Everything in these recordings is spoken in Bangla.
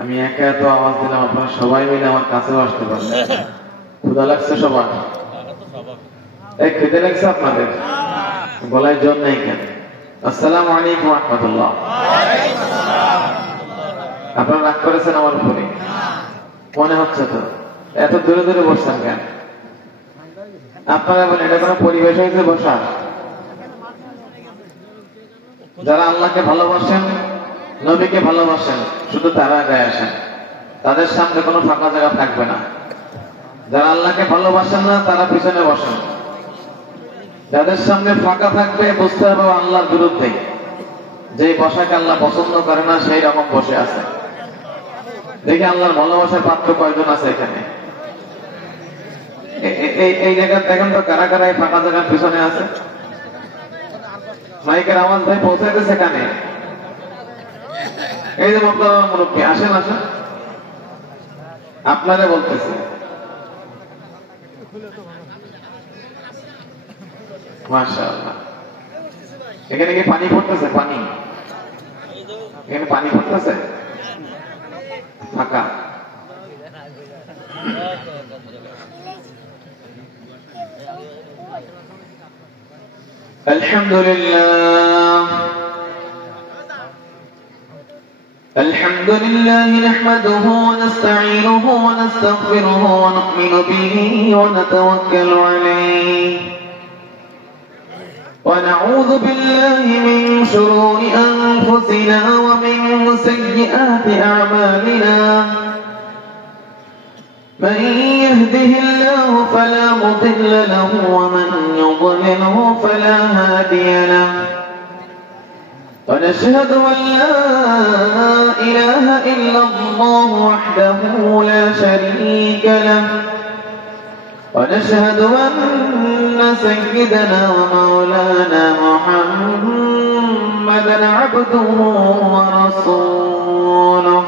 আমি একা এত আওয়াজ দিলাম, আপনারা সবাই মিলে আমার কাছেও আসতে পারলেন। ক্ষুধা লাগছে সবার? এই খেতে লাগছে আপনাদের? গলায় জোর নেই কেন? আসসালামু আলাইকুম ওয়া রাহমাতুল্লাহ। আপনারা রাগ করেছেন আমার উপরে? মনে হচ্ছে তো। এত দূরে দূরে বসছেন কেন? আপনারা বলেন এটা কোনো পরিবেশ হয়েছে বসার? যারা আল্লাহকে ভালোবাসেন, নবীকে ভালোবাসেন, শুধু তারা আগায় আসেন। তাদের সামনে কোনো ফাঁকা জায়গা থাকবে না। যারা আল্লাহকে ভালোবাসেন না তারা পিছনে বসেন। যাদের সামনে ফাঁকা থাকবে বুঝতে হবে আল্লাহর বিরুদ্ধে, যে বসাকে আল্লাহ পছন্দ করে না সেই রকম বসে আছে। দেখি আল্লাহর ভালোবাসার পাত্র কয়জন আছে এখানে? এই জায়গায় দেখেন তো কারা কারা এই ফাঁকা জায়গার পিছনে আছে। মাইকের আওয়াজ ভাই পৌঁছাইতেছে কানে? এই যে আপনারা মুরব্বী আসেন আসেন, আপনারে বলতেছি। মাশাআল্লাহ। এখানে কি পানি পড়তেছে? পানি এখানে পানি পড়তেছে? ফাঁকা? আলহামদুলিল্লাহ الحمد لله نحمده ونستعينه ونستغفره ونؤمن به ونتوكل عليه ونعوذ بالله من شرور أنفسنا ومن سيئات أعمالنا من يهده الله فلا مضل له ومن يضلله فلا هادي له ونشهد أن لا إله إلا الله وحده لا شريك له ونشهد أن سيدنا ومولانا محمدا عبده ورسوله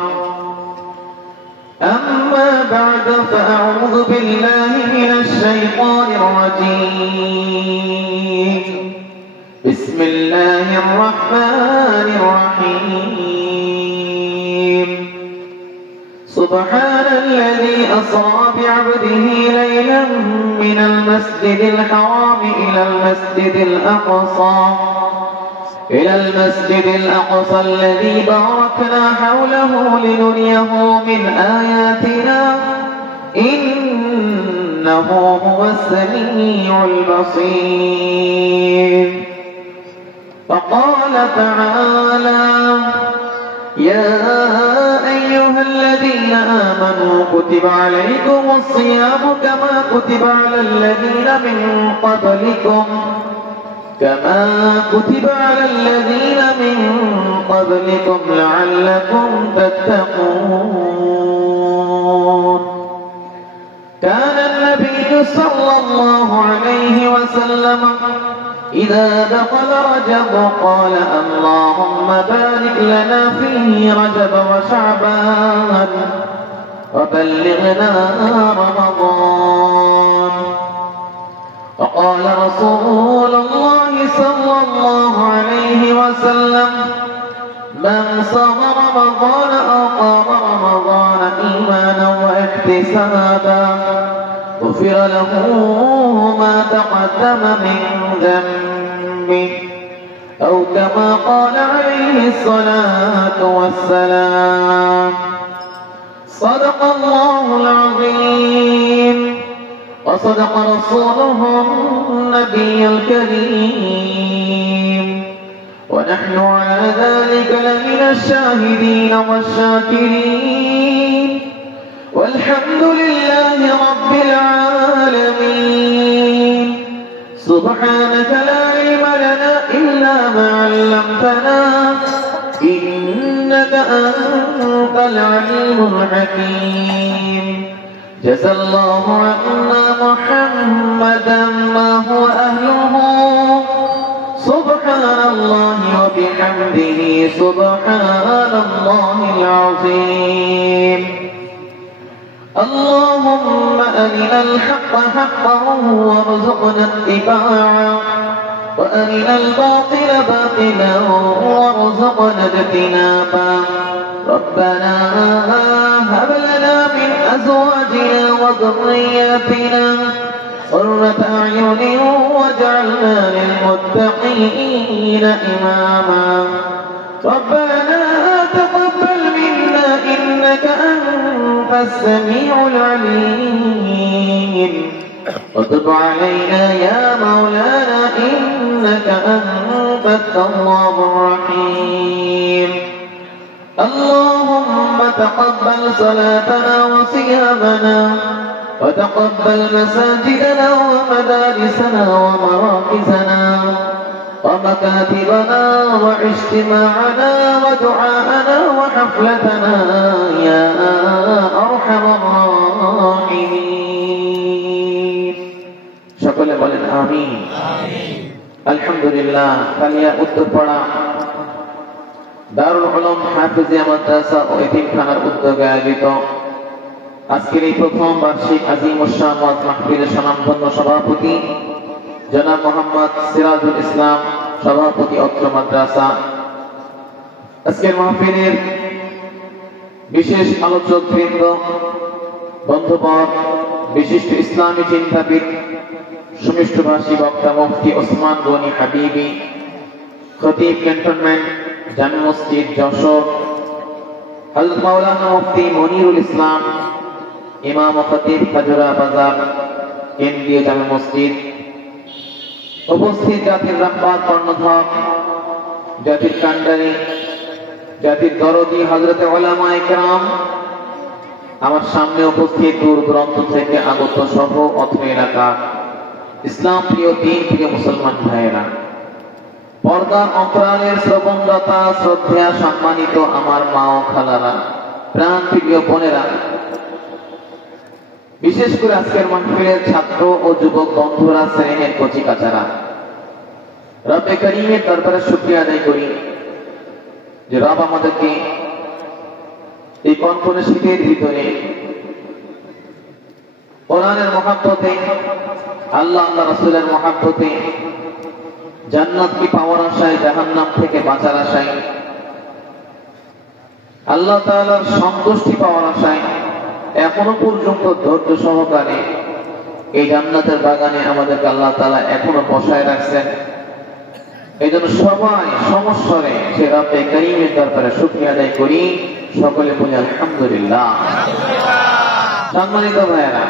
أما بعد فأعوذ بالله من الشيطان الرجيم بسم الله الرحمن الرحيم سبحان الذي أسرى بعبده ليلا من المسجد الحرام إلى المسجد الأقصى الذي باركنا حوله لنريه من آياتنا إنه هو السميع البصير فقال تعالى يا أيها الذين آمنوا كتب عليكم الصيام كما كتب على الذين من قبلكم لعلكم تتقون كان النبي صلى الله عليه وسلم إذا دخل رجب قال اللهم بارك لنا فيه رجب وشعبان وبلغنا رمضان وقال رسول الله صلى الله عليه وسلم من صام رمضان أو قام رمضان إيمانا واحتسابا غفر له ما تقدم من ذنبه أو كما قال عليه الصلاة والسلام صدق الله العظيم وصدق رسوله النبي الكريم ونحن على ذلك لمن الشاهدين والشاكرين والحمد لله رب العالمين سبحانك لا علم لنا إلا ما علمتنا إنك أنت العليم الحكيم جزى الله عنا محمدا ما هو أهله سبحان الله وبحمده سبحان الله العظيم اللهم أرنا الحق حقا وارزقنا اتباعه وأرنا الباطل باطلا وارزقنا اجتنابه ربنا هب لنا من أزواجنا وذرياتنا قرة أعين واجعلنا للمتقين إماما ربنا تقبل منا إنك أنت السميع العليم وتب علينا يا مولانا إنك أنت التواب الرحيم اللهم تقبل صلاتنا وصيامنا وتقبل مساجدنا ومدارسنا ومراكزنا ومكاتبنا واجتماعنا ودعاءنا وحفلتنا يا أرحم الراحمين সকলে বলেন আমিন আলহামদুলিল্লাহ কালিয়া উত্তরপাড়া দারুল উলুম হাফিজিয়া মাদ্রাসা ও এতিমখানার উদ্যোগে আয়োজিত আজকের এই প্রথম বার্ষিক আজিমুশ-শান মাহফিলের স্বনামধন্য সভাপতি জনাব মোহাম্মদ সিরাজুল ইসলাম সভাপতি অত্র মাদ্রাসা আজকের মাহফিলের বিশেষ আলোচক বৃন্দ বন্ধুবর বিশিষ্ট ইসলামী চিন্তাবিদ সুমিষ্টভাষী বক্তা মুফতি ওসমান গনি হাবিবি খতিব ক্যান্টনমেন্ট জামে মসজিদ যশোর হযরত মাওলানা মুফতি মনিরুল ইসলাম ইমাম ও খতিব খাজুরা বাজার কেন্দ্রীয় জামে মসজিদ উপস্থিত জাতির রাহবার কর্ণধর জাতির কান্ডারি জাতির দরদি হযরতে উলামায়ে কেরাম আমার সামনে উপস্থিত দূর দূরান্ত থেকে আগত সহ অত্র এলাকা ইসলাম প্রিয় দিন প্রিয় মুসলমান ভাইয়েরা পর্দার অন্তরালের শ্রবণদাতা শ্রদ্ধেয়া সম্মানিত আমার মা ও খালারা প্রাণ প্রিয় বোনেরা বিশেষ করে আজকের মাহফিলের ছাত্র ও যুবক বন্ধুরা শ্রেণীর কচি কাচারা রব্বে করিমের দরবারে শুকরিয়া আদায় করি যে রব আমাদেরকে এই কনকনে শীতের ভিতরে কোরআনের মহব্বতে আল্লাহ রাসূলের মহব্বতে জান্নাত কি পাওয়ার আশায় জাহান্নাম থেকে বাঁচার আশায় আল্লাহ তাআলার সন্তুষ্টি পাওয়ার আশায় এখনো পর্যন্ত ধৈর্য সহকারে এই জান্নাতের বাগানে আমাদেরকে আল্লাহ তাআলা এখনো বসায় রাখছেন এই জন্য সবাই সমস্বরে সে রব্বে কারীমের দরবারে শুকরিয়া আদায় করি সকলে বলি আলহামদুলিল্লাহ সম্মানিত ভাইয়েরা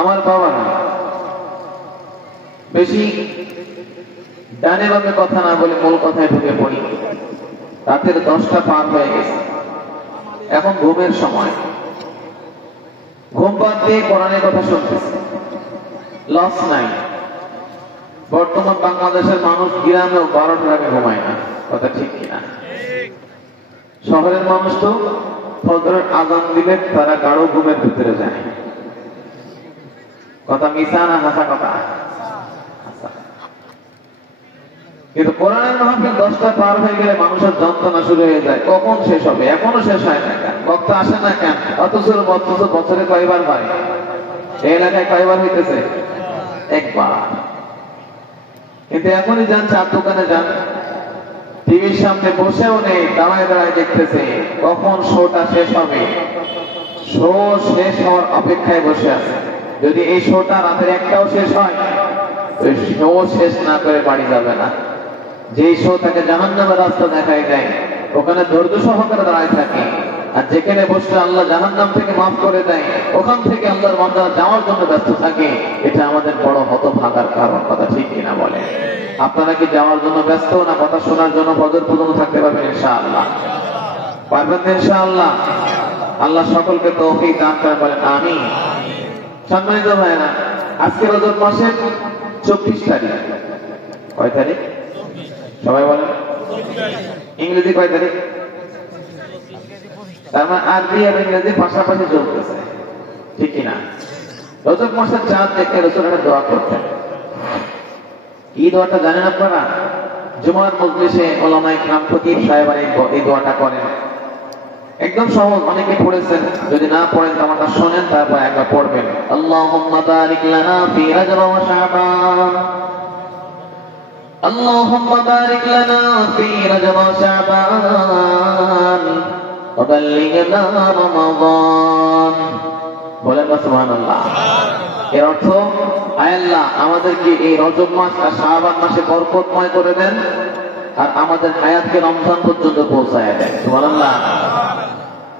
আমার বাবারা বেশি ডানে বামে কথা না বলে মূল কথায় ঢুকে পড়ি রাতের 10টা পার হয়ে গেছে এখন ঘুমের সময় ঘুম বাদ দিয়ে কোরআনের কথা শুনতেছে লস নাই বর্তমান বাংলাদেশের মানুষ গ্রামেও 12টার আগে ঘুমায় না কথা ঠিক কিনা শহরের মানুষ তো ফজরের আযান দিলে তারা গাঢ় ঘুমের ভিতরে যায় কথা মিছা না হাসা কথা কিন্তু কোরআনের মাহফিল 10টা পার হয়ে গেলে মানুষের যন্ত্রণা শুরু হয়ে যায় কখন শেষ হবে এখনো শেষ হয় না কেন বক্তা আসে না কেন অথচ বছরে কয়বার হয় এই এলাকায় কয়বার হইতেছে একবার কিন্তু এখনই যান চার দোকানে যান টিভির সামনে বসেও নেই দাঁড়ায় দাঁড়ায় দেখতেছে কখন শোটা শেষ হবে শো শেষ হওয়ার অপেক্ষায় বসে আছে যদি এই শোটা রাতের একটাও শেষ হয় ওই শো শেষ না করে বাড়ি যাবে না যেই শো তাকে জাহান্নামের রাস্তা দেখায় দেয় ওখানে ধৈর্য সহকারে দাঁড়ায় থাকে আর যেখানে বসলে আল্লাহ জাহান্নাম থেকে মাফ করে দেয় ওখান থেকে আল্লাহর বান্দারা যাওয়ার জন্য ব্যস্ত থাকে এটা আমাদের বড় হতভাগার কারণ কথা ঠিক কিনা বলে আপনারা কি যাওয়ার জন্য ব্যস্ত না কথা শোনার জন্য ফজর পর্যন্ত থাকতে পারবেন ইনশাআল্লাহ পারবেন ইনশাআল্লাহ আল্লাহ সকলকে তৌফিক দান করেন বলেন আমিন সম্মানিত ভাইরা আজকে রজব মাসের 24 তারিখ কয় তারিখ সবাই বলেন ইংরেজি কয় তারিখ তার মানে আরবি আর ইংরেজি পাশাপাশি চলতেছে ঠিক কিনা রজব মাসের চাঁদ দেখে রাসূল একটা দোয়া করতেন কি দোয়াটা জানেন আপনারা জুমার মজলিসে উলামায়ে কেরাম খতিব সাহেবরা এই দোয়াটা করেন একদম সহজ অনেকে পড়েছেন যদি না পড়েন আমারটা শুনেন তারপর একবার পড়বেন আল্লাহুম্মা বারিক লানা ফি রাজব ওয়া শাবান اللهم بارك لنا في رجب وشعبان وبلغنا رمضان বলেন না সুবহানাল্লাহ। এর অর্থ আয় আল্লাহ আমাদেরকে এই রজব মাস আর শাবান মাসে বরকতময় করে দেন আর আমাদের হায়াতকে রমজান পর্যন্ত পৌঁছায় দেন। সুবহানাল্লাহ।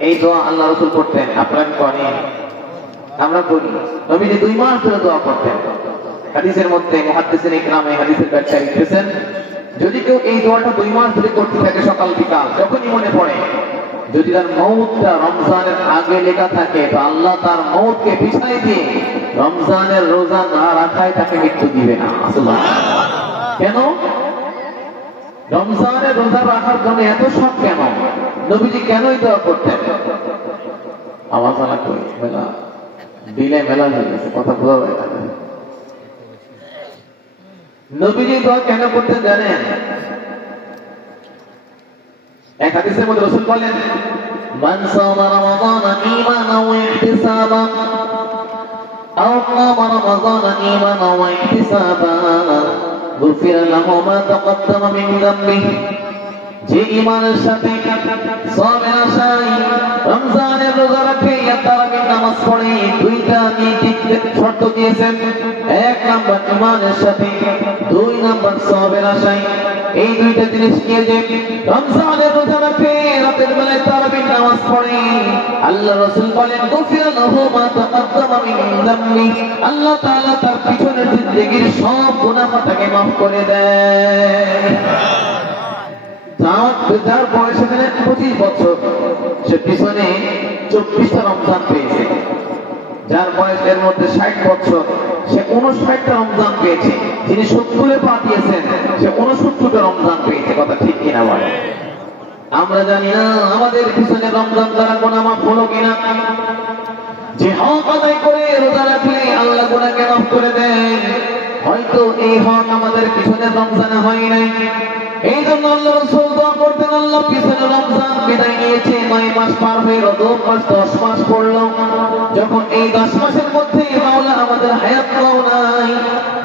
এই দোয়া আল্লাহ রাসূল করতেন, আপনারা করেন, আমরা করি। নবীজি 2 মাস ধরে দোয়া করতেন। হাদিসের মধ্যে মুহাদ্দিসিন ইকরামে হাদিসের ব্যাখ্যা লিখেছেন, যদি কেউ এই দোয়াটা 2 মাস ধরে করতে থাকে সকাল বিকাল যখনই মনে পড়ে, যদি তার মওতটা রমজানের আগে লেখা থাকে তো আল্লাহ তার মওতকে পিছাই দিয়ে রমজানের রোজা না রাখায় তাকে মৃত্যু দিবে না। কেন? রমজানের রোজা রাখার জন্য এত শখ কেন? নবীজি কেনই দোয়া করতেন? আওয়াজ আলা কই মেলা দিলে মেলা হয়ে গেছে, কথা বোঝা যায় না। নবীজি দোয়া কেন করতেন জানেন? এক হাদিসের মধ্যে রাসূল বলেন, মান সামা রমাদান ঈমানান ওয়া ইহতিসাবান আও কামা রমাদান ঈমানান ওয়া ইহতিসাবান গুফিরা লাহু মা তাকদ্দামা মিন যামবিহি। যে ঈমানের সাথে সওয়াবের আশায় রমজানের রোজা রাখে ইয়া তারাবির নামাজ পড়ে, দুইটা নীতি শর্ত দিয়েছেন। 1 নাম্বার ঈমানের সাথে, 2 নাম্বার সওয়াবের আশায়। এই দুইটা জিনিস নিয়ে যে রমজানের রোজা রাখে, রাতের বেলায় তারাবির নামাজ পড়ে, আল্লাহ রাসূল বলেন গুফিরা লাহু মা তাকদ্দামা মিন যামবি, আল্লাহ তাআলা তার পিছনের জিন্দেগীর সব গুনাহ তাকে maaf করে দেয়। যার বয়স এখানে 25 বছর, সে পিছনে 24টা রমজান পেয়েছে। যার বয়স এর মধ্যে 60 বছর, সে 59টা রমজান পেয়েছে। যিনি 70-এ পা দিয়েছেন, সে 69টা রমজান পেয়েছে। কথা ঠিক কিনা বলে? আমরা জানি না আমাদের পিছনে রমজান দ্বারা গুনাহ মাফ হলো কিনা। যে হক আদায় করে রোজা রাখলে আল্লাহ গুনাহকে মাফ করে দেন, হয়তো এই হক আমাদের পিছনে রমজানে হয় নাই। এই জন্য আল্লাহ রাসূল দোয়া করতেন, আল্লাহ পিছনে রমজান বিদায় নিয়েছে, 9 মাস পার হয়ে রজব মাস 10 মাস পড়লো। যখন এই 10 মাসের মধ্যে মাওলা আমাদের হায়াত দাও নাই,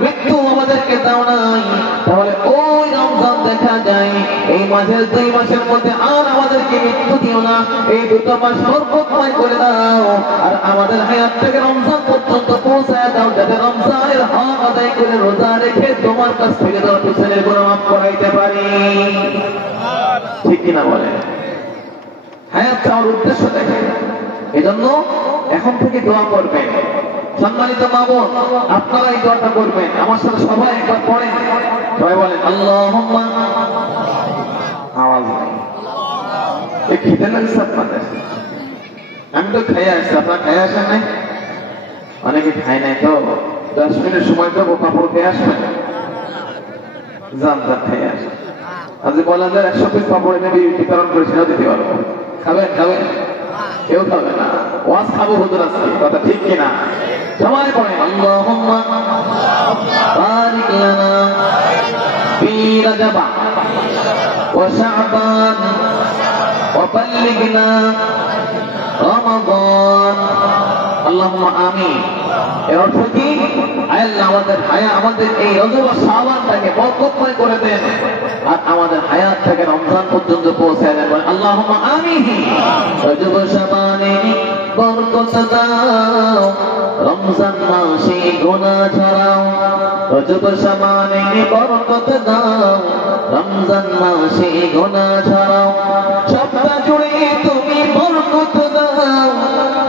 মৃত্যু আমাদেরকে দাও নাই, তাহলে ওই রমজান দেখা যায় এই মাসের 2 মাসের মধ্যে আর আমাদেরকে মৃত্যু দিও না, এই 2 মাস বরকতময় করে দাও আর আমাদের হায়াতটাকে রমজান পর্যন্ত পৌঁছায় দাও, যাতে রমজানের হক আদায় করে রোজা রেখে তোমার কাছ থেকে তোর পিছনের গুনাহ মাফ করাইতে পারি। ঠিক কিনা বলে? হায়াত চাওয়ার উদ্দেশ্য দেখেন। এজন্য এখন থেকে দোয়া করবেন। সম্মানিত মা বোন, আপনারা এই দোয়াটা করবেন, আমার সাথে সবাই একবার পড়েন। সবাই বলেন আল্লাহুম্মা, আওয়াজ নাই, এই খিদে লাগছে আপনাদের? আমি তো খাইয়ে আসছি, আপনারা খাইয়ে আসেন নাই? অনেকে খাই নাই তো 10 মিনিট সময় দেবো, কাপড় খেয়ে আসবেন, যান খাইয়ে আসেন। আজ বলা যায় 100 পিস পাপড় এনে বিতরণ করেছি, না দিতে পারবো? খাবেন? খাবেন? কেউ খাবে না। ওয়াজ খাবো হুজুর আজকে, কথা ঠিক কিনা? সবাই পড়েন আল্লাহুম্মা বারিক লানা ফি রজব ওয়া শাবান ওয়া বাল্লিগনা রমাদান। আল্লাহুম্মা আমিন। এর অর্থ কি? আল্লাহ আমাদের এই রজব আর শাবানটাকে বরকতময় করে দেন আর আমাদের হায়াতটাকে রমজান পর্যন্ত পৌঁছায় দেন। আল্লাহুম্মা আমিন। রজব শাবানে বরকত দাও, রমজান মাসে গুনাহ ঝরাও। রজব শাবানে বরকত দাও, রমজান মাসে গুনাহ ঝরাও। সপ্তাহ জুড়ে তুমি বরকত দাও,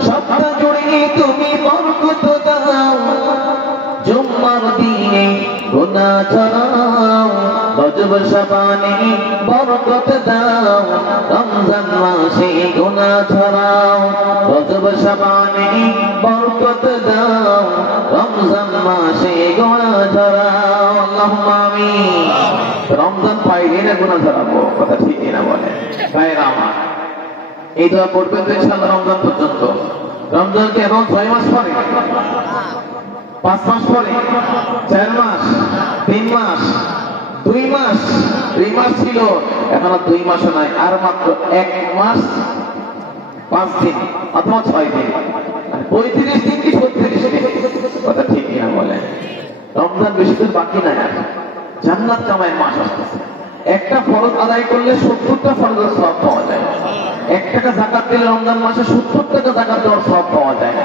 সপ্তাহ জুড়ে তুমি বরকত দাও। জুম্মার দিনে গুনাহ ঝরাও, রজব শাবানে বরকত দাও, রমজান মাসে গুনাহ ঝরাও। রজব শাবানে বরকত দাও, রমজান মাসে গুনাহ ঝরাও। আল্লাহুম্মা আমিন। রমজান পাইলে না গুনাহ ঝরাবো, কথা ঠিক না বলে? ভাইরা আমার, এই দোয়া করবেন তো ইনশাআল্লাহ রমজান পর্যন্ত। রমজান কি এখন 6 মাস পরে, 5 মাস পরে, 4 মাস, 3 মাস, 2 মাস? 2 মাস ছিল, এখন আর 2 মাসও নাই, আর মাত্র 1 মাস 5 দিন অথবা 6 দিন, 35 দিন কি 36 দিন, কথা ঠিক না বলে? রমজান বেশি দিন বাকি নাই আর। জান্নাত কামায়ের মাস আসতেছে। একটা ফরজ আদায় করলে 70টা ফরজের সওয়াব পাওয়া যায়। 1 টাকা যাকাত দিলে রমজান মাসে 70 টাকা যাকাত দেওয়ার সওয়াব পাওয়া যায়।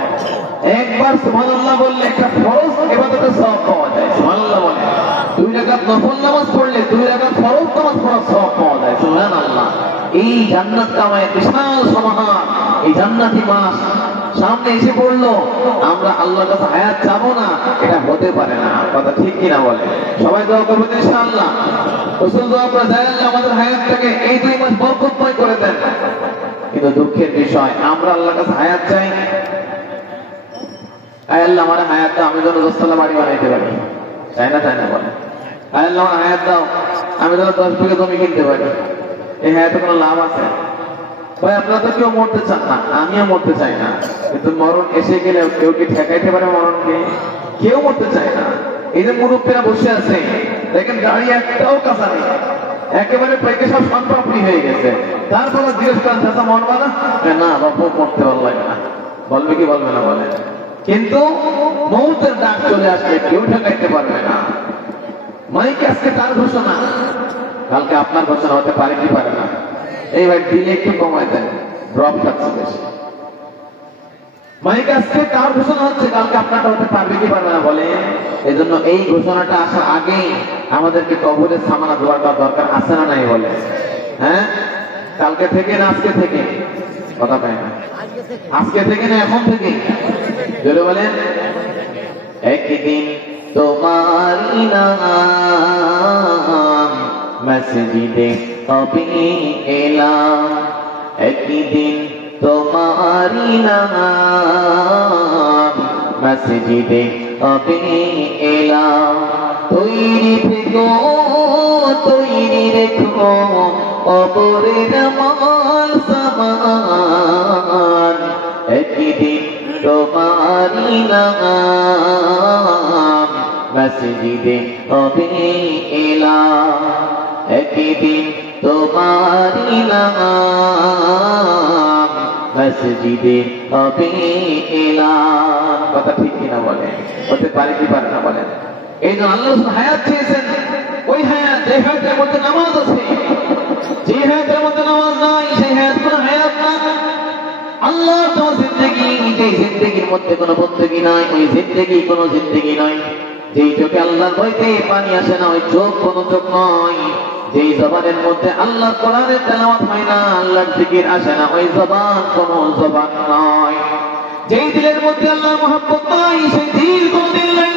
একবার সুবহানাল্লাহ বললে একটা ফরজ ইবাদতের সওয়াব পাওয়া যায়। সুবহানাল্লাহ বলে 2 রাকাত নফল নামাজ পড়লে 2 রাকাত ফরজ নামাজ পড়ার সওয়াব পাওয়া যায়। সুবহানাল্লাহ। এই জান্নাত কামায়ের বিশাল সমাহার, এই জান্নাতি মাস সামনে এসে পড়লো, আমরা আল্লাহর কাছে হায়াত চাবো না, এটা হতে পারে না। কথা ঠিক কিনা বলে? সবাই দোয়া করবেন ইনশাআল্লাহ। রাসূল দোয়া করে দেন আল্লাহ আমাদের হায়াতটাকে এই 2 মাস বরকতময় করে দেন। কিন্তু দুঃখের বিষয় আমরা আল্লাহর কাছে হায়াত চাই, আয় আল্লাহ আমার হায়াত দাও আমি যেন 10 তলা বাড়ি বানাইতে পারি, চাই না বলে। আয় আল্লাহ আমার হায়াত দাও আমি যেন 10 বিঘা জমি কিনতে পারি। এই হায়াতে কোনো লাভ আছে? ভাই আপনারা তো কেউ মরতে চান না, আমিও মরতে চাই না, কিন্তু মরণ এসে গেলে কেউ কি ঠেকাইতে পারে মরণকে? কেউ মরতে চায় না। এই যে মুরব্বীরা বসে আছে দেখেন, গাড়ি একটাও কাঁচা নেই, একেবারে পাইকে সব সনপাপড়ি হয়ে গেছে। তারপরে জিজ্ঞেস করেন চাচা মরবা না? না বাপু মরতে ভালো লাগে না। বলবে কি বলবে না বলে? কিন্তু মৌতের ডাক চলে আসলে কেউ ঠেকাইতে পারবে না। মাইকে আজকে তার ঘোষণা, কালকে আপনার ঘোষণা হতে পারে কি পারে না? এই ভাই দিলে একটু কমায় দেন, ড্রপ খাচ্ছে বেশি। মাইক আজকে তার ঘোষণা হচ্ছে, কালকে আপনারটা হতে পারবে কি পারবে না বলে? এই জন্য এই ঘোষণাটা আসার আগেই আমাদেরকে কবরের সামানা দোয়াটা দরকার আছে না নাই বলে? হ্যাঁ, কালকে থেকে না আজকে থেকে? কথা পায় না। আজকে থেকে না এখন থেকে? জোরে বলেন। একদিন তোমার নাম মসজিদে কবে এলাম, একদিন তোমার নাম মসজিদে কবে এলাম। তৈরি থেকো তৈরি রেখো কবরের মাল সামান, একদিন তোমার নাম মসজিদে কবে এলাম, একদিন তোমার নাম মসজিদে কবে এলাম। কথা ঠিক কিনা বলে? হতে পারে কি পারে না বলেন? এই জন্য আল্লাহ হায়াত চেয়েছেন, ওই হায়াত যে হায়াতের মধ্যে নামাজ আছে, যে হায়াতের মধ্যে নামাজ নাই সেই হায়াত কোন হায়াত না। আল্লাহর তো জিন্দেগি, যে জিন্দেগির মধ্যে কোনো বন্দগি নাই, ওই জিন্দেগি কোনো জিন্দেগি নয়। যেই চোখে আল্লাহর ভয়তে পানি আসে না, ওই চোখ কোনো চোখ নয়। যেই জবানের মধ্যে আল্লাহর কোরআনের তেলাওয়াত হয় না, আল্লাহর জিকির আসে না, ওই জবান কোনো জবান নয়। যেই দিলের মধ্যে আল্লাহর মহব্বত নাই, সেই দিল কোনো দিল নাই।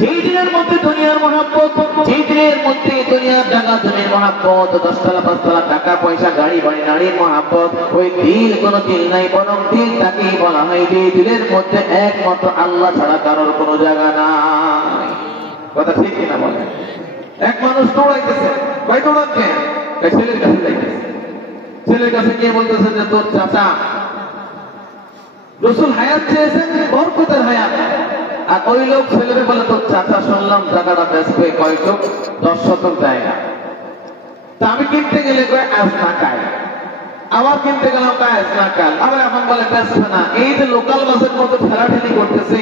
যেই দিলের মধ্যে দুনিয়ার মহব্বত, যেই দিলের মধ্যে দুনিয়ার টাকা জমির মহব্বত, 10 তলা 5 তলা টাকা পয়সা গাড়ি বাড়ি নারীর মহব্বত, ওই দিল কোনো দিল নাই। বরং দিল তাকেই বলা হয় যে দিলের মধ্যে একমাত্র আল্লাহ ছাড়া কারোর কোনো জায়গা নাই। কথা ঠিক কিনা বলে? এক মানুষ দৌড়াইতেছে, ভাই দৌড়াচ্ছে, ছেলের কাছে যাইতেছে, ছেলের কাছে গিয়ে বলতেছে যে তোর চাচা রাসূল হায়াত চেয়েছেন, বরকতের হায়াত। আর ওই লোক ছেলেকে বলে তোর চাচা শুনলাম জায়গাটা বেচবে কয়টুক? 10 শতক জায়গা। তা আমি কিনতে গেলে কয় আজ না কাল, আবার কিনতে গেলাম আজ না কাল, আবার এখন বলে বেচবে না। এই যে লোকাল বাসের মধ্যে ঠেলাঠেলি করতেছে,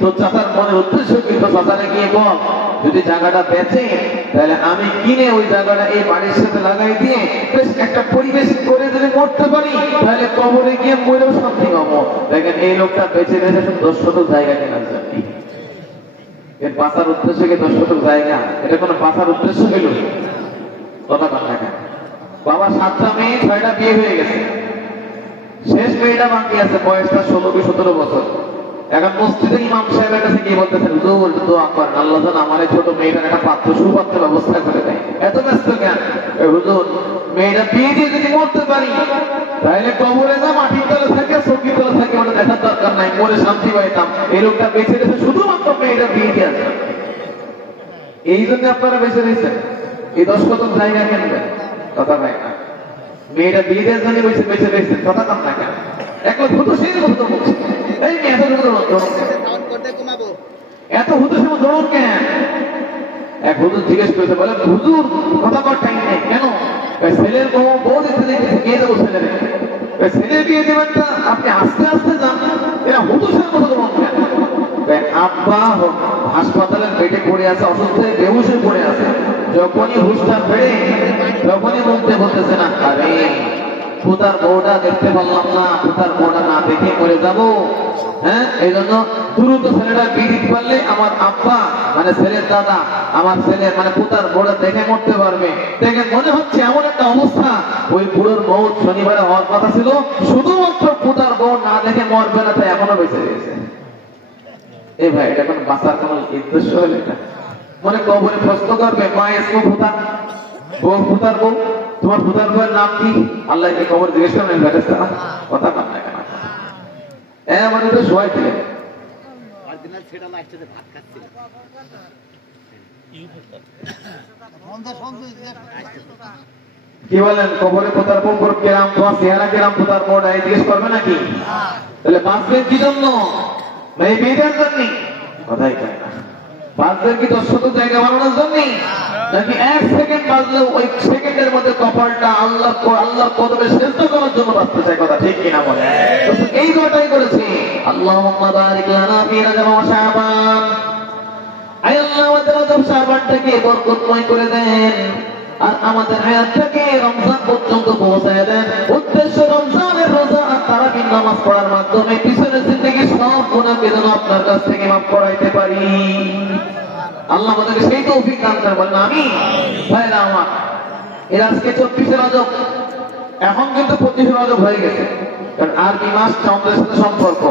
তোর চাচার মনের উদ্দেশ্য কিন্তু চাচারে গিয়ে বল যদি জায়গাটা বেচে তাহলে আমি কিনে ওই জায়গাটা এই বাড়ির সাথে লাগাই দিয়ে বেশ একটা পরিবেশ করে যদি মরতে পারি, তাহলে কবরে গিয়ে মরেও শান্তি পাবো। দেখেন এই লোকটা বেঁচে রেখেছেন 10 শতক জায়গা কেনার জন্য। এর বাঁচার উদ্দেশ্য কি 10 শতক জায়গা? এটা কোনো বাঁচার উদ্দেশ্য হইল? কথা বল না কেন? বাবা 7টা মেয়ে 6টা বিয়ে হয়ে গেছে, শেষ মেয়েটা বাকি আছে, বয়সটা 16 কি 17 বছর। এখন মসজিদের ইমাম সাহেবের কাছে গিয়ে বলতেছেন হুজুর দোয়া করেন আল্লাহ যেন আমার এই ছোট মেয়েটার একটা পাত্র সুপাত্রের ব্যবস্থা করে দেয়। এত ব্যস্ত কেন? হুজুর মেয়েটা বিয়ে দিয়ে যদি মরতে পারি তাহলে কবরে না মাটির তলে থাকে চৌকির তলে থাকে, ওটা দেখার দরকার নাই, মরে শান্তি পাইতাম। এই লোকটা বেঁচে গেছে শুধুমাত্র মেয়েটা বিয়ে দিয়ে আসবে। এই জন্য আপনারা বেঁচে রয়েছেন, এই 10 শতক জায়গা কিনবেন। কথা নাই না, মেয়েটা বিয়ে দেওয়ার জন্য বেঁচে রয়েছেন। কথা কম না কেন? একবার ভূত সেই ভূত বলছে এই মেয়ে এত হুজুর সময় দৌড় কেন? এক হুজুর জিজ্ঞেস করেছে, বলে হুজুর কথা কর টাইম নেই কেন? ছেলের বউ দেখতে দেখতেছে, কে দেবো ছেলে ছেলে বিয়ে দেবেন তা আপনি আস্তে আস্তে যান, এরা হুজুর সময় কথা দৌড় কেন? আব্বা হাসপাতালের বেডে পড়ে আছে, অসুস্থ হয়ে বেহুশ হয়ে পড়ে আছে, যখনই হুঁশটা ফেরে তখনই বলতেছে না, আরে পুতার বউটা দেখতে পারলাম না, পুতার বউটা না দেখে মরে যাবো। হ্যাঁ, এই জন্য দ্রুত ছেলেটা বিয়ে দিতে পারলে আমার আব্বা মানে ছেলের দাদা আমার ছেলের মানে পুতার বউটা দেখে মরতে পারবে। দেখে মনে হচ্ছে এমন একটা অবস্থা, ওই বুড়োর বউ শনিবারে হওয়ার কথা ছিল, শুধুমাত্র পুতার বউ না দেখে মরবে না, তাই এখনো বেঁচে গেছে। এই ভাই, এটা কোন বাঁচার কোন উদ্দেশ্য হলো? এটা মনে কবরে প্রশ্ন করবে, মা এসমো ভূতা, বউ ভূতার বউ, তোমার ভূতার বউয়ের নাম কি? আল্লাহ কে কবর জিজ্ঞেস করেন, কথা কান না কেন? মানে তো সবাই দিলেন কি বলেন, কবরে পোতার বউ কেরাম, তোমার চেহারা কেরাম, পোতার বউটা জিজ্ঞেস করবে নাকি? তাহলে বাঁচবেন কি জন্য? এই বিয়েটার জন্য? কথাই কয় না। বাঁচবেন কি 10 জায়গা বানানোর জন্য? নাকি 1 সেকেন্ড বাঁচলেও ওই সেকেন্ডের মধ্যে কপালটা আল্লাহর কদমে সেজদা করার জন্য বাঁচতে চাই? কথা ঠিক কিনা বলে? এই কথাই করেছি, আল্লাহুম্মা বারিক লানা ফি রাজব ওয়া শাবান। আয় আল্লাহ, আমাদের রজব শাবানটাকে বরকতময় করে দেন, আর আমাদের হায়াতটাকে রমজান পর্যন্ত পৌঁছায় দেন। উদ্দেশ্য রমজানের রোজা আর তারাবির নামাজ পড়ার মাধ্যমে পিছনের জিন্দেগি সব গুনাহকে যেন আপনার কাছ থেকে মাফ করাইতে পারি। আল্লাহ আমাদেরকে সেই তৌফিক দান করেন, বলেন আমিন। ভাইরা আমার, এর আজকে 24 রজব, এখন কিন্তু 25 রজব হয়ে গেছে, কারণ আরবি মাস চন্দ্রের সাথে সম্পর্ক।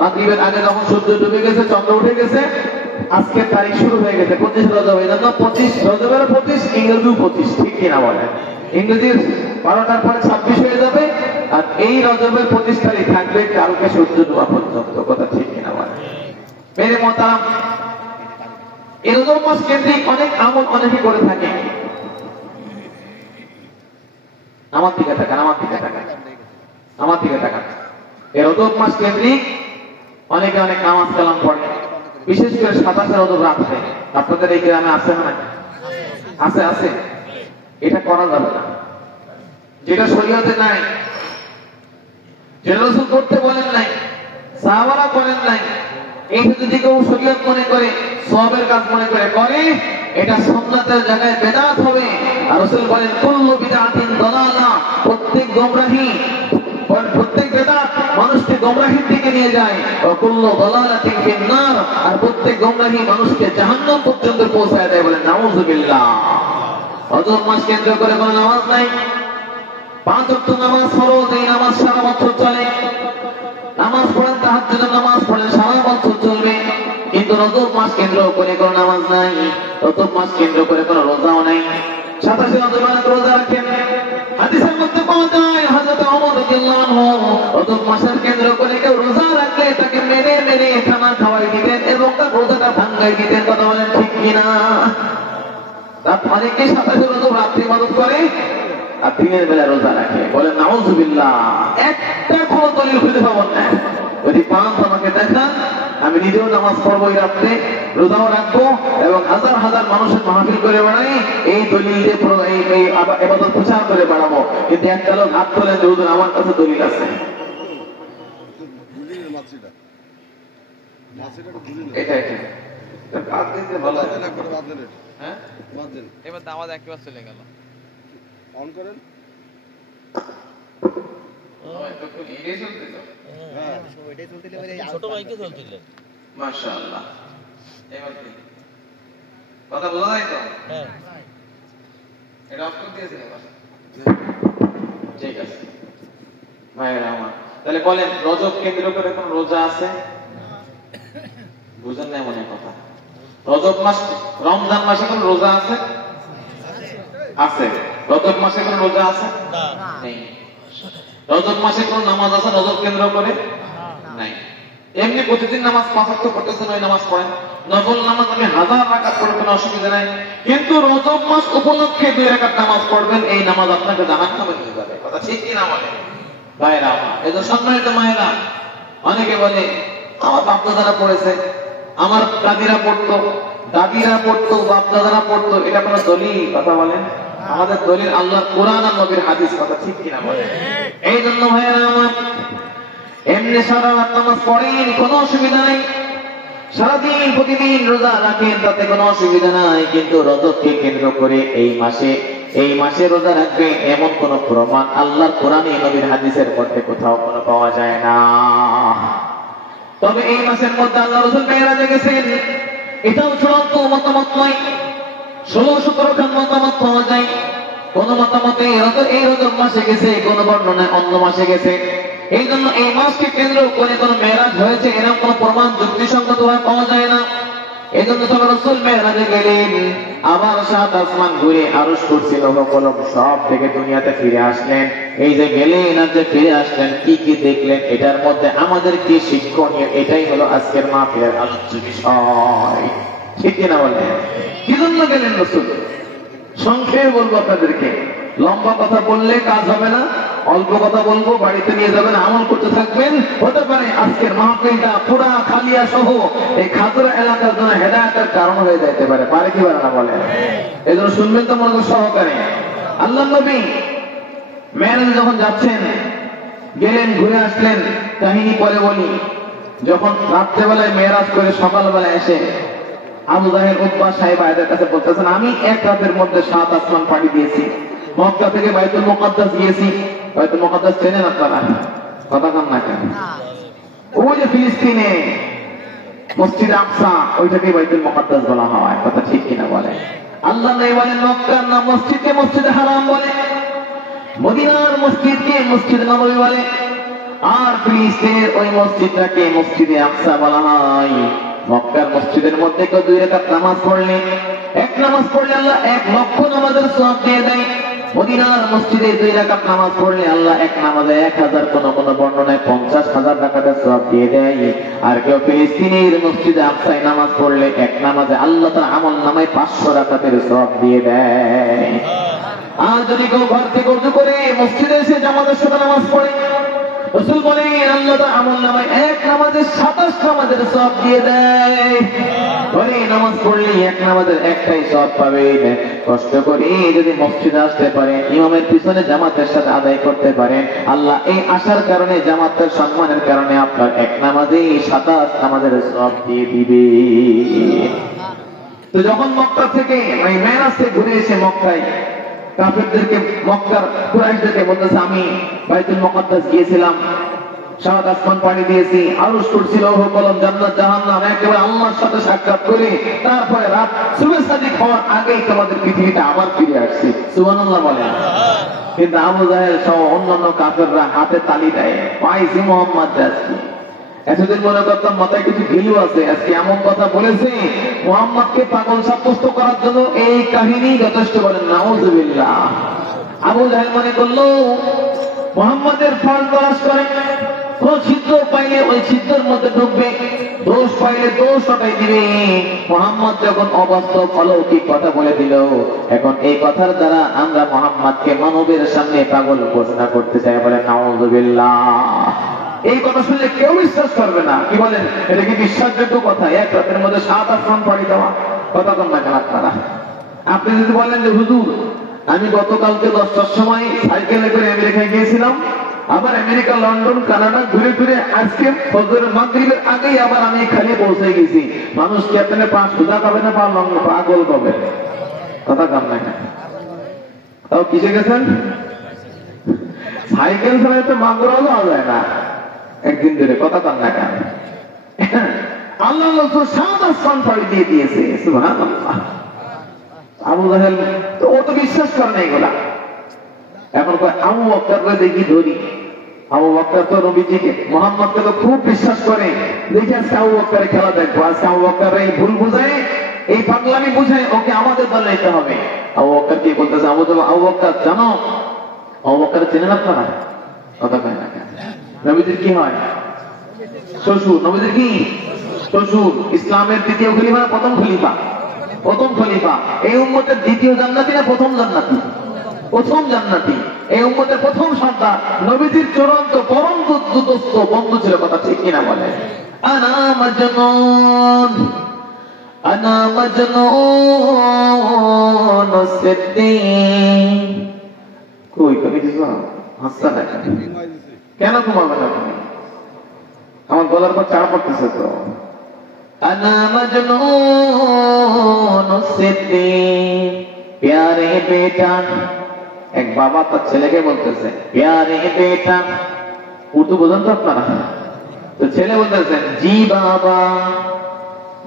মাগরিবের আগে যখন সূর্য ডুবে গেছে, চন্দ্র উঠে গেছে, আজকে তারিখ শুরু হয়ে গেছে 25 রজব। এই জন্য 25 রজবের 25, ইংরেজিও 25, ঠিক কিনা বলে? ইংরেজির 12টার পরে 26 হয়ে যাবে, আর এই রজবের 25 তারিখ থাকবে কালকে সূর্য ডোবা পর্যন্ত। কথা ঠিক কিনা বলে? মেরে মোহতারাম, এই রজব মাস কেন্দ্রিক অনেক আমল অনেকে করে থাকে। আমার দিকে তাকান, আমার দিকে তাকান, আমার দিকে তাকান। এই রজব মাস কেন্দ্রিক অনেকে অনেক নামাজ কালাম পড়ে, বিশেষ করে 27 রজব রাত্রে। আপনাদের এই গ্রামে আছে না? আছে, আছে। এটা করা যাবে না, যেটা শরীয়তে নাই, যেটা রাসূল করতে বলেন নাই, সাহাবারা করেন নাই। এইটা যদি কেউ শরীয়ত মনে করে, সওয়াবের কাজ মনে করে, এটা সুন্নাতের জায়গায় বেদাত হবে। আর রাসূল বলেন, কুল্লু বিদআতিন দালালা, প্রত্যেক গোমরাহি, প্রত্যেক বেদাত মানুষকে গোমরাহির দিকে নিয়ে যায়। ওয়া কুল্লু দালালাতিন ফিন-নার, আর প্রত্যেক গোমরাহি মানুষকে জাহান্নাম পর্যন্ত পৌঁছায় দেয়। বলেন নাউযুবিল্লাহ। রজব মাস কেন্দ্র করে কোনো নামাজ নাই। 5 ওয়াক্ত নামাজ ফরজ, এই নামাজ সারা বছর চলে। নামাজ পড়েন, তাহাজ্জুদের নামাজ পড়েন, সারা বছর চলবে। কিন্তু রজব মাস কেন্দ্র করে কোনো নামাজ নাই, রজব মাস কেন্দ্র করে কোনো রোজাও নাই। 27 রজব রোজা রাখেন। হাদিসের মধ্যে পাওয়া যায়, হযরত ওমর রাদিয়াল্লাহু আনহু রজব মাসের কেন্দ্র করে কেউ রোজা রাখলে তাকে মেরে মেরে খানা খাওয়াই দিতেন এবং তার রোজাটা ভাঙাই দিতেন। কথা বলেন ঠিক কিনা? তার অনেকে 27 রজব রাত্রি ইবাদত করে আর দিনের বেলা রোজা রাখে। বলেন নাউযুবিল্লাহ। একটা কোনো দলিল খুঁজে পাবেন না। যদি পান আমাকে দেখান, আমি নিজেও নামাজ পড়বো এই রাত্রে, রোজাও রাখবো এবং হাজার হাজার মানুষের মাহফিল করে বেড়াই, এই দলিল দিয়ে ইবাদত প্রচার করে বেড়াবো। কিন্তু একটা লোক হাত তোলেন যে হুজুর আমার কাছে দলিল আছে। এবার দাওয়াত একেবারে চলে গেল। অন করেন। ছোট ভাইকে চলছিল। মাশাআল্লাহ। এবার কথা বোঝা যায় তো? হ্যাঁ। এটা অফ করে দিয়েছেন এবার? ঠিক আছে। ভাইরা আমার, তাহলে বলেন রজব কেন্দ্র করে কোন রোজা আছে? বুঝেন না মনে কথা। রজব মাস, রমজান মাসে কোন রোজা আছে? আছে। রজব মাসে কোন রোজা আছে? নেই। রজব মাসে কোন নামাজ আছে রজব কেন্দ্র করে? নাই। এমনি প্রতিদিন নামাজ 5 ওয়াক্ত পড়তেছেন, ওই নামাজ পড়েন। নফল নামাজ আমি 1000 রাকাত পড়ব, কোনো অসুবিধা নাই। কিন্তু রজব মাস উপলক্ষে 2 রাকাত নামাজ পড়বেন, এই নামাজ আপনাকে জাহান্নামে নিয়ে যাবে। কথা ঠিক কি না বলে? ভাইরা আমার, এজন্য সম্মানিত মায়েরা, অনেকে বলে আমার বাপ দাদারা পড়েছে, আমার দাদিরা পড়তো, বাপ দাদারা পড়তো, এটা কোনো দলিল? কথা বলেন। আমাদের দলিল আল্লাহর কোরআন আর নবীর হাদিস। কথা ঠিক কিনা বলে? এই জন্য ভাইরা আমার, এমনি সারা রাত নামাজ পড়েন, কোনো অসুবিধা নেই। সারাদিন প্রতিদিন রোজা রাখেন, তাতে কোনো অসুবিধা নাই, কিন্তু রজবকে কেন্দ্র করে এই মাসে রোজা রাখবেন এমন কোন প্রমাণ আল্লাহর কোরআনে নবীর হাদিসের মধ্যে কোথাও কোনো পাওয়া যায় না। তবে এই মাসের মধ্যে আল্লাহ রাসূল মেরাজে গেছেন, এটাও চূড়ান্ত মতামত নয়। 16-17 খান মতামত পাওয়া যায়। কোন মতামতে এই রজব মাসে গেছে, কোন বর্ণনায় অন্য মাসে গেছে। এই জন্য এই মাসকে কেন্দ্র করে কোন মেরাজ হয়েছে এরকম কোন প্রমাণ যুক্তিসঙ্গত ভাবে পাওয়া যায় না। এই জন্য তবে রাসূল মেরাজে গেলেন, আবার 7 আসমান ঘুরে আরশ কুরসি লৌহ কলম সব থেকে দুনিয়াতে ফিরে আসলেন। এই যে গেলেন আর যে ফিরে আসলেন, কি কি দেখলেন, এটার মধ্যে আমাদের কি শিক্ষণীয়, এটাই হলো আজকের মাহফিলের আলোচ্য বিষয়। ঠিক কিনা বলেন? কি জন্য গেলেন রাসূল? সংক্ষেপে বলবো আপনাদেরকে, লম্বা কথা বললে কাজ হবে না, অল্প কথা বলবো, বাড়িতে নিয়ে যাবেন, আমল করতে থাকবেন। হতে পারে আজকের মাহফিলটা পুরা খালিয়া সহ এই খাতরা এলাকার জন্য হেদায়েতের কারণ হয়ে যেতে পারে। পারে কি পারে না বলেন? এই জন্য শুনবেন তো মনোযোগ সহকারে। আল্লাহর নবী মেরাজে যখন যাচ্ছেন, গেলেন, ঘুরে আসলেন, কাহিনী পরে বলি। যখন রাত্রেবেলায় মেরাজ করে সকালবেলা এসে আবু জাহেল উতবা সাহেব এদের কাছে বলতেছেন, আমি এক রাতের মধ্যে 7 আসমান পাড়ি দিয়েছি, মক্কা থেকে বাইতুল মুকাদ্দাস গিয়েছি। বাইতুল মুকাদ্দাস চেনেন আপনারা? কথা কান না কেন? ওই যে ফিলিস্তিনে মসজিদ আকসা, ওইটাকে বাইতুল মুকাদ্দাস বলা হয়। কথা ঠিক কিনা বলে? আল্লাহ নাই বলেন মক্কার নাম মসজিদকে মসজিদে হারাম বলে, মদিনার মসজিদকে মসজিদ নববী বলে, আর ফিলিস্তিনের ওই মসজিদটাকে মসজিদে আকসা বলা হয়। মক্কার মসজিদের মধ্যে কেউ 2 রাকাত নামাজ পড়লে, এক নামাজ পড়লে আল্লাহ 1 লক্ষ নামাজের সওয়াব দিয়ে দেয়। মদিনার মসজিদে 2 রাকাত নামাজ পড়লে আল্লাহ এক নামাজে 1000, কোন বর্ণনায় 50,000 রাকাতের সওয়াব দিয়ে দেয়। আর কেউ ফিলিস্তিনের মসজিদে আকসায় নামাজ পড়লে এক নামাজে আল্লাহ তার আমল নামায় 500 রাকাতের সওয়াব দিয়ে দেয়। আর যদি কেউ ঘর থেকে ওযু করে মসজিদে এসে জামাতের সাথে নামাজ পড়ে, রাসূল বলেন আল্লাহ তার আমল নামায় এক নামাজে 27 নামাজের সওয়াব দিয়ে দেয়। ওই নামাজ পড়লে এক নামাজের একটাই সওয়াব পাবেন। কষ্ট করে যদি মসজিদে আসতে পারেন, ইমামের পিছনে জামাতের সাথে আদায় করতে পারেন, আল্লাহ এই আসার কারণে, জামাতের সম্মানের কারণে আপনার এক নামাজেই 27 নামাজের সওয়াব দিয়ে দিবে। তো যখন মক্কা থেকে ওই মেরাজ থেকে ঘুরে এসে মক্কায় কাফেরদেরকে, মক্কার কুরাইশদেরকে বলতেছে, আমি বাইতুল মুকাদ্দাস গিয়েছিলাম, 7 আসমান পাড়ি দিয়েছি, আরশ কুরসি লৌহ কলম জান্নাত জাহান্নাম একেবারে আল্লাহর সাথে সাক্ষাৎ করে তারপরে রাত সুবহ সাদিক হওয়ার আগেই তোমাদের পৃথিবীতে আবার ফিরে আসছি। সুবহানাল্লাহ বলেন। কিন্তু আবু জাহেল সহ অন্যান্য কাফেররা হাতে তালি দেয়, পাইছি মুহাম্মদ যাচ্ছি। এতদিন মনে করতাম মাথায় কিছু ঘিলু আছে, আজকে এমন কথা বলেছে মুহাম্মদকে পাগল সাব্যস্ত করার জন্য এই কাহিনী যথেষ্ট। বলেন নাউযুবিল্লাহ। আবু জাহেল মনে করলো মুহাম্মদের ফল তলাশ করে, কোন ছিদ্র পাইলে ওই ছিদ্রের মধ্যে ঢুকবে, দোষ পাইলে দোষ হটাই দিবে। মুহাম্মদ যখন অবাস্তব অলৌকিক কথা বলে দিল, এখন এই কথার দ্বারা আমরা মুহাম্মদকে মানবের সামনে পাগল ঘোষণা করতে চাই। বলে নাউযুবিল্লাহ। এই কথা শুনলে কেউ বিশ্বাস করবে না। কি বলেন? এটা কি বিশ্বাসযোগ্য কথা? এক রাতের মধ্যে 7 আসমান পাড়ি দেওয়া, কথা কন না কেন আপনারা? আপনি যদি বলেন যে হুজুর আমি গতকালকে 10টার সময় সাইকেলে করে আমেরিকায় গিয়েছিলাম, আবার আমেরিকা, লন্ডন, কানাডা ঘুরে ফিরে আজকে ফজরের মাগরিবের আগেই আবার আমি এখানে পৌঁছে গেছি, মানুষ কি আপনার পাঁচ সুদা পাবে না পাগল পাবে? কথা কন না কেন? তাও কিসে গেছেন? সাইকেল ছাড়া তো মাগরাও যাওয়া যায় না একদিন ধরে। কথা কন না কেন? আল্লাহ রাসূল 7 আসমান পাড়ি দিয়ে দিয়েছে। সুবহানাল্লাহ। আবু জাহেল তো ও তো বিশ্বাস করে না এগুলা। এখন আবু বকরকে দেখি ধরি, আবু বকর তো নবীজিকে, মুহাম্মদকে তো খুব বিশ্বাস করে। দেখি আজকে আবু বকরের খেলা দেখবো, আজকে আবু বকর এই ভুল বুঝায়, এই পাগলামি বুঝায়, ওকে আমাদের দলে নিতে হবে। আবু বকর কি বলতেছে? আবু বকর জানো, আবু বকর চেনেন আপনারা? কথা কয় না কেন? নবীজির কি হয়? শ্বশুর। নবীজির কি শ্বশুর। ইসলামের দ্বিতীয় খলিফা না প্রথম খলিফা? প্রথম খলিফা। এই উম্মতের দ্বিতীয় জান্নাতি না প্রথম জান্নাতি? প্রথম জান্নাতি। এই উম্মতের প্রথম সন্তান, নবীজির চূড়ান্ত পরম দুস্থ বন্ধু ছিল। কথা ঠিক কিনা বলে? আনা মাজনুন, আনা মাজনুন সিদ্দিক। কই কবি দিছো? হাসা না কেন? ঘুমাবে না তুমি? আমার গলার পর চাপ পড়তেছে তো। আনা মজনুন সিদ্দিক, প্যারে বেটা। এক বাবা তার ছেলেকে বলতেছে প্যারে বেটা। উর্দু বোঝেন তো আপনারা? তো ছেলে বলতেছেন জি বাবা।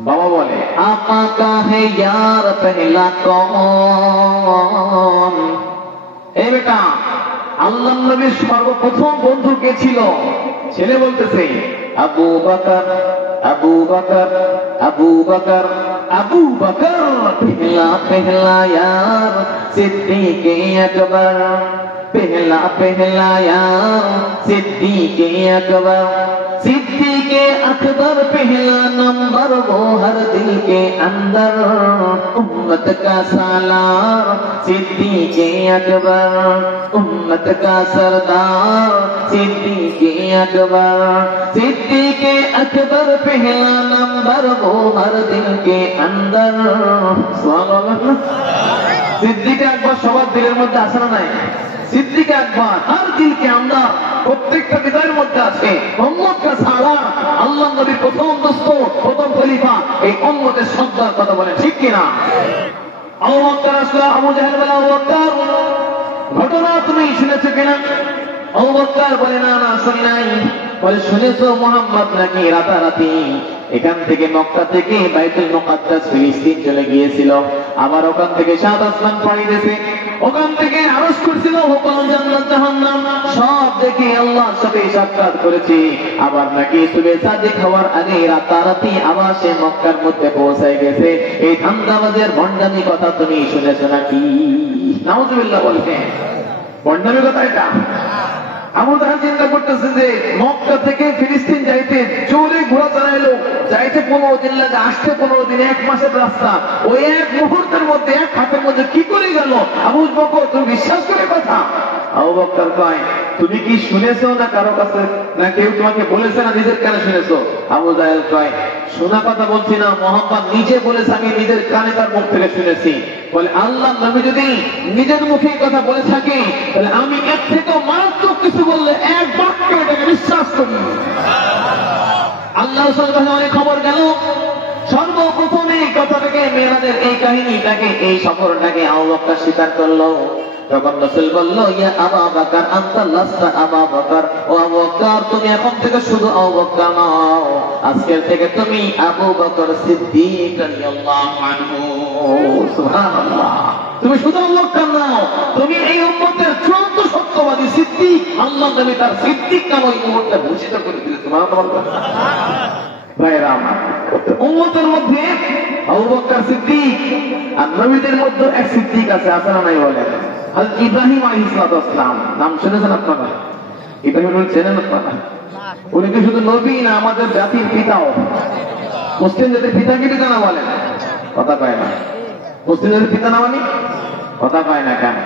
বাবা বলে আপা কাহে ইয়ার পেহলা কৌন। এই বেটা, আল্লাহ নবীর সর্বপ্রথম বন্ধু কে ছিল? ছেলে বলতেছে আবু বকর। আবু বকর, আবু বকর, আবু বকর পেহলা পেহলা यार सिद्दीक अकबर। पहला पहला यार सिद्दीक अकबर। सिद्दीक अकबर पहला नंबर, वो हर दिल के अंदर उम्मत का सालार सिद्दीक अकबर। उम्मत का सरदार सिद्दीक अकबर। सिद्दीक अकबर पहला नंबर, वो हर दिल के अंदर। सुभान अल्लाह। सिद्दीक अकबर সবার দিলের মধ্যে আছে না নাই? সিদ্দিক আকবর हर दिल के अंदर, প্রত্যেকটা হৃদয়ের মধ্যে আছে। উম্মত কা সালার, আল্লাহ নবীর প্রথম দোস্ত, প্রথম খলিফা, এই উম্মতের সর্দার। কথা বলেন ঠিক কিনা? আবু বকর আসলে আবু জাহেল বলে আবু বকর ঘটনা তুমি শুনেছো কিনা? আবু বকর বলে না না শুনি নাই। বলে শুনেছো মুহাম্মদ নাকি রাতারাতি এখান থেকে মক্কা থেকে বাইতুল মুকাদ্দাস ফিলিস্তিন চলে গিয়েছিল, আবার ওখান থেকে সাত আসমান পাড়ি দিয়েছে, ওখান থেকে আরশ করছিল হুকুম জান্নাত জাহান্নাম সব দেখে আল্লাহর সাথে সাক্ষাৎ করেছে। আবার নাকি সুবে সাদিক হওয়ার আগে রাতারাতি আবার সে মক্কার মধ্যে পৌঁছায় গেছে। এই ধান্দাবাজের ভণ্ডামি কথা তুমি শুনেছো নাকি? নাউজুবিল্লাহ বলছে ভণ্ডামি কথা এটা। আবু জাহেল চিন্তা করতেছেন যে মক্কা থেকে ফিলিস্তিন যাইতে জোরে ঘোড়া চালাইলো, যাইতে 15 দিন লাগে, আসতে 15 দিন, 1 মাসের রাস্তা। ওই এক মুহূর্তের মধ্যে, এক হাতের মধ্যে কি করে গেল? আবু বকর তুমি বিশ্বাস করে কথা? আবু বকর কয় তুমি কি শুনেছো না কারো কাছে, না কেউ তোমাকে বলেছে, না নিজের কানে শুনেছো? আবু জাহেল কয় শোনা কথা বলছি না, মুহাম্মদ নিজে বলেছে, আমি নিজের কানে তার মুখ থেকে শুনেছি। বলে আল্লাহ নবী যদি নিজের মুখে কথা বলে থাকে, তাহলে আমি এর থেকে মারাত্মক কিছু বললে এক বাক্যে এটাকে বিশ্বাস করি। আল্লাহ রাসূল অনেক খবর গেল। সর্বপ্রথম এই কথাটাকে, মেরাজের এই কাহিনীটাকে, এই সফরটাকে আবু বকর স্বীকার করলো। তখন রাসূল বলল ইয়া আবু বকর আনতা লাস্তা আবু বকর। ও আবু বকর তুমি এখন থেকে শুধু আবু বকর নও, আজকের থেকে তুমি আবু বকর সিদ্দিক রাদিয়াল্লাহু আনহু। সুবহানাল্লাহ। তুমি শুধু আবু বকর নও, তুমি এই উম্মতের চূড়ান্ত সত্যবাদী সিদ্দিক। আল্লাহ নবী তার সিদ্দিক নামে এই উম্মতকে ভূষিত করে দিলেন। সুবহানাল্লাহ। ভাইরা আমার, উম্মতের মধ্যে আবু বকর সিদ্দিক আর নবীদের মধ্যে এক সিদ্দিক আছে, আছে না নাই বলেন? হযরত ইব্রাহিম আলাইহিস সালাম নাম শুনেছেন আপনারা? ইব্রাহিম চেনেন আপনারা? উনি কি শুধু নবী না, আমাদের জাতির পিতাও। মুসলিম জাতির পিতা কি পিতা না বলেন? কথা কয় না। মুসলিম জাতির পিতা না মানে কথা কয় না কেন?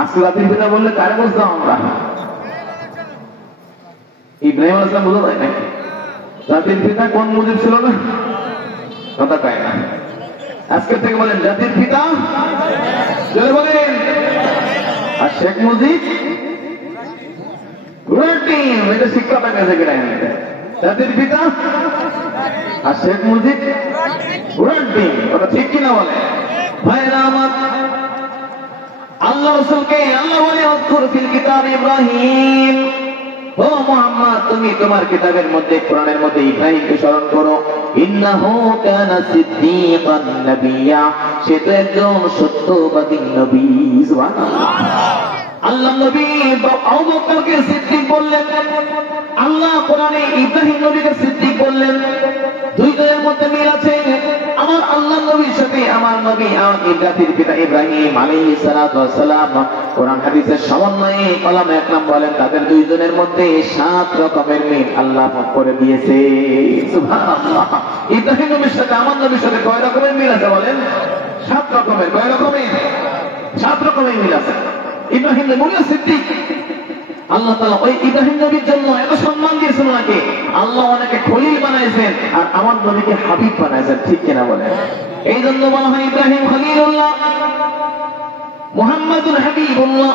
আজকে জাতির পিতা বললে কারে বুঝতাম আমরা? ইব্রাহিম আলাইহিস সালাম বুঝা যায় নাকি? জাতির পিতা কোন মুজিব ছিল না? কথা কয় না। আজকে থেকে বলেন জাতির পিতা চলে বলেন। আর শেখ মুজিব এটা শিক্ষা পাই গেছে কিনা? জাতির পিতা আর শেখ মুজিব ওটা ঠিক কিনা বলে? ভাইরা আমার, আল্লাহ রাসূলকে আল্লাহ বলে আযকুর ফিল কিতাব ইব্রাহিম। ও মুহাম্মদ তুমি তোমার কিতাবের মধ্যে, কোরআনের মধ্যে ইব্রাহিমকে স্মরণ করো। ইন্নাহু কানা সিদ্দীকান নাবিয়্যা, সে তো একজন সত্যবাদী নবী। সুবহানাল্লাহ। আল্লাহ নবী আবু বকরকে সিদ্দিক বললেন, আল্লাহ কোরআনে ইব্রাহিম নবীকে সিদ্দিক বললেন। দুইজনের মধ্যে মিল আছে। আমার আল্লাহ নবীর সাথে আমার নবী, আমার জাতির পিতা ইব্রাহিম আলাইহিস সালাতু ওয়াস সালাম, কোরআন হাদিসের সমন্বয়ে কলাম একরাম বলেন তাদের দুইজনের মধ্যে 7 রকমের মিল আল্লাহ পাক করে দিয়েছে। সুবহানাল্লাহ। ইব্রাহিম নবীর সাথে আমার নবীর সাথে কয় রকমের মিল আছে বলেন? 7 রকমের। কয় রকমের? 7 রকমের মিল আছে। ইব্রাহিম নবী সিদ্দিক। আল্লাহ তাআলা ওই ইব্রাহিম নবীর জন্য এত সম্মান দিয়েছেন ওনাকে। আল্লাহ ওনাকে খলিল বানাইছেন আর আমার নবীকে হাবিব বানাইছেন। ঠিক কিনা বলেন? এই জন্য বলা হয় ইব্রাহিম খলিলুল্লাহ, মুহাম্মাদুল হাবিবুল্লাহ।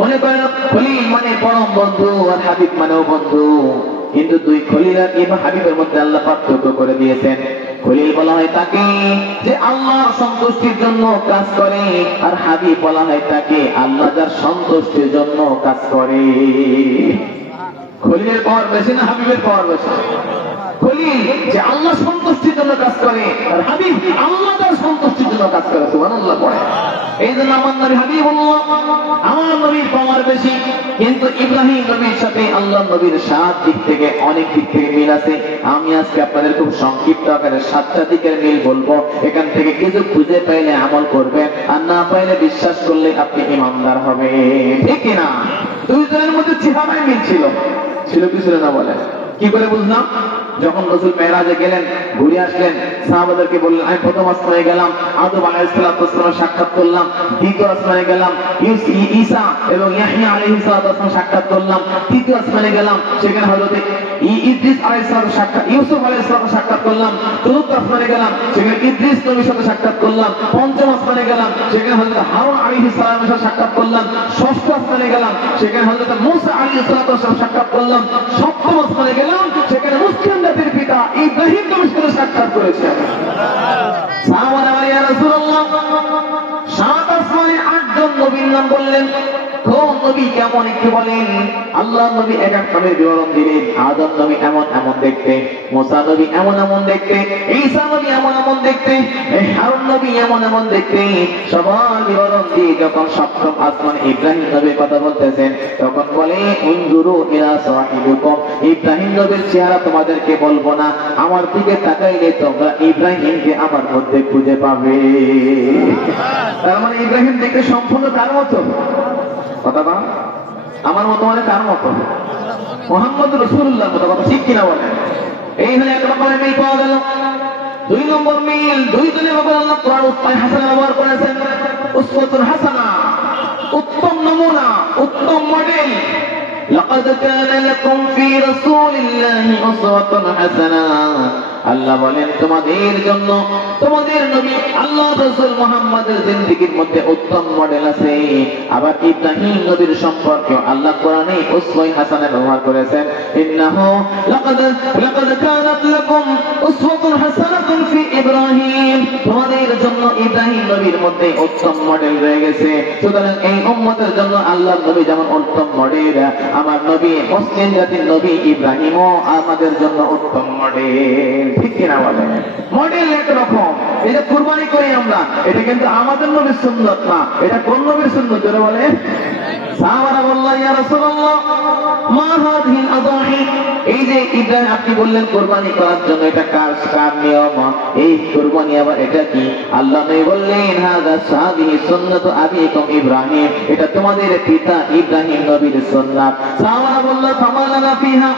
মনে করেন খলিল মানে পরম বন্ধু আর হাবিব মানেও বন্ধু। কিন্তু দুই খলিল আর ইবনে হাবিবের মধ্যে আল্লাহ পার্থক্য করে দিয়েছেন। খলিল বলা হয় তাকে যে আল্লাহর সন্তুষ্টির জন্য কাজ করে, আর হাবিব বলা হয় তাকে আল্লাহ যার সন্তুষ্টির জন্য কাজ করে। খলিলের পাওয়ার বেশি না হাবিবের পাওয়ার বেশি? খলিল যে আল্লাহ সন্তুষ্টির জন্য কাজ করে, আর হাবিব আল্লাহ তার সন্তুষ্টির জন্য কাজ করে। সুবহানাল্লাহ পড়ে। এই জন্য আমার নবী হাবিবুল্লাহ, আমার নবীর পাওয়ার বেশি। কিন্তু ইব্রাহিম নবীর সাথে আল্লাহ নবীর 7 দিক থেকে অনেক দিক থেকে মিল আছে। আমি আজকে আপনাদের খুব সংক্ষিপ্ত আকারে 7টা দিকের মিল বলবো। এখান থেকে কিছু খুঁজে পাইলে আমল করবেন, আর না পাইলে বিশ্বাস করলে আপনি ইমানদার হবেন। ঠিক কিনা? দুইজনের মধ্যে চেহারায় মিল ছিল কি ছিল না বলে? কি করে বুঝলাম? যখন রাসূল মেরাজে গেলেন, ঘুরে আসলেন, সাহাবাদেরকে বললেন আমি প্রথম আসমানে গেলাম, আদম আলাইহিস সালামের সাক্ষাৎ করলাম। দ্বিতীয় আসমানে গেলাম, ঈসা এবং ইয়াহইয়া আলাইহিস সালাম সাক্ষাৎ করলাম। তৃতীয় আসমানে গেলাম, সেখানে হযরত ইদ্রিস আলাইহিস সালাম সাক্ষাৎ, ইউসুফ আলাইহিস সালাম সাক্ষাৎ করলাম। চতুর্থ আসমানে গেলাম, সেখানে ইদ্রিস নবীর সাথে সাক্ষাৎ করলাম। পঞ্চম আসমানে গেলাম, সেখানে হযরত হারুন আলাইহিস সালামের সাথে সাক্ষাৎ করলাম। ষষ্ঠ আসমানে গেলাম, সেখানে হযরত মূসা আলাইহিস সালাম সাক্ষাৎ করলাম। সপ্তম আসমানে গেলাম, সেখানে মুসলিম জাতির পিতা ইব্রাহিম নবীর সাথে সাক্ষাৎ করেছেন। সাহাবারা বলেন ইয়া রাসূলুল্লাহ, 7 আসমানে 8 জন নবীর নাম বললেন। কোন নবী কেমন একটু বলেন? আল্লাহ নবী এক এক নামের বিবরণ দিলেন। আদম নবী এমন এমন দেখতে, মুসা নবী এমন এমন দেখতে, ঈসা নবী এমন এমন দেখতে, হারুন নবী এমন এমন দেখতে। সবার বিবরণ দিয়ে যখন সপ্তম আসমানে ইব্রাহিম নবীর কথা বলতেছেন, তখন বলে উনজুরু ইলা সাহিবিকুম, ইব্রাহিম নবীর চেহারা তোমাদেরকে বলবো না, আমার দিকে তাকাইলে তোমরা ইব্রাহিমকে আমার মধ্যে খুঁজে পাবে। তার মানে ইব্রাহিম দেখতে সম্পূর্ণ তার মতো। কথা বল, আমার মতো মানে কার মতো? মুহাম্মদ রাসূলুল্লাহর মতো। কথা ঠিক কিনা বলেন? এই হলো এক রকমের মিল পাওয়া গেল। 2 নম্বর মিল, দুইজনের ব্যাপারে আল্লাহ কোরআন উসওয়াতুন হাসানা ব্যবহার করেছেন। উসওয়াতুন হাসানা, উত্তম নমুনা, উত্তম মডেল। লাকাদ কানা লাকুম ফি রাসূলিল্লাহি উসওয়াতুন হাসানা। আল্লাহ বলেন তোমাদের জন্য তোমাদের নবী আল্লাহ রাসূল মুহাম্মদের জিন্দেগীর মধ্যে উত্তম মডেল আছে। আবার ইব্রাহিম নবীর সম্পর্কে আল্লাহ কোরআনে উসওয়ায়ে হাসানা ব্যবহার করেছেন। ইন্নাহু লাকাদ কানাত লাকুম উসওয়াতুন হাসানাতুন ফি ইব্রাহিম, তোমাদের জন্য ইব্রাহিম নবীর মধ্যে উত্তম মডেল রয়ে গেছে। সুতরাং এই উম্মতের জন্য আল্লাহর নবী যেমন উত্তম মডেল, আমার নবী মুসলিম জাতির নবী ইব্রাহিমও আমাদের জন্য উত্তম মডেল। ঠিক কিনা বলেন? মডেল একরকম। এই যে কুরবানি করি আমরা, এটা কিন্তু আমাদের নবীর সুন্নাত না, এটা কোন নবীর সুন্নাত জোরে বলেন? সাহাবারা বলল ইয়া রাসূলুল্লাহ মা হাযিহিল আযাহি, এই যে ইব্রাহিম আপনি বললেন কুরবানি করার জন্য, এটা কার নিয়ম? এই কুরবানি আবার এটা কি? আল্লাহ নবী বললেন হাযা সাহাবিহি সুন্নাতু আবিকুম ইব্রাহিম, এটা তোমাদের পিতা ইব্রাহিম নবীর সুন্নাত। সাহাবারা বলল ফামালানা ফিহা,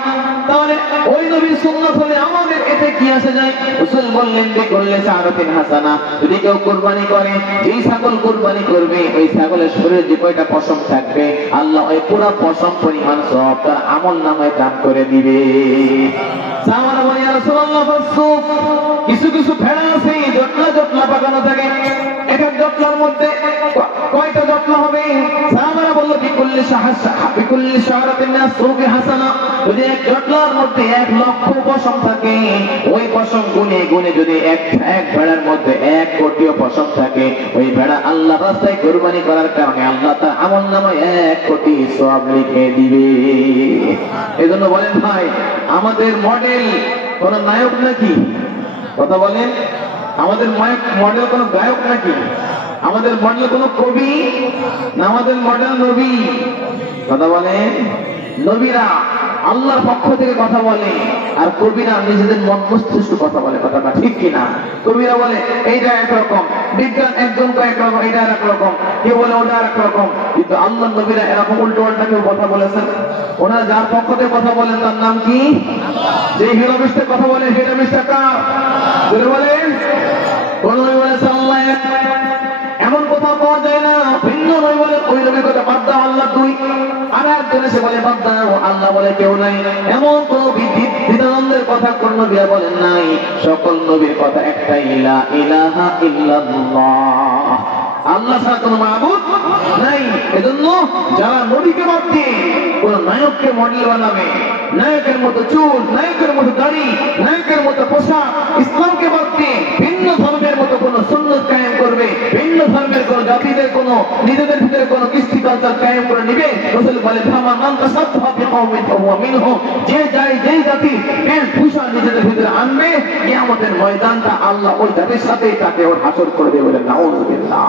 তাহলে ওই নবীর সুন্নাত হলে আমাদের এতে কি আসে যায়? রাসূল বললেন যে করলে সাহারাতিন হাসানা, যদি কেউ কুরবানি করে, যেই ছাগল কুরবানি করবে ওই ছাগলের শরীরে যে কয়টা পশম থাকবে আল্লাহ ওই পুরো পশম পরিমাণ সওয়াব তার আমলনামায় দান করে দিবে। সাহাবারা বলে ইয়া রাসূলুল্লাহ ফাসুক, কিছু কিছু ভেড়া আছে জটলা পাকানো থাকে, এক এক জটলার মধ্যে কয়টা জটলা হবে? সাহাবারা বলল বিকুল্লি শাহরাতিন নাসুকি হাসানা, যদি এক জটলার মধ্যে 1 লক্ষ পশম থাকে, ওই পশম গুনে গুনে যদি এক ভেড়ার মধ্যে 1 কোটিও পশম থাকে, ওই ভেড়া আল্লাহ রাস্তায় কুরবানি করার কারণে আল্লাহ তার আমলনামায় 1 কোটি সওয়াব লিখে দিবে। এজন্য বলেন ভাই, আমাদের মডেল কোন নায়ক নাকি? কথা বলেন, আমাদের মডেল কোন গায়ক নাকি? আমাদের মডেল কোন কবি না? আমাদের মডেল নবী। কথা বলেন, নবীরা আল্লাহর পক্ষ থেকে কথা বলে, আর কবিরা নিজেদের মন মস্তিষ্ক কথা বলে। কথাটা ঠিক কিনা? কবিরা বলে এইটা একরকম, বিজ্ঞান একজন একরকম, এটা আর একরকম, কেউ বলে ওটা আর একরকম। কিন্তু আল্লাহ নবীরা এরকম উল্টো পাল্টা কেউ কথা বলেছেন? ওনারা যার পক্ষ থেকে কথা বলেন তার নাম কি? যে হিরো মিস্টার কথা বলে সেটা মিস্টার কার? বলেন কোন নবী বলেছেন আল্লাহ এক, এমন কোথাও পাওয়া যায় না। ভিন্ন নবী বলে ওই নবীর কথা বাদ দাও আল্লাহ 2, আর একজন এসে বলে বাদ দাও আল্লাহ বলে কেউ নাই। এমন কোন বিধানন্দের কথা কোন নবী বলেন নাই। সকল নবীর কথা একটাই, লা ইলাহা ইল্লাল্লাহ, আল্লাহ ছাড়া কোন মাবুদ নাই। এজন্য যারা নবীকে বাদ দিয়ে কোন নায়ককে মডেল বানাবে, নায়কের মতো চুল, নায়কের মতো দাড়ি, নায়কের মতো পোশাক, ইসলামকে বাদ দিয়ে ভিন্ন ধর্মের মতো কোন সুন্নত কায়েম করবে, ভিন্ন ধর্মের কোন জাতিদের কোন নিজেদের ভিতরে কোন কৃষ্টি কালচার কায়েম করে নিবে, রাসূল বলে ফামান তাসাদদাকা বিকওমিন ফাহুয়া মিনহুম, যে যেই জাতি বেশভূষা নিজেদের ভিতরে আনবে, কিয়ামতের ময়দানটা আল্লাহ ওই জাতির সাথেই তাকে ওর হাসর করে দেবে বলে নাউযুবিল্লাহ।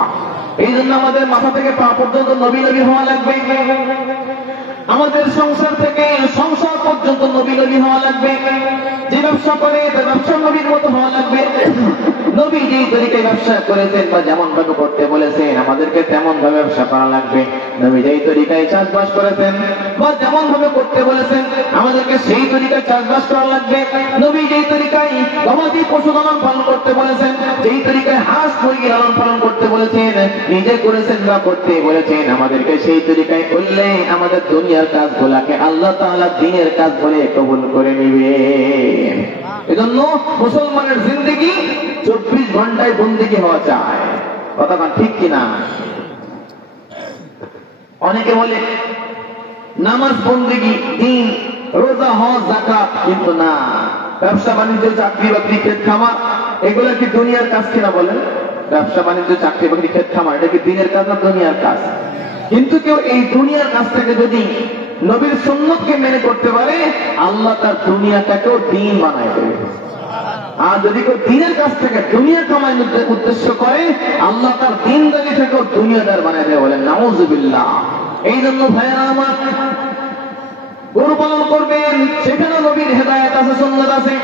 এই জন্য আমাদের মাথা থেকে পা পর্যন্ত নবী নবী হওয়া লাগবে, আমাদের সংসার থেকে সংসার পর্যন্ত নবী নবী হওয়া লাগবে, যে ব্যবসা করে তার ব্যবসা নবীর মতো হওয়া লাগবে। নবী যেই তরিকায় ব্যবসা করেছেন বা যেমন ভাবে করতে বলেছেন আমাদেরকে তেমন ভাবে ব্যবসা করা লাগবে। নবী যেই তরিকায় চাষবাস করেছেন বা যেমন ভাবে করতে বলেছেন আমাদেরকে সেই তরিকায় চাষবাস করা লাগবে। নবী যেই তরিকায় গবাদি পশু লালন পালন করতে বলেছেন, যেই তরিকায় হাঁস মুরগি লালন পালন করতে বলেছেন, নিজে করেছেন বা করতে বলেছেন, আমাদেরকে সেই তরিকায় করলে আমাদের দুনিয়ার কাজগুলাকে আল্লাহ তাআলা দ্বীনের কাজ বলে কবুল করে নিবে। এজন্য মুসলমানের জিন্দেগি 24 ঘন্টায় বন্দেগী হওয়া চায়। কথা ঠিক কিনা? অনেকে বলে নামাজ বন্দেগী, দিন, রোজা, হজ, যাকাত, কিন্তু না, ব্যবসা বাণিজ্য, চাকরি বাকরি, ক্ষেত খামার, এগুলা কি দুনিয়ার কাজ কিনা বলেন? ব্যবসা বাণিজ্য, চাকরি বাকরি, ক্ষেত খামার, এটা কি দিনের কাজ না দুনিয়ার কাজ? কিন্তু কেউ এই দুনিয়ার কাজটাকে যদি নবীর সুন্নতকে মেনে করতে পারে, আল্লাহ তার দুনিয়াটাকেও দিন বানায় দেবে। আর যদি কেউ দিনের কাছ থেকে দুনিয়া কামানোর উদ্দেশ্য করে, আল্লাহ তার দিনদারি থেকেও দুনিয়াদার বানায় দেবে বলেন নাউযুবিল্লাহ। এই জন্য ভাইরা আমার, গরু পালন করবেন, সেখানে নবীর হেদায়েত আছে, সুন্নাত আছে।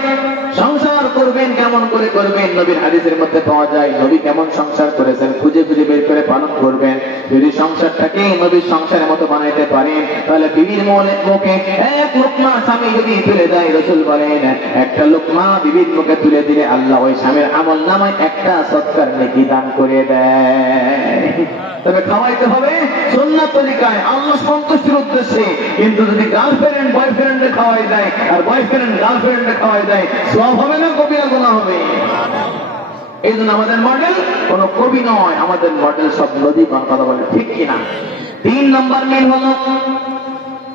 সংসার করবেন, কেমন করে করবেন নবীর হাদিসের মধ্যে পাওয়া যায়। নবী কেমন সংসার করেছেন খুঁজে খুঁজে বের করে পালন করবেন। যদি সংসারটাকে নবীর সংসারের মতো বানাইতে পারেন, তাহলে বিবির মুখে এক লোকমা স্বামী যদি তুলে দেয়, রাসূল বলেন একটা লোকমা বিবির মুখে তুলে দিলে আল্লাহ ওই স্বামীর আমল নামায় একটা সদকার নেকি দান করে দেয়। তবে খাওয়াইতে হবে সুন্নাত তরিকায়, আল্লাহ সন্তুষ্টির উদ্দেশ্যে। কিন্তু যদি গার্লফ্রেন্ড বয়ফ্রেন্ডে খাওয়াই দেয় আর বয়ফ্রেন্ড গার্লফ্রেন্ডে খাওয়াই দেয়, সওয়াব হবে না কবিরা গুনাহ হবে? এই জন্য আমাদের মডেল কোন কবি নয়, আমাদের মডেল সব নবী। কথা বলে ঠিক কিনা? 3 নম্বর মিল হলো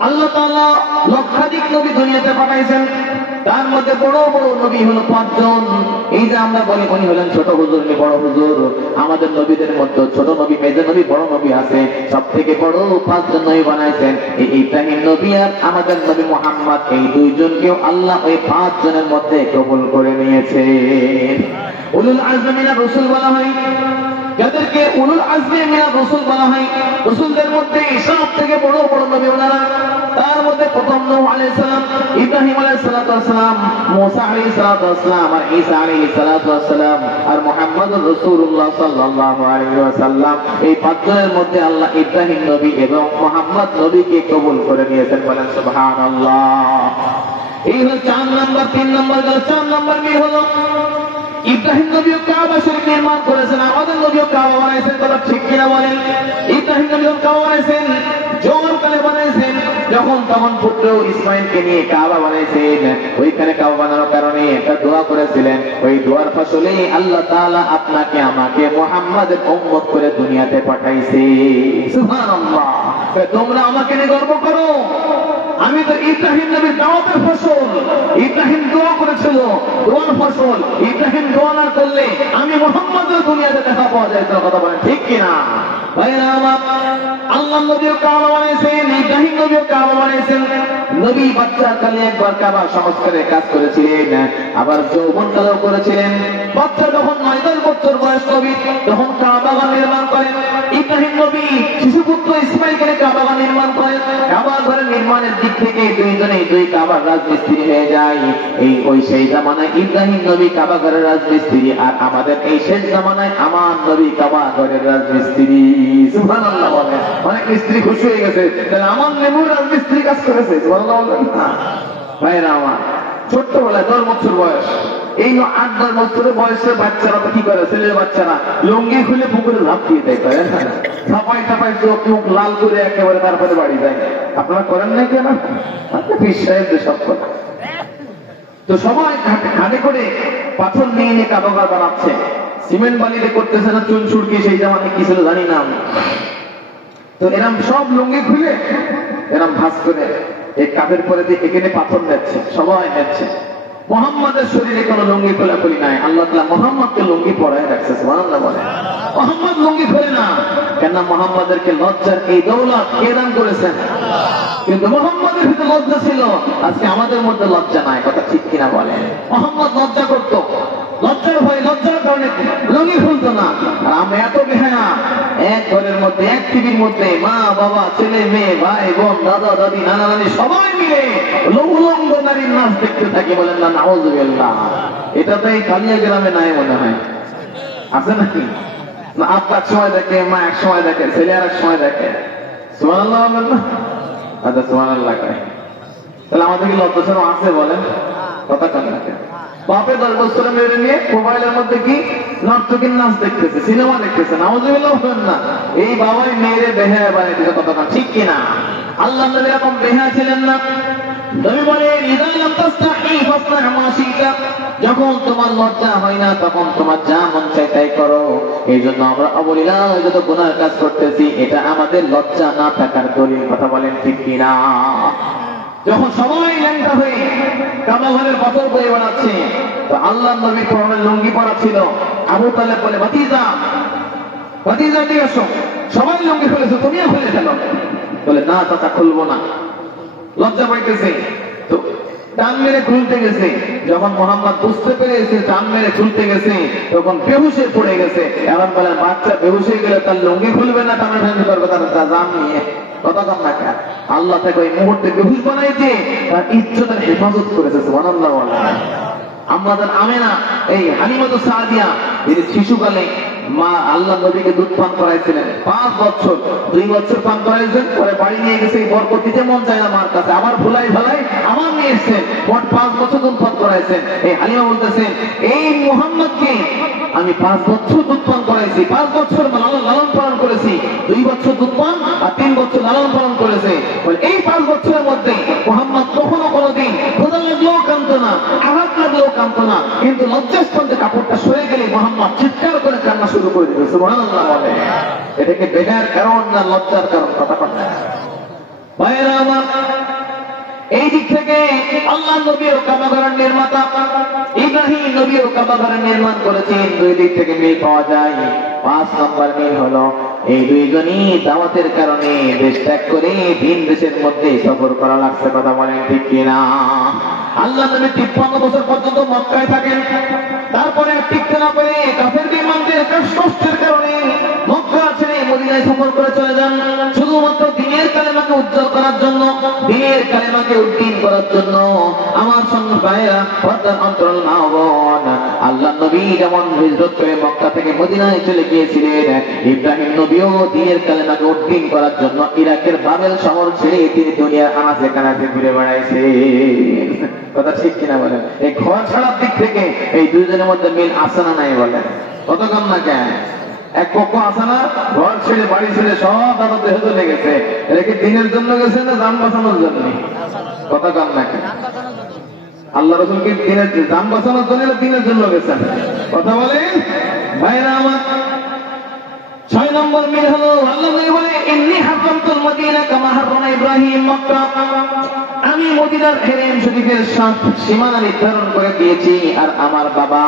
আল্লাহ তাআলা লক্ষাধিক নবী দুনিয়াতে পাঠাইছেন, তার মধ্যে বড় বড় নবী হলো 5 জন। এই যে আমরা বলি উনি হলেন ছোট হুজুর, বড় হুজুর। আমাদের নবীদের মধ্যে ছোট নবী, মেজর নবী, বড় নবী আছে। সব থেকে বড় 5 জন নবী বানাইছেন, এই ইব্রাহিম নবী আর আমাদের নবী মুহাম্মদ। এই 2 জনকেও আল্লাহ ওই 5 জনের মধ্যে কবুল করে নিয়েছেন। উলুল আজমি মিনার রাসূল বলা হয়, যাদেরকে উলুল আজমি মিনার রাসূল বলা হয়। রাসূলদের মধ্যে সব থেকে বড় বড় নবী ওনারা। তার মধ্যে প্রথম নূহ আলাইহিস সালাম, ইব্রাহিম আলাইহিস সালাম, মুসা আলাইহিস সালাম, আর ঈসা আলাইহিস সালাম, আর মুহাম্মদুর রাসূলুল্লাহ সাল্লাল্লাহু আলাইহি ওয়াসাল্লাম। এই 5 জনের মধ্যে আল্লাহ ইব্রাহিম নবী এবং মুহাম্মদ নবীকে কবুল করে নিয়েছেন, বলেন সুবহানাল্লাহ। এই হলো 4 নম্বর। 3 নম্বর গেল। 4 নম্বর মিল হলো ইব্রাহিম নবীও কাবা শরীফ নির্মাণ করেছেন, আমাদের নবীও কাবা বানাইছেন। কথা ঠিক কিনা বলেন? ইব্রাহিম নবীও কাবা বানাইছেন, জওয়ানকালে বানাইছেন, যখন তখন পুত্র ইসমাইলকে নিয়ে কাবা বানাইছেন। ওইখানে কাবা বানানোর কারণে একটা দোয়া করেছিলেন, ওই দোয়ার ফসলে আল্লাহ তাআলা আপনাকে আমাকে মুহাম্মাদের উম্মত করে দুনিয়াতে পাঠাইছে। সুবহানাল্লাহ। তোমরা আমাকে নিয়ে গর্ব করো, আমি তো ইব্রাহিম নবীর দাওয়াতের ফসল। ইব্রাহিম দোয়া করেছিল, দোয়ার ফসল। ইব্রাহিম দোয়া না করলে আমি মুহাম্মদের দুনিয়াতে দেখা পাওয়া যায়। কথা বলেন ঠিক কিনা? ভাইরা আমার, আল্লাহ নবীও কাবা বানাইছেন, ইব্রাহিম নবীও কাবা বানাইছেন। নবী বাচ্চা কালে একবার কাবা সংস্কারের কাজ করেছিলেন, আবার যৌবনকালেও করেছিলেন। বাচ্চা যখন 9-10 বছর বয়স নবী, তখন কাবা নির্মাণ করেন। ইব্রাহিম নবী শিশুপুত্র ইসমাইলকে কাবা নির্মাণ করেন। কাবা ঘরের নির্মাণের দিক থেকে 2 জনেই 2 কাবার রাজমিস্ত্রি হয়ে যায়। ওই সেই জামানায় ইব্রাহিম নবী কাবা ঘরের রাজমিস্ত্রি, আর আমাদের এই শেষ জামানায় আমার নবী কাবা ঘরের রাজমিস্ত্রি। সুবহানাল্লাহ বলেন। অনেক মিস্ত্রি খুশি হয়ে গেছে, তাহলে আমার নেমুর রাজমিস্ত্রি কাজ করেছে। সুবহানাল্লাহ বলেন না? ভাইরা আমার, ছোট্টবেলায় 10 বছর বয়স, এই 8-10 বছরের বয়সের বাচ্চারা তো কি করে, ছেলের বাচ্চারা লুঙ্গি খুলে পুকুরে ঝাঁপ দিয়ে দেয়, করেন না? ছাপাই ছাপাই চোখ মুখ লাল করে একেবারে তারপরে বাড়ি যায়। আপনারা করেন নাই কেন? বিশ্বাসের সব কথা। তো সবাই ঘাটে করে পাথর নিয়ে নিয়ে কাবাঘর বানাচ্ছে, সিমেন্ট বালিতে করতেছে না, চুন সুরকি সেই জামানে কি ছিল জানি না। তো এরম সব লুঙ্গি খুলে এরম ভাস করে এই কাপের পরে দিয়ে এখানে পাথর নিচ্ছে, সবাই নিচ্ছে। মোহাম্মদের শরীরে কোনো লুঙ্গি খোলাখুলি নাই, আল্লাহ তাআলা মোহাম্মদকে লুঙ্গি পরায় রাখছে। সুবহানাল্লাহ বলে। মোহাম্মদ লুঙ্গি খোলে না কেন? মোহাম্মদেরকে লজ্জার এই দৌলত কে দান করেছেন? কিন্তু মোহাম্মদের ভিতরে লজ্জা ছিল, আজকে আমাদের মধ্যে লজ্জা নাই। কথা ঠিক কিনা বলে? মোহাম্মদ লজ্জা করতো, লজ্জার ভয়, লজ্জার কারণে লুঙ্গি খুলতো না। আর আমরা এত বেহায়া, এক ঘরের মধ্যে, এক টিভির মধ্যে মা বাবা, ছেলে মেয়ে, ভাই বোন, দাদা দাদি, নানা নানি সবাই মিলে উলঙ্গ নারীর নাচ দেখতে থাকি। বলেন না নাউযুবিল্লাহ। এটা তো এই কালিয়া গ্রামে নাই মনে হয়, আছে নাকি? না আব্বা এক সময় দেখে, মা এক সময় দেখে, ছেলে আর এক সময় দেখে। সুবহানাল্লাহ বলেন না? আচ্ছা সুবহানাল্লাহ কয়। তাহলে আমাদের কি লজ্জা শরম আছে বলেন? কথা কেন রাখেন? বাপে 10 বছর মেরে নিয়ে মোবাইলের মধ্যে কি নর্তকীর নাচ দেখতেছে, সিনেমা দেখতেছে। নাউযুবিল্লাহ বলেন না? এই বাবাই মেয়েরে বেহায়া বানিয়ে দিতে। কথা ঠিক কিনা? আল্লাহ নবী এরকম বেহায়া ছিলেন না। নবী বলেন ইযা লাম তাস্তাহি ফাসনা' মা শি'তা। যখন তোমার লজ্জা হয় না তখন তোমার যা মন চায় তাই করো। এইজন্য আমরা অবলীলায় যত গুনাহ কাজ করতেছি, এটা আমাদের লজ্জা না থাকার দলিল। কথা বলেন ঠিক কিনা? যখন সবাই ল্যাংটা হয়ে কাবাঘরের পাথর বয়ে বেড়াচ্ছে, তো আল্লাহ নবী পরনে লুঙ্গি পরা ছিল। আবু তালেব বলে ভাতিজা, ভাতিজা দিয়ে আসো, সবাই লুঙ্গি খুলেছে, তুমিও খুলে ফেলো। বলে না চাচা, খুলবো না, লজ্জা পাইতেছে। তো টান মেরে খুলতে গেছে। যখন মোহাম্মদ বুঝতে পেরেছে টান মেরে খুলতে গেছে, তখন বেহুশে পড়ে গেছে। এখন বলেন বাচ্চা বেহুশ হয়ে গেলে তার লুঙ্গি খুলবে না, টানাটানি করবে তার জান নিয়ে? কথা কম না কেন? আল্লাহ তাকে ওই মুহূর্তে বেহুশ বানাই দিয়ে তার ইজ্জতের হেফাজত করেছে। সুবহানাল্লাহ বলে। আমাদের আমেনা, এই হালিমাতুস সাদিয়া, তিনি শিশুকালে মা আল্লাহ নবীকে দুধ পান করাইছিলেন 5 বছর। 2 বছর পান করাইছেন, পরে বাড়ি নিয়ে গেছে। বরকত দিতে মন চায় না মার কাছে, আবার ভুলাই ভালাই আমার নিয়ে এসছেন। মোট 5 বছর দুধ পান করাইছেন। এই হালিমা বলতেছেন এই মুহাম্মদকে আমি 5 বছর দুধ পান করাইছি, 5 বছর লালন পালন করেছি। 2 বছর দুধ পান আর 3 বছর লালন পালন করেছে। বলে এই 5 বছরের মধ্যে মুহাম্মদ কখনো কোনোদিন ক্ষুধা লাগলেও কাঁদতো না, আঘাত লাগলেও কাঁদতো না। কিন্তু লজ্জাস্থানে কাপড়টা সরে গেলে মুহাম্মদ চিৎকার করে কান্না শুরু করে দিত। সুবহানাল্লাহ বলে। এটাকে বেজার কারণ না লজ্জার কারণ? কথা বলেন না ভাইরা আমার। এই দিক থেকে আল্লাহ নবী ও কাবাঘরের নির্মাতা ইব্রাহিম নবী ও কাবাঘরের নির্মাণ করেছেন। 2 দিক থেকে মিল পাওয়া যায়। 5 নম্বর মিল হলো এই দুইজনই দাওয়াতের কারণে দেশ ত্যাগ করে ভিন দেশের মধ্যে সফর করা লাগছে। কথা বলেন ঠিক কিনা? আল্লাহ নবী 53 বছর পর্যন্ত মক্কায় থাকেন। তারপরে টিকতে না পেরে কাফেরদের মধ্যে কষ্টের কারণে মক্কা ছেড়ে মদিনায় সফর করে চলে যান, শুধুমাত্র দ্বীনের কালেমাকে উজ্জ্বল করার জন্য, দ্বীনের কালেমাকে উদ্দীন করার জন্য। আমার সঙ্গে ভাইরা, পর্দার অন্তরাল মা বোন, আল্লাহ নবী যেমন হিজরত করে মক্কা থেকে মদিনায় চলে গিয়েছিলেন, ইব্রাহিম নবীও দ্বীনের কালেমাকে উদ্দীন করার জন্য ইরাকের বাবেল শহর ছেড়ে তিনি দুনিয়ার আনাচে কানাচে ঘুরে বেড়াইছেন। কথা ঠিক কিনা বলেন? এই ঘর ছাড়ার দিক থেকে এই দুইজনের মধ্যে মিল আছে না নাই বলেন? কত কম না কেন? এক পক্ষ আছে না, ঘর ছেড়ে বাড়ি ছেড়ে সব তাদের দেহ চলে গেছে। এটা কি দিনের জন্য গেছে না যান বাঁচানোর জন্য? কথা কম না কেন? আল্লাহ রাসূল কি দিনের যান বাঁচানোর জন্য না দিনের জন্য গেছেন? কথা বলেন ভাইরা আমার। 6 নম্বর মিল হলো আল্লাহ বলে ইন্নী হারামতুল মদিনা কামা হারামা ইব্রাহিম মক্কা। আমি মদিনার হেরেম শরীফের সীমানা নির্ধারণ করে দিয়েছি, আর আমার বাবা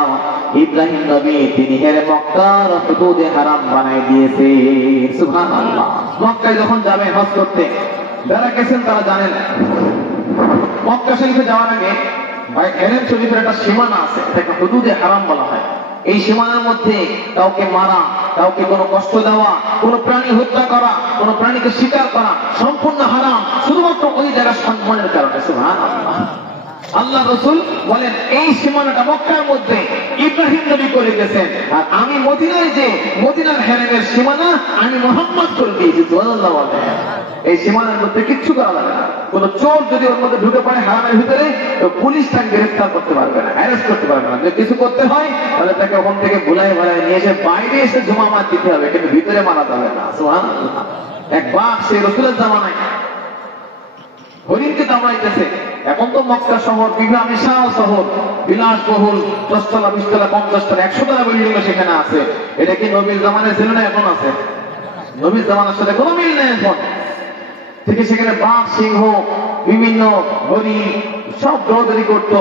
ইব্রাহিম নবী তিনি হেরে মক্কার হুদুদে হারাম বানাই দিয়েছে। সুবহানাল্লাহ। মক্কায় যখন যাবেন হজ করতে, যারা গেছেন তারা জানেন মক্কা শরীফে যাওয়ার আগে ভাই হেরেম শরীফের একটা সীমানা আছে, এটাকে হুদুদে হারাম বলা হয়। এই সীমানার মধ্যে কাউকে মারা, কাউকে কোনো কষ্ট দেওয়া, কোনো প্রাণী হত্যা করা, কোনো প্রাণীকে শিকার করা সম্পূর্ণ হারাম, শুধুমাত্র ওই জায়গার সম্মানের কারণে। সুবহানাল্লাহ। আল্লাহ রাসূল বলেন এই সীমানাটা মক্কার মধ্যে ইব্রাহিম নবী করে গেছেন, আর আমি মদিনায় যে মদিনার হেরেমের সীমানা আমি মুহাম্মদ করে দিয়েছি। সুবহানাল্লাহ বলেন। এই সীমানার মধ্যে কিচ্ছু করা যাবে না। কোন চোর যদি ওর মধ্যে ঢুকে পড়ে হারামের ভিতরে, তো পুলিশ তাকে গ্রেফতার করতে পারবে না, অ্যারেস্ট করতে পারবে না। যদি কিছু করতে হয় তাহলে তাকে ওখান থেকে ভুলাই ভুলাই নিয়ে এসে বাইরে এসে জুমা মার দিতে হবে, কিন্তু ভিতরে মারা যাবে না। সুবহানাল্লাহ। এক বাঘ সেই রাসূলের জামানায় হরিণকে কামড়াইতেছে। এখন তো মক্কা শহর বিশাল শহর, বিলাসবহুল, 10 তলা 20 তলা 50 তলা 100 তলা বিল্ডিং সেখানে আছে। এটা কি নবীর জামানায় ছিল না এখন আছে? নবীর জামানার সাথে কোনো মিল নেই এখন। থেকে সেখানে বাঘ, সিংহ, বিভিন্ন হরিণ সব দৌড়াদৌড়ি করতো।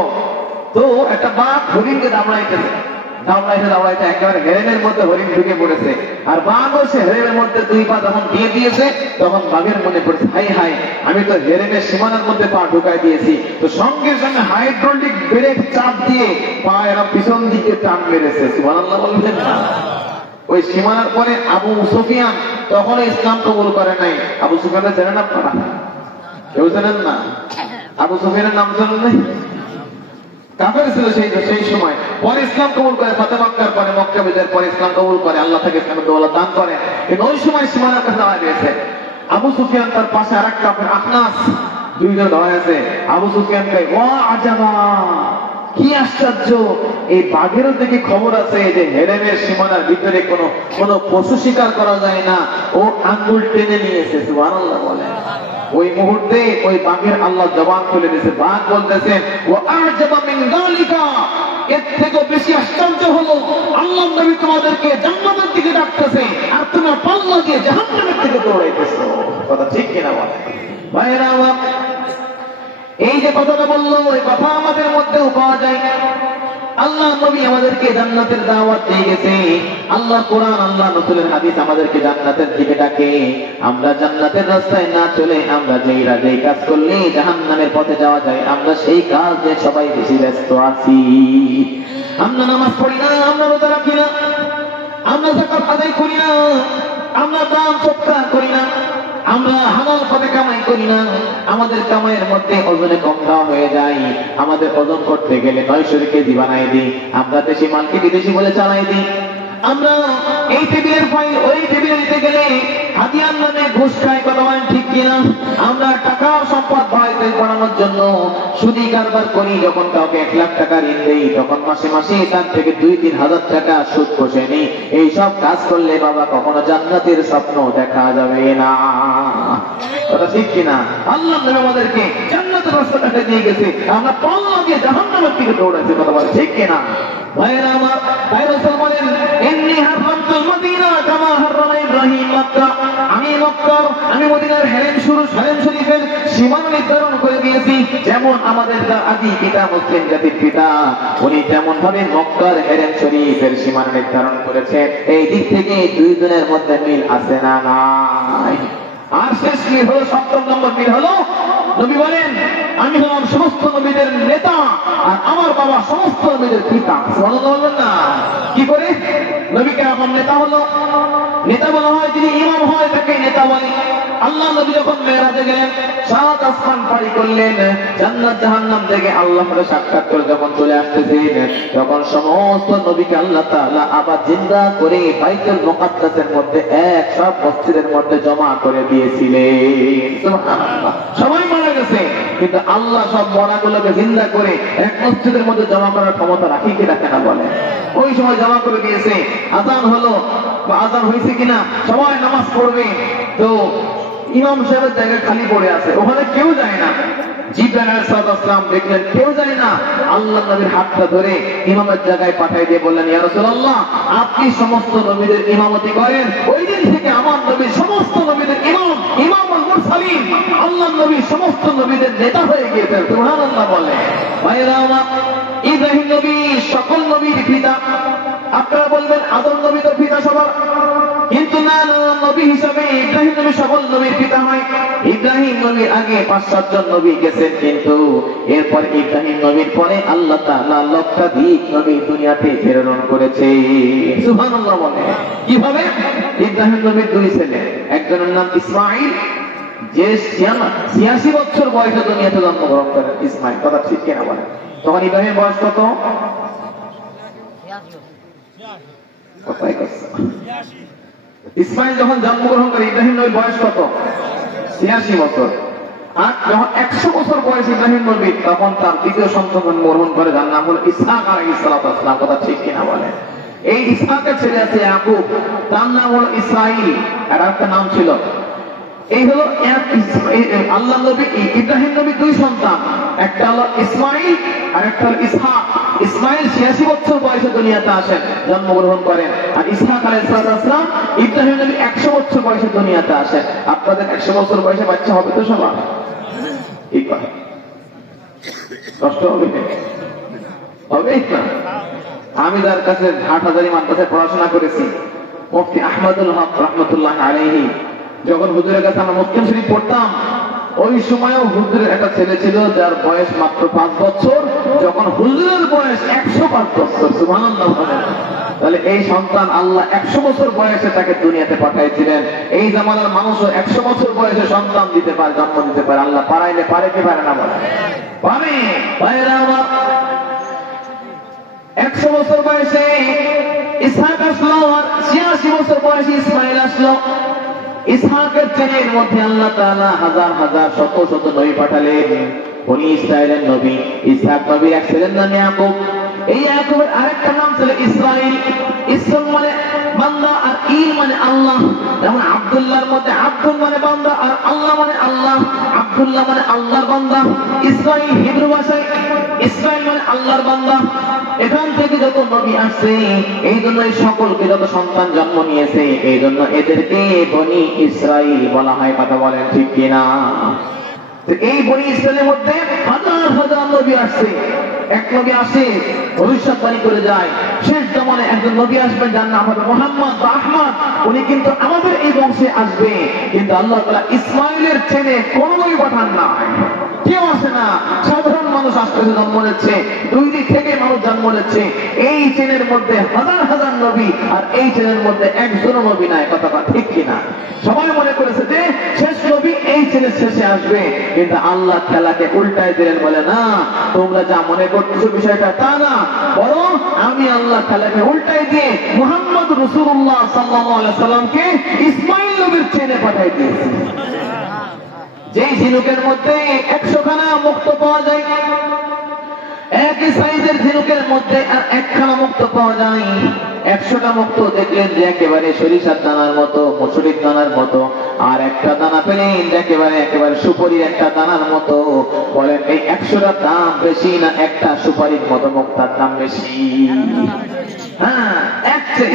তো একটা বাঘ হরিণকে দামড়াইতে একেবারে হেরেনের মধ্যে হরিণ ঢুকে পড়েছে, আর বাঘও সে হেরেনের মধ্যে দুই পা যখন দিয়ে দিয়েছে তখন বাঘের মনে পড়েছে, হাই হাই, আমি তো হেরেনের সীমানার মধ্যে পা ঢুকাই দিয়েছি। তো সঙ্গে সঙ্গে হাইড্রোলিক ব্রেক চাপ দিয়ে পা এরা পিছন দিকে টান মেরেছে। সুবহানাল্লাহ বলবেন না? ওই সীমানার পরে আবু সুফিয়ান তখন ইসলাম কবুল করে নাই। আবু সুফিয়ান জানেন আপনারা? কেউ জানেন না? আবু সুফিয়ানের নাম জানেন নাই? কাফের ছিল সেই সময়, পরে ইসলাম কবুল করে, ফাতে মক্কার পরে, মক্কা বিজয়ের পরে ইসলাম কবুল করে, আল্লাহ থেকে ইসলামের দৌলত দান করে। কিন্তু ওই সময় সীমানার কাছে দাঁড়ায় রয়েছে আবু সুফিয়ান, তার পাশে আরেক কাফের আখনাস, দুইজন দাঁড়ায় আছে। আবু সুফিয়ান কয়, ওয়া আজাবা, কি আশ্চর্য, এই বাঘেরও দেখি খবর আছে যে হেরেনের সীমানার ভিতরে কোনো পশু শিকার করা যায় না, ও আঙ্গুল টেনে নিয়েছে। সুবহানাল্লাহ বলে। ওই মুহূর্তে ওই বাঘের আল্লাহ জবান খুলে দিয়েছে। বাঘ বলতেছেন, ওয়া আজাবা মিন যালিকা, এর থেকে বেশি আশ্চর্য হলো আল্লাহর নবী তোমাদেরকে জান্নাতের দিকে ডাকতেছে আর তোমরা পাল্লা দিয়ে জাহান্নামের দিকে দৌড়াইতেছো। কথা ঠিক কিনা বলে? ভাইরা আমার, এই যে কথাটা বললো, ওই কথা আমাদের মধ্যেও পাওয়া যায়। আল্লাহ নবী আমাদেরকে জান্নাতের দাওয়াত দিয়ে গেছে। আল্লাহ কোরআন, আল্লাহ রাসূলের হাদিস আমাদেরকে জান্নাতের দিকে ডাকে। আমরা জান্নাতের রাস্তায় না চলে আমরা যেই কাজ করলে জাহান্নামের পথে যাওয়া যায়, আমরা সেই কাজে সবাই বেশি ব্যস্ত আছি। আমরা নামাজ পড়ি না, আমরা রোজা রাখি না, আমরা যাকাত আদায় করি না, আমরা দান সদকা করি না, আমরা হালাল পথে কামাই করি না, আমাদের কামাইয়ের মধ্যে ওজনে কম দেওয়া হয়ে যায়। আমাদের ওজন করতে গেলে 900 কেজি বানাই দিই, আমরা দেশি মালকে বিদেশি বলে চালাই দিই। আমরা এই টেবিলের ফাইল ওই টেবিলে দিতে গেলে হাতিয়ার নামে ঘুষ খাই, কথা বলেন ঠিক কিনা? আমরা টাকার সম্পদ বাড়ানোর জন্য সুদি কারবার করি। যখন কাউকে 1 লাখ টাকা ঋণ দেই তখন মাসে মাসে তার থেকে 2-3 হাজার টাকা সুদ কষে নিই। এইসব কাজ করলে বাবা কখনো জান্নাতের স্বপ্ন দেখা যাবে না। কথা ঠিক কিনা? আল্লাহ নবী আমাদেরকে জান্নাতের রাস্তাটা দিয়ে গেছে, আমরা পাল্লা দিয়ে জাহান্নামের দিকে দৌড়াচ্ছি। কথা বলে ঠিক কিনা? ভাইরা আমার, তাই রাসূল বলেন, ইন্নী হারামতুল মদিনা কামা হারামা ইব্রাহিম মক্কা, আমি মদিনার হেরেম শরীফের সীমানা নির্ধারণ করে দিয়েছি। যেমন আমাদের আদি পিতা মুসলিম জাতির পিতা, উনি তেমন ভাবে মক্কার হেরেম শরীফের সীমানা নির্ধারণ করেছেন। এই দিক থেকে দুইজনের মধ্যে মিল আছে না নাই? আর শেষ মিল হলো, 7 নম্বর মিল হলো, নবী বলেন, আমি হলাম সমস্ত নবীদের নেতা আর আমার বাবা সমস্ত নবীদের পিতা। বলবেন না? কি করে নবীকে এখন নেতা হলো? নেতা বলা হয় যিনি ইমাম হয় তাকে নেতা বলে। আল্লাহ নবী যখন মেরাজে গেলেন, 7 আসমান পাড়ি করলেন, জান্নাত জাহান্নাম থেকে আল্লাহর সাথে সাক্ষাৎ করে যখন চলে আসতেছেন, তখন সমস্ত নবীকে আল্লাহ তাআলা আবার জিন্দা করে বাইতুল মুকাদ্দাসের মধ্যে সব মসজিদের মধ্যে জমা করে দিয়েছিলেন। সুবহানাল্লাহ। সবাই মারা গেছে, কিন্তু আল্লাহ সব মরাগুলোকে জিন্দা করে এক মসজিদের মধ্যে জমা করার ক্ষমতা রাখি কিনা কেন বলে? ওই সময় জমা করে দিয়েছে। আযান হলো বা আযান হয়েছে কিনা, সবাই নামাজ পড়বে, তো ইমাম সাহেবের জায়গা খালি পড়ে আছে, ওখানে কেউ যায় না। জিবরাইল আলাইহিস সালাম দেখলেন কেউ যায় না, আল্লাহ নবীর হাতটা ধরে ইমামের জায়গায় পাঠিয়ে দিয়ে বললেন, ইয়া রাসূলুল্লাহ, আপনি সমস্ত নবীদের ইমামতি করেন। ওই দিন থেকে আমার নবী সমস্ত নবীদের ইমামুল মুরসালিন, আল্লাহ নবী সমস্ত নবীদের নেতা হয়ে গিয়েছেন। সুবহানাল্লাহ বলে। ভাইরা আমার, ইব্রাহিম নবী সকল নবীর পিতা। আপনারা বলবেন আদম নবী তো পিতা সবার, কিন্তু না, নবী হিসাবে ইব্রাহিম নবী সকল নবীর পিতা হয়। ইব্রাহিম নবীর আগে 5-7 জন নবী গেছেন, কিন্তু এরপর ইব্রাহিম নবীর পরে আল্লাহ তাআলা লক্ষাধিক নবী দুনিয়াতে প্রেরণ করেছে। সুবহানাল্লাহ বলে। কিভাবে? ইব্রাহিম নবীর 2 ছেলে, একজনের নাম ইসমাঈল, যে 86 বছর বয়সে দুনিয়াতে জন্মগ্রহণ করেন। ইসমাঈল, কথা ঠিক কিনা বলেন? তখন ইব্রাহিম বয়স কত? ইসমাইল যখন জন্মগ্রহণ করে ইব্রাহিম নবীর বয়স কত? 86 বছর। আর যখন 100 বছর বয়স ইব্রাহিম নবীর, তখন তার দ্বিতীয় সন্তান জন্মগ্রহণ করে, যার নাম হলো ইসহাক আলাইহিস সালাম। কথা ঠিক কিনা বলে? এই ইসহাকের ছেলে আছে ইয়াকুব, তার নাম হলো ইসরাঈল, আর একটা নাম ছিল। এই হলো আল্লাহ নবী ইব্রাহিম নবীর 2 সন্তান, একটা হলো ইসমাঈল আর একটা হলো ইসহাক। ইসমাইল 86 বছর বয়সে দুনিয়াতে আসেন, জন্মগ্রহণ করেন। আর ইসহাক আলাইহিস সালাম ইব্রাহিম নবী 100 বছর বয়সে দুনিয়াতে আসেন। আপনাদের 100 বছর বয়সে বাচ্চা হবে তো সবার? কি করে কষ্ট হবে? হবে না? আমি যার কাছে হাটহাজারী মাদ্রাসায় পড়াশোনা করেছি, মুফতি আহমদুল হক রহমতুল্লাহ আলাইহি, যখন হুজুরের কাছে আমরা মুসলিম শরীফ পড়তাম, ওই সময়ও হুজুরের একটা ছেলে ছিল যার বয়স মাত্র 5 বছর, যখন হুজুরের বয়স 105 বছর। সুবহানাল্লাহ। তাহলে এই সন্তান আল্লাহ 100 বছর বয়সে তাকে দুনিয়াতে পাঠিয়েছিলেন। এই জামানার মানুষও 100 বছর বয়সে সন্তান দিতে পারে, জন্ম দিতে পারে। আল্লাহ পারাইলে পারে কি পারে না? বলে পারে। ভাইরা আমার, 100 বছর বয়সে ইসহাক আসলো, আর 86 বছর বয়সে ইসমাইল আসলো। ইসহাকের ছেলের মধ্যে আল্লাহ তাআলা হাজার হাজার শত শত নবী পাঠালেন। বনি ইসরাইলের নবী ইসহাক নবীর এক ছেলের নাম ইয়াকুব। এই ইয়াকুবের আরেকটা নাম ছিল ইসরাইল। ইসম মানে বান্দা, আর ইল মানে আল্লাহ। যেমন আব্দুল্লাহর মধ্যে আব্দুল মানে বান্দা, আর আল্লাহ মানে আল্লাহ। আব্দুল্লাহ মানে আল্লাহর বান্দা। ইসরাইল হিব্রু ভাষায় ইসরাইল মানে আল্লাহর বান্দা। এখান থেকে যত নবী আসছে, এই জন্য এই সকলকে যত সন্তান জন্ম নিয়েছে, এই জন্য এদেরকে বনি ইসরাইল বলা হয়। কথা বলেন ঠিক কিনা? এই বনি ইসরাইলের মধ্যে হাজার হাজার নবী আসছে। এক নবী আসে, ভবিষ্যৎবাণী করে যায়, শেষ জামানে একজন নবী আসবেন, যার নাম হবে মুহাম্মদ বা আহমদ। উনি কিন্তু আমাদের এই বংশে আসবে। কিন্তু আল্লাহ তাআলা ইসমাইলের ছেলে কোন নবী পাঠান নাই। কেউ আসে না, সাধারণ মানুষ আসতেছে, জন্ম নিচ্ছে। দুই দিক থেকে মানুষ জন্ম নিচ্ছে। এই চেনের মধ্যে হাজার হাজার নবী, আর এই চেনের মধ্যে একজনও নবী নাই। কথাটা ঠিক কিনা? সবাই মনে করেছে যে শেষ নবী এই চেনের শেষে আসবে, কিন্তু আল্লাহ খেলাকে উল্টায় দিলেন। বলে না, তোমরা যা মনে করতেছো বিষয়টা তা না, বরং আমি আল্লাহ খেলাকে উল্টায় দিয়ে মুহাম্মদ রাসূলুল্লাহ সাল্লাল্লাহু আলাইহি সাল্লামকে ইসমাইল নবীর চেনে পাঠিয়ে দিয়েছি। যেই ঝিনুকের মধ্যে 100 খানা মুক্ত পাওয়া যায়, একই সাইজের ঝিনুকের মধ্যে আর 1 খানা মুক্ত পাওয়া যায়। 100টা মুক্ত দেখলেন যে একেবারে সরিষার দানার মতো, মসুরির দানার মতো, আর একটা দানা পেলেন একেবারে সুপারির একটা দানার মতো। বলেন এই 100টার দাম বেশি না একটা সুপারির মতো মুক্তার দাম বেশি? হ্যাঁ,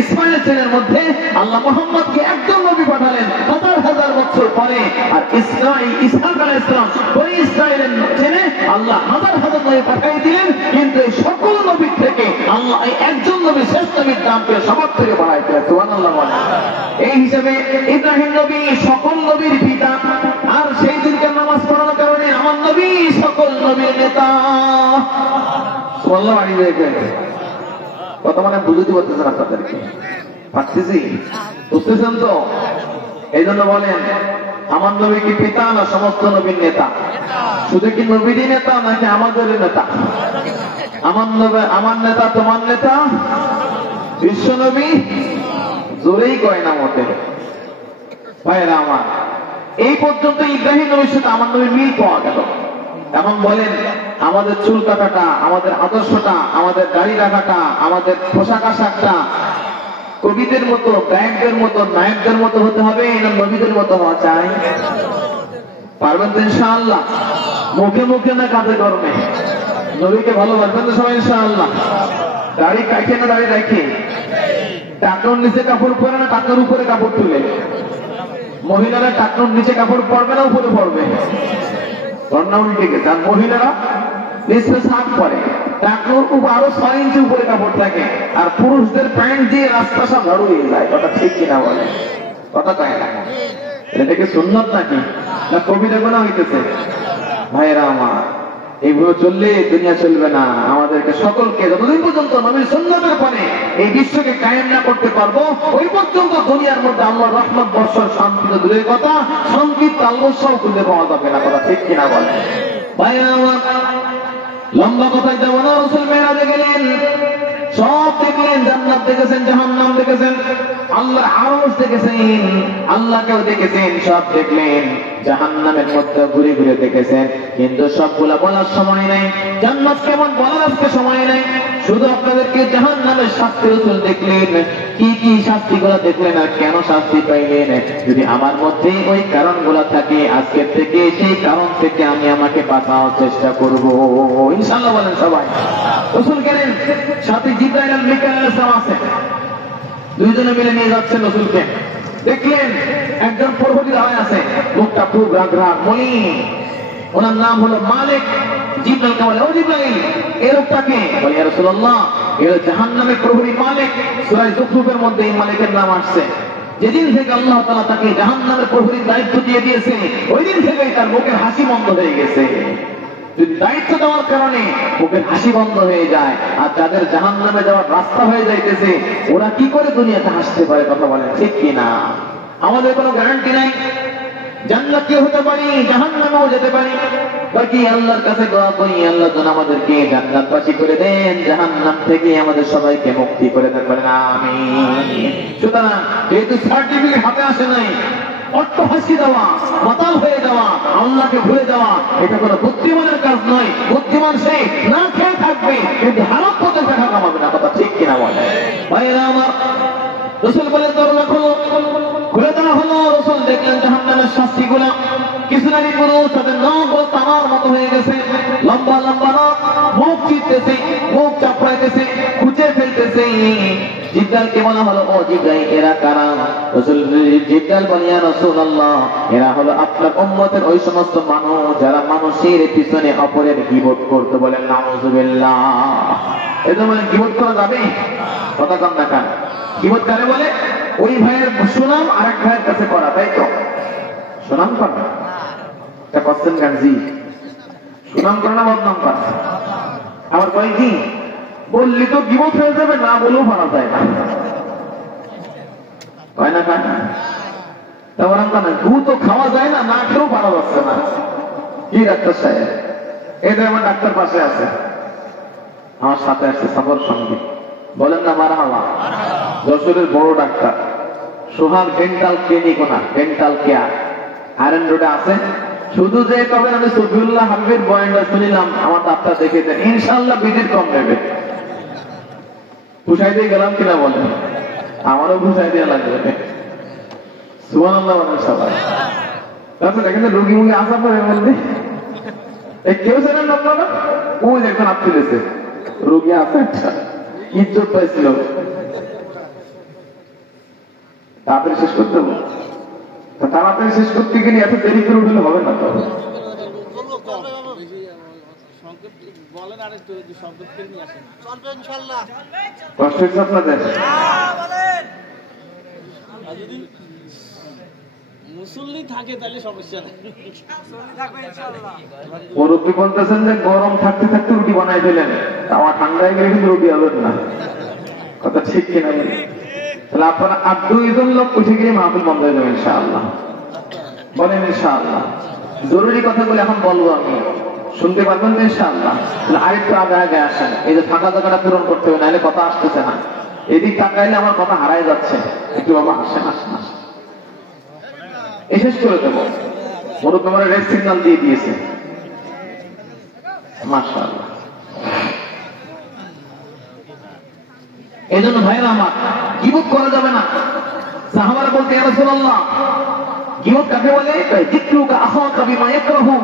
ইসমাইলের ছেলের মধ্যে আল্লাহ মুহাম্মদকে একজন নবী পাঠালেন হাজার হাজার বছর পরে। আর ইসহাক আলাইহিস সালাম বনি ইসরাইলের ছেলে আল্লাহ হাজার হাজার নবী পাঠিয়ে দিলেন। কিন্তু এই সকল নবীর থেকে আল্লাহ এই একজন নবী, শেষ নবীর দামকে সবার থেকে বাড়াই দিলেন। সুবহানাল্লাহ। এই হিসাবে ইব্রাহিম নবী সকল নবীর পিতা, আর সেই দিনকে নামাজ পড়ানোর কারণে আমার নবী সকল নবীর নেতা। সুবহানাল্লাহ। কথা মানে বুঝতে পারতেছেন আপনাদেরকে? পারতেছি? বুঝতেছেন তো? এই জন্য বলেন, আমার নবী কি পিতা না সমস্ত নবীর নেতা? শুধু কি নবীরই নেতা নাকি আমাদের নেতা? আমার নেতা তোমার নেতা বিশ্ব নবী? জোরেই কয় না মোটে। ভাইরা আমার, এই পর্যন্ত ইব্রাহিম নবীর সাথে আমার নবীর মিল পাওয়া গেল। এখন বলেন, আমাদের চুল কাটাটা, আমাদের আদর্শটা, আমাদের দাড়ি রাখাটা, আমাদের পোশাক আশাকটা কবিদের মতো, গায়কদের মতো, নায়কদের মতো হতে হবে না নবীদের মতো হওয়া চাই? পারবেন তো ইনশাআল্লাহ? মুখে মুখে না কাঁধে কর্মে? নবীকে ভালোবাসবেন তো সবাই ইনশাআল্লাহ? দাড়ি কাটে না দাড়ি রাখে? টাকনোর নিচে কাপড় পরে না টাকনোর উপরে কাপড় তুলে? মহিলারা টাকনোর নিচে কাপড় পরবে না উপরে পরবে? ঘটনা উল্টে গেছে। আর মহিলারা নিচে শার্ট পরে, টাকনোর উপর আরো 6 ইঞ্চি উপরে কাপড় থাকে। আর পুরুষদের প্যান্ট দিয়ে রাস্তা সব ঝাড়ু হয়ে যায়। কথা ঠিক কিনা বলে? কথা কয় না? এটা কি সুন্নত নাকি না কবিরা গোনা হইতেছে? ভাইরা আমার, এইভাবে চললে দুনিয়া চলবে না। আমাদেরকে সকলকে যতদিন পর্যন্ত নবীর সুন্নতের পরে এই বিশ্বকে কায়েম না করতে পারবো, ওই পর্যন্ত দুনিয়ার মধ্যে আল্লাহর রহমত বর্ষণ, শান্তি তো দূরের কথা, সংকীর্ত আল্লাহও খুঁজে পাওয়া যাবে না। কথা ঠিক কিনা বলে? ভাইরা আমার, লম্বা কথায় যাব না। রাসূল মেরাজে গেলেন, সব দেখলেন, জান্নাত দেখেছেন, জাহান্নাম দেখেছেন, আল্লাহর আরশ দেখেছেন, আল্লাহকেও দেখেছেন, সব দেখলেন। জাহান্নামের মধ্যে ঘুরে ঘুরে দেখেছেন, কিন্তু সবগুলা বলার সময় নাই। জান্নাত কেমন বলার আজকে সময় নাই। শুধু আপনাদেরকে জাহান্নামের শাস্তি রাসূল দেখলেন। কি কি শাস্তিগুলো দেখলেন আর কেন শাস্তি পাইলেন? যদি আমার মধ্যে ওই কারণগুলো থাকে, আজকে থেকে সেই কারণ থেকে আমি আমাকে বাঁচানোর চেষ্টা করব ইনশাআল্লাহ। বলেন সবাই। রাসূল গেলেন, সাথে জিবরাইল আর মিকাইল আলাইহিস সালাম আছে, দুইজনে মিলে নিয়ে যাচ্ছেন রাসূলকে। দেখলেন একজন প্রহরী দাঁড়ায় আছে, মুখটা খুব রাগরাগ মলিন, ওনার নাম হলো মালিক। জিবরাইলকে বলে, ও জিবরাইল, এই লোকটাকে? বলে, ইয়া রাসূলুল্লাহ, এর জাহান্নামের প্রহরী মালিক। সূরা যুখরুফের মধ্যে এই মালিকের নাম আসছে। যেদিন থেকে আল্লাহ তাআলা তাকে জাহান্নামের প্রহরীর দায়িত্ব দিয়ে দিয়েছে, ওই দিন থেকেই তার মুখের হাসি বন্ধ হয়ে গেছে। যদি দায়িত্ব দেওয়ার কারণে মুখের হাসি বন্ধ হয়ে যায়, আর যাদের জাহান্নামে যাওয়ার রাস্তা হয়ে যাইতেছে, ওরা কি করে দুনিয়াতে হাসতে পারে? কথা বলেন ঠিক কিনা? আমাদের কোনো গ্যারান্টি নাই, জান্নাতি হতে পারি, জাহান্নামেও যেতে পারি। বাকি আল্লাহর কাছে দোয়া করি, আল্লাহ যেন আমাদেরকে জান্নাতবাসী করে দেন, জাহান্নাম থেকে আমাদের সবাইকে মুক্তি করে দেন, বলেন আমিন। সুতরাং যেহেতু সার্টিফিকেট হাতে আসে নাই, অট্টহাসি দেওয়া, মাতাল হয়ে যাওয়া, আল্লাহকে ভুলে যাওয়া, এটা কোনো বুদ্ধিমানের কাজ নয়। বুদ্ধিমান সে না খেয়ে থাকবে কিন্তু হারাম পথে টাকা কামাবে না। কথা ঠিক কিনা বলে? ভাইরা আমার, রাসূল বলেন দরজা খোলো, খুলে দেওয়া হলো। রাসূল দেখলেন জাহান্নামের শাস্তিগুলো। কিছু নারী পুরুষ, তাদের নখ তামার মতো হয়ে গেছে, লম্বা লম্বা নখ, মুখ চিরতেছে, মুখ চাপড়াইতেছে, খুঁজে ফেলতেছে। জিবরাইলকে বলা হলো, ও জিবরাইল, এরা কারা? রাসূল জিবরাইল বলে, ইয়া রাসূলুল্লাহ, এরা হলো আপনার উম্মতের ওই সমস্ত মানুষ যারা মানুষের পিছনে অপরের গীবত করতে। বলেন নাউযুবিল্লাহ। এদের মানে গীবত করা যাবে? কথা কম না কেন? গীবত কারে বলে? ওই ভাইয়ের সুনাম আরেক ভাইয়ের কাছে করা, তাই তো? সুনাম করা এটা কোশ্চেন গানজি, সুনাম করে না বদনাম করে? আমার কয় কি, বললি তো গীবত হয়ে যাবে, না বলেও মারা যায় না, হয় না? খায় না তেমন না, গু তো খাওয়া যায় না, না খেয়েও পারা যাচ্ছে না। কি ডাক্তার সাহেব? এটা আমার ডাক্তার পাশে আছে, আমার সাথে আসছে সফর সঙ্গে, বলেন না মারহাবা। যশোরের বড় ডাক্তার, সোহাগ ডেন্টাল ক্লিনিক, না ডেন্টাল কেয়ার, আয়রন রোডে আছে। শুধু যে কবে আমি সফিউল্লাহ হাবিবের বয়ানটা শুনিলাম, আমার ডাক্তার দেখে দেন, ইনশাআল্লাহ বিদির কম নেবে। পুষাই দিয়ে গেলাম কিনা বলেন? আমারও পুষাই দিয়ে লাগবে। সুবহানাল্লাহ বলেন সবাই। তারপর দেখেন রোগী মুগী আসা পরে বলতে কেউ জানেন না আপনারা? ওই দেখুন আপ তুলেছে, রোগী আছে, ইজ্জত পাইছিল, তাড়াতাড়ি শেষ করতে হবে। তাড়াতাড়ি শেষ করতে গেলে এত দেরি করে উঠলে হবে না। তো কষ্ট হচ্ছে আপনাদের? মুসল্লি থাকে তাহলে সমস্যা নেই। মুরব্বী বলতেছেন যে গরম থাকতে থাকতে রুটি বানাই ফেলেন, আমার ঠান্ডায় গেলে কিন্তু রুটি হবেন না। কথা ঠিক কিনা বলেন? তাহলে আপনারা আর 2 জন লোক উঠে গিয়ে মাহফিল বন্ধ হয়ে যাবে ইনশাআল্লাহ। বলেন ইনশাআল্লাহ। জরুরি কথাগুলো এখন বলবো আমি, শুনতে পারবেন তো ইনশাআল্লাহ? তাহলে আরেকটু আগে আগে আসেন, এই যে ফাঁকা জায়গাটা পূরণ করতে হবে, নাহলে কথা আসতেছে না। এদিক তাকাইলে আমার কথা হারাই যাচ্ছে। একটু বাবা আসেন, আসেন, আসেন, শেষ করে দেবো। মুরব্বী আমার রেড সিগন্যাল দিয়ে দিয়েছে, মাশাআল্লাহ। এই জন্য ভাইরা আমার, গীবত করা যাবে না। সাহাবারা বলতে, ইয়া রাসূলুল্লাহ, গীবত কাকে বলে? যিকরুকা আখাকা বিমা ইয়াকরাহু,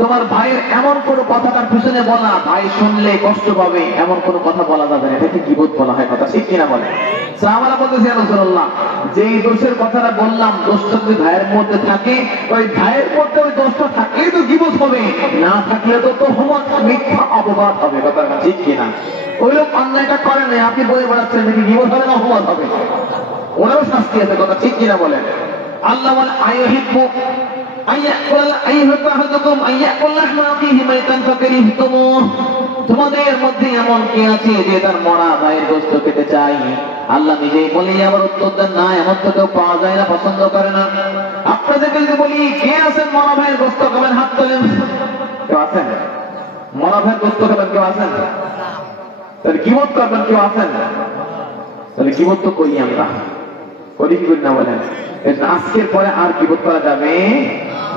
তোমার ভাইয়ের এমন কোন কথা তার পিছনে বলা, ভাই শুনলে কষ্ট পাবে, এমন কোন কথা বলা যাবে না, এটাকে গীবত বলা হয়। কথা ঠিক কিনা বলে? সাহাবারা বলতেছে, ইয়া রাসূলুল্লাহ, যেই দোষের কথাটা বললাম, দোষটা যদি ভাইয়ের মধ্যে থাকে, ওই ভাইয়ের মধ্যে ওই দোষটা থাকলেই তো গীবত হবে, না থাকলে তো তোহমত, মিথ্যা অপবাদ হবে। কথা ঠিক কিনা? ওই লোক অন্যায়টা করে নাই, আপনি বলে বেড়াচ্ছেন, নাকি গীবত হবে না অপবাদ হবে? ওনারও শাস্তি আছে। কথা ঠিক কিনা বলেন? আল্লাহ বলে, আইয়ুহিব্বু আইয়াকুল আহাদুকুম আইয়াকুল লাহমা আখিহি মাইতান ফাকারিহতুমুহ, তোমাদের মধ্যে এমন কে আছে যে তার মরা ভাইয়ের গোশত খেতে চায়? আল্লাহ নিজেই বলে, আবার উত্তর দেন, না, এমন তো কেউ পাওয়া যায় না, পছন্দ করে না। আপনাদেরকে যদি বলি, কে আছেন মরা ভাইয়ের গোশত খাবেন? হাত তোলেন। কেউ আছেন? মরা ভাইয়ের গোশত খাবেন কেউ আছেন? তাহলে গীবত করবেন কেউ আছেন? তাহলে গীবত তো করি আমরা, করি কি করি না বলেন? আজকের পরে আর গীবত করা যাবে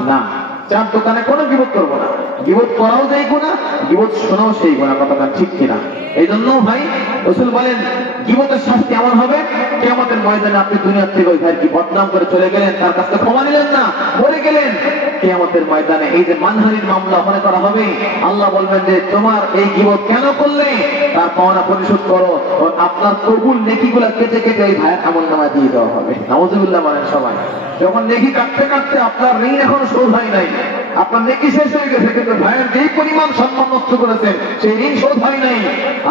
না। চার দোকানে কোনো গীবত করবো না। গীবত করাও যাই গুনাহ, গীবত শোনাও সেই গুনাহ। কথাটা ঠিক কিনা? এই জন্য ভাই রাসূল বলেন, গীবতের শাস্তি এমন হবে, কিয়ামতের ময়দানে আপনি দুনিয়া থেকে ওই ভাইয়ের কি বদনাম করে চলে গেলেন, তার কাছে ক্ষমা নিলেন না, মরে গেলেন, কিয়ামতের ময়দানে এই যে মানহানির মামলা ওখানে করা হবে, আল্লাহ বলবেন যে তোমার এই গীবত কেন করলে, তার পাওনা পরিশোধ করো। আপনার কবুল নেকিগুলা কেটে কেটে এই ভাইয়ের আমলনামায় দিয়ে দেওয়া হবে। নাউজুবিল্লাহ বলেন সবাই। যখন নেকি কাটতে কাটতে আপনার ঋণ এখনো শোধ হয় নাই, আপনার নেকি শেষ হয়ে গেছে, কিন্তু ভাইয়ের যেই পরিমাণ সম্মান নষ্ট করেছেন সেই ঋণ শোধ হয় নাই,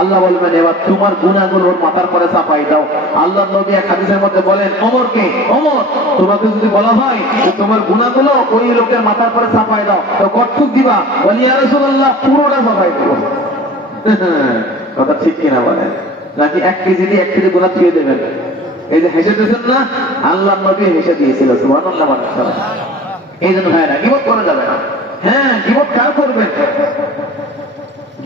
আল্লাহ বলবেন এবার তোমার গুনাহগুলো ওর মাথার পরে চাপাই দাও। আল্লাহ নবী এক হাদিসের মধ্যে বলেন, ওমরকে, ওমর তোমাকে যদি বলা হয় যে তোমার গুনাহগুলো ওই লোকের মাথার পরে চাপাই দাও, তো কতটুক দিবা? বলি ইয়া রাসূলুল্লাহ পুরোটা চাপাই দেব। কথা ঠিক কিনা বলেন? নাকি 1 কেজি দিয়ে 1 কেজি গুনাহ ছুঁয়ে দেবেন? এই যে হেসে দিয়েছেন না, আল্লাহ নবী হেসে দিয়েছিল। সুবহানাল্লাহ বলেন সবাই। এই জন্য ভাইরা গীবত করা যাবে না। হ্যাঁ, গীবত কার করবেন?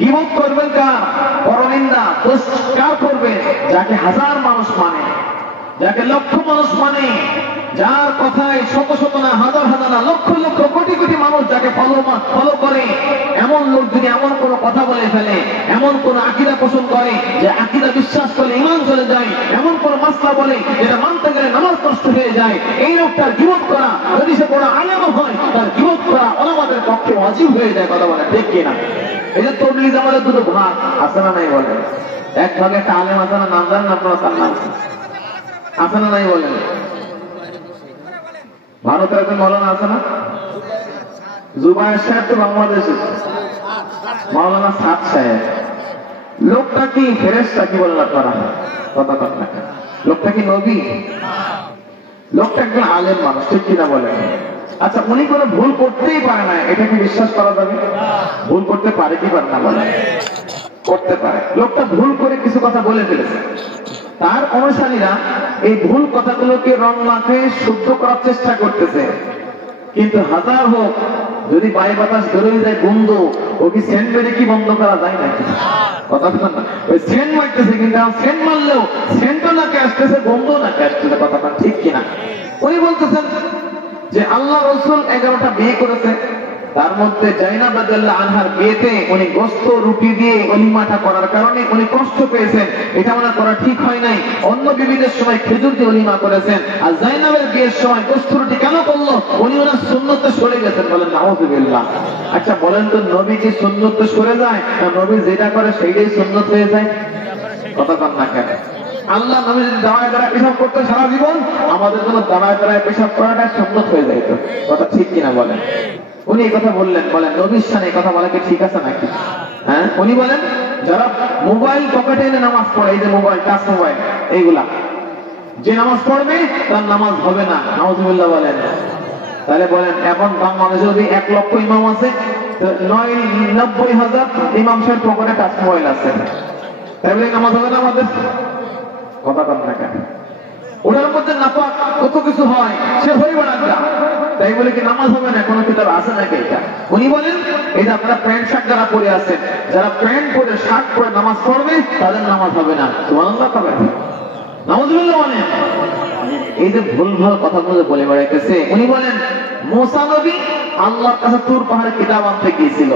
গীবত করবেন কার? পরনিন্দা দোষ কার করবেন? যাকে হাজার মানুষ মানে, যাকে লক্ষ মানুষ মানে, যার কথায় শত শত না হাজার হাজার না লক্ষ লক্ষ কোটি কোটি মানুষ যাকে ফলো করে, এমন লোক যদি এমন কোন কথা বলে ফেলে, এমন কোন আকীদা পোষণ করে যে আকীদা বিশ্বাস করলে ঈমান চলে যায়, এমন কোন মাসলা বলে যেটা মানতে গেলে নামাজ নষ্ট হয়ে যায়, এই লোকটার গীবত করা, যদি সে বড় আলেম হয়, তার গীবত করা ওলামাদের পক্ষে ওয়াজিব হয়ে যায়। কথা বলে ঠিক কিনা? এই যে তবলিগ জামাতের দুটো ভাগ আছে না নাই বলেন? এক ভাগে একটা আলেম আছে না, নাম জানেন আপনারা? তার নাম আছে না নাই বলেন? ভারতের একজন মৌলানা আছে না, জুবায়ের সাহেব, তো বাংলাদেশে মৌলানা সাদ সাহেব। লোকটা কি ফেরেশতা কি বলেন আপনারা? কথা কথা না, লোকটা কি নবী? লোকটা একজন আলেম মানুষ, ঠিক কিনা বলেন? আচ্ছা, উনি কোনো ভুল করতেই পারে না, এটা কি বিশ্বাস করা যাবে? ভুল করতে পারে কি পারে না বলেন? করতে পারে। লোকটা ভুল করে কিছু কথা বলে ফেলেছে, তার অনুসারীরা এই ভুল কথাগুলোকে রং মাথায় শুদ্ধ করার চেষ্টা করতেছে, কিন্তু হাজার হোক যদি বায়ু বাতাস ধরে যায় বন্ধ, ও কি সেন্ট মেরে কি বন্ধ করা যায় নাকি? কথা বলেন না, ওই সেন্ট মারতেছে, কিন্তু সেন্ট মারলেও সেন্টও নাকে আসতেছে, বন্ধ নাকে আসতেছে। কথা ঠিক কিনা? উনি বলতেছেন যে আল্লাহ রাসূল 11টা বিয়ে করেছে, তার মধ্যে জাইনাব রাদিয়াল্লাহু আনহার বিয়েতে উনি গোশত রুটি দিয়ে ওলিমাটা করার কারণে উনি কষ্ট পেয়েছেন, এটা ওনার করা ঠিক হয় নাই। অন্য বিবিদের সময় খেজুর দিয়ে ওলিমা করেছেন, আর জাইনাবের বিয়ের সময় গোশত রুটি কেন করলো? উনি ওনার সুন্নতে সরে গেছেন। বলেন নাউযুবিল্লাহ। আচ্ছা বলেন তো, নবী কি সুন্নতে সরে যায় না নবী যেটা করে সেইটাই সুন্নত হয়ে যায়? কথা কন না কেন? আল্লাহ নবী যদি দাঁড়ায় দাঁড়ায় পেশাব করতে সারা জীবন, আমাদের জন্য দাঁড়ায় দাঁড়ায় পেশাব করাটা সুন্নত হয়ে যাইত। কথা ঠিক কিনা বলেন? উনি এই কথা বললেন, বলেন নবীর সামনে কথা বলা কি ঠিক আছে নাকি? হ্যাঁ, উনি বলেন যারা মোবাইল পকেটে এনে নামাজ পড়ে, এই যে মোবাইল, টাচ মোবাইল, এইগুলা যে নামাজ পড়বে তার নামাজ হবে না। নাউযুবিল্লাহ বলেন। তাহলে বলেন এখন বাংলাদেশে যদি 1 লক্ষ ইমাম আছে, 90,000 ইমাম সাহেব পকেটে টাচ মোবাইল আছে, তাহলে নামাজ হবে না আমাদের? কথা কন না কেন? ওনার মধ্যে নাপাক কত কিছু হয়, সে হইবে না, তাই বলে কি নামাজ হবে না? কোনো কিতাব আছে নাকি এটা? উনি বলেন এই যে আপনারা প্যান্ট শার্ট যারা পরে আছেন, যারা প্যান্ট পরে শার্ট পরে নামাজ পড়বে তাদের নামাজ হবে না। সুবহানাল্লাহ কবেন? নাউযুবিল্লাহ বলেন। এই যে ভুল ভাল কথাগুলো বলে বেড়াইতেছে। উনি বলেন মুসা নবী আল্লাহর কাছে তুর পাহাড়ে কিতাব আনতে গিয়েছিল,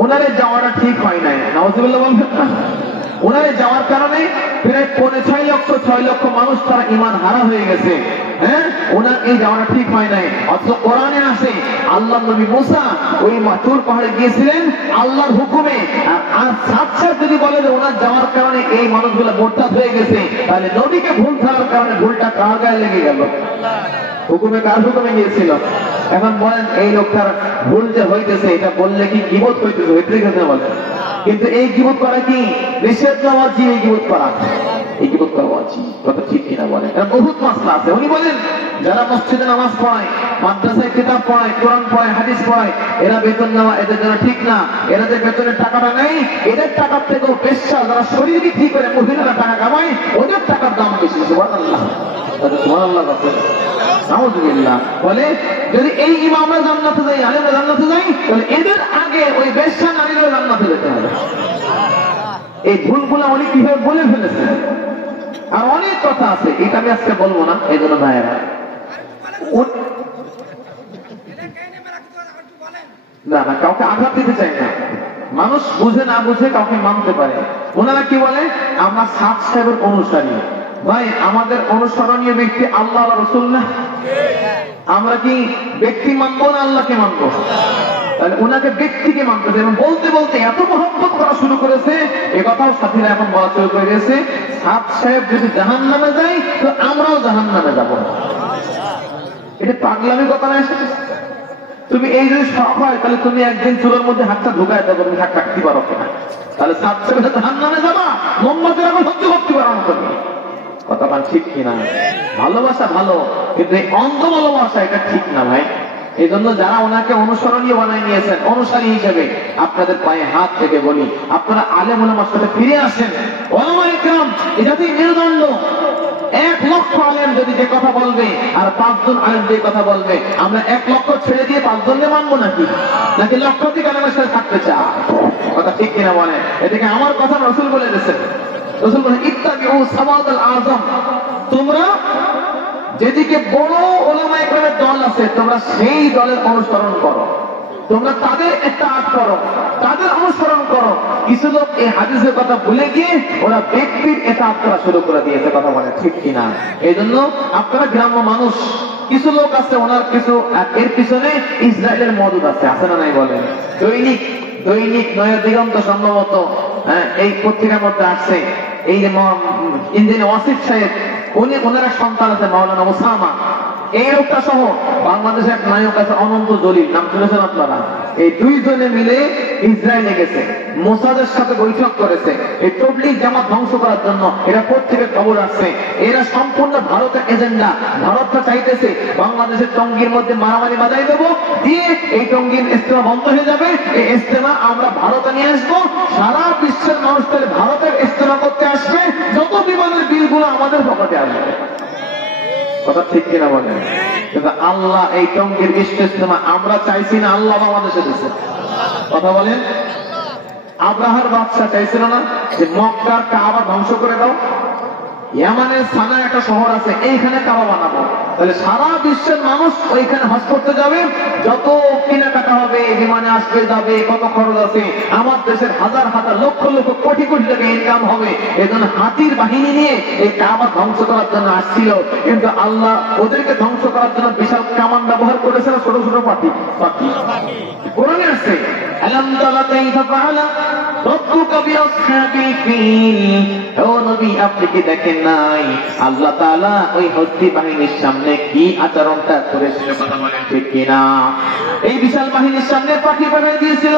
ওনারে যাওয়াটা ঠিক হয় নাই। নাউযুবিল্লাহ বলবেন না? ওনারে যাওয়ার কারণে প্রায় 6 লক্ষ মানুষ তারা ঈমান হারা হয়ে গেছে। হ্যাঁ, ওনার এই যাওয়াটা ঠিক হয় নাই। অথচ কোরআনে আসে আল্লাহ নবী মুসা ওই তুর পাহাড়ে গিয়েছিলেন আল্লাহর হুকুমে। আর সাথে যদি বলে যে ওনার যাওয়ার কারণে এই মানুষগুলো মোরতাদ হয়ে গেছে, তাহলে নবীকে ভুল ধরার কারণে ভুলটা কার গায়ে লেগে গেল? হুকুমে কার হুকুমে গিয়েছিল? এখন বলেন এই লোকটার ভুল যে হইতেছে, এটা বললে কি গীবত হইতেছে? হইতে গেছে বলেন। কিন্তু এই গীবত করা কি নিষেধ না ওয়াজিব? এই গীবত করা, এই গীবত করা ওয়াজিব। কথা ঠিক কিনা বলেন? এর বহুত মাসলা আছে। উনি বলেন যারা মসজিদে নামাজ পড়ায়, মাদ্রাসায় কিতাব পড়ায়, কোরআন পড়ায়, হাদিস পড়ায়, এরা বেতন নেওয়া এদের জন্য ঠিক না। এরা যে বেতনের টাকাটা নেই, এদের টাকার থেকেও বেশ্যা যারা শরীরকে ঠিক করে মহিলারা টাকা কামায়, ওদের টাকার দাম বেশি। সুবহানাল্লাহ, সুবহানাল্লাহ নাউযুবিল্লাহ। বলে যদি এই ইমামরা জান্নাতে যায়, আলেমরা জান্নাতে যায়, তাহলে এদের আগে ওই বেশ্যা নারীরা জান্নাতে যেতে হবে। এই ভুলগুলো উনি কিভাবে বলে ফেলেছেন, আর অনেক কথা আছে, এটা আমি আজকে বলবো না। এই জন্য ভাইয়েরা না না কাউকে আঘাত দিতে চাই না, মানুষ বুঝে না বুঝে কাউকে মানতে পারে। ওনারা কি বলে আমরা সাদ সাহেবের অনুসারী। ভাই আমাদের অনুসরণীয় ব্যক্তি আল্লাহ রাসূল না? আমরা কি ব্যক্তি মানবো না আল্লাহকে মানবো? তাহলে ওনাকে ব্যক্তিকে মানতেছে এবং বলতে বলতে এত মহব্বত করা শুরু করেছে, এ কথাও সাথীরা এখন বলা শুরু করে দিয়েছে, সাদ সাহেব যদি জাহান্নামে যায় তো আমরাও জাহান্নামে যাব। এটা পাগলামি কথা না। তুমি এই যদি শখ হয় তাহলে তুমি একদিন চুলের মধ্যে হাতটা ঢুকায় দেবো, তুমি হাত রাখতে পারো কিনা? তাহলে সাদ সাহেব জাহান্নামে যাবা, মোহাম্মদের এখন সহ্য করতে পারো না তুমি। কথা ঠিক কিনা? ভালোবাসা ভালো, কিন্তু এই অন্ধ ভালোবাসা এটা ঠিক না ভাই। এই জন্য যারা ওনাকে অনুসরণীয় বানাই নিয়েছেন অনুসারী হিসেবে, আপনাদের পায়ে হাত থেকে বলি, আপনারা আলেম ওলামার সাথে ফিরে আসেন। ওলামায়ে ইকরাম এই জাতির মেরুদণ্ড। 1 লক্ষ আলেম যদি যে কথা বলবে আর 5 জন আলেম যে কথা বলবে, আমরা 1 লক্ষ ছেড়ে দিয়ে 5 জনকে মানবো নাকি? নাকি লক্ষাধিক আলেমের সাথে থাকতে চাই? কথা ঠিক কিনা বলেন? এদিকে আমার কথা রাসূল বলে দিয়েছেন। রাসূল বলেন ইত্তাবিউ সাওয়াদাল আযম, তোমরা যেদিকে বড় ওলামায়ে ইকরামের দল আছে তোমরা সেই দলের অনুসরণ করো, তোমরা তাদের ইত্তাআত করো, তাদের অনুসরণ করো। কিছু লোক এই হাদিসের কথা ভুলে গিয়ে ওরা ব্যক্তির ইত্তাআত করা শুরু করে দিয়েছে। কথা বলে ঠিক কিনা? এই জন্য আপনারা গ্রাম্য মানুষ, কিছু লোক আছে ওনার কিছু এর পিছনে ইসরায়েলের মদদ আছে না নাই বলেন? দৈনিক নয়া দিগন্ত সম্ভবত এই পত্রিকার মধ্যে আসছে, এই যে ইঞ্জিনিয়ার ওয়াসিফ সাহেব, ওনার সন্তান আছে মাওলানা ওসামা, এই লোকটা সহ বাংলাদেশের এক নায়ক আছে অনন্ত জলিল, নাম শুনেছেন আপনারা? এই 2 জনে মিলে ইসরায়েলে গেছে, মোসাদের সাথে বৈঠক করেছে এই তাবলীগ জামাত ধ্বংস করার জন্য। এটা পত্রিকার খবর আসছে। এরা সম্পূর্ণ ভারতের এজেন্ডা। ভারতটা চাইতেছে বাংলাদেশের টঙ্গীর মধ্যে মারামারি বাজাই দেবো, দিয়ে এই টঙ্গীর ইস্তেমা বন্ধ হয়ে যাবে, এই ইস্তেমা আমরা ভারতে নিয়ে আসবো, সারা বিশ্বের মানুষ তাহলে ভারতের ইস্তেমা করতে আসবে, যত বিমানের বিলগুলো আমাদের পকেটে আসবে। কথা ঠিক কিনা বলেন? কিন্তু আল্লাহ এই টঙ্গীর বিশ্ব ইস্তেমা আমরা চাইছি না, আল্লাহ বাংলাদেশে দিচ্ছে। কথা বলেন? আব্রাহার বাদশা চাইছিল না যে মক্কার কাবা ধ্বংস করে দাও, ইয়ামানের সানা একটা শহর আছে, এইখানে কাবা বানাবো, তাহলে সারা বিশ্বের মানুষ ওইখানে হজ করতে যাবে, যত কেনাকাটা হবে, বিমানে আসবে যাবে, কত খরচ আছে, আমার দেশের হাজার হাজার লক্ষ লক্ষ কোটি কোটি টাকা ইনকাম হবে। এই জন্য হাতির বাহিনী নিয়ে এই কাবা ধ্বংস করার জন্য আসছিল, কিন্তু আল্লাহ ওদেরকে ধ্বংস করার জন্য বিশাল কামান ব্যবহার করেছিল, ছোট ছোট পাখি। কোরআনে আছে আলাম তারা কাইফা ফাআলা রাব্বুকা বিআসহাবিল ফিল, ও নবী আপনি কি দেখেন নাই আল্লাহ তাআলা ওই হস্তি বাহিনীর সামনে কি আচরণটা করেছিল? কথা বলেন ঠিক কিনা? এই বিশাল বাহিনীর সামনে পাখি পাঠিয়ে দিয়েছিল,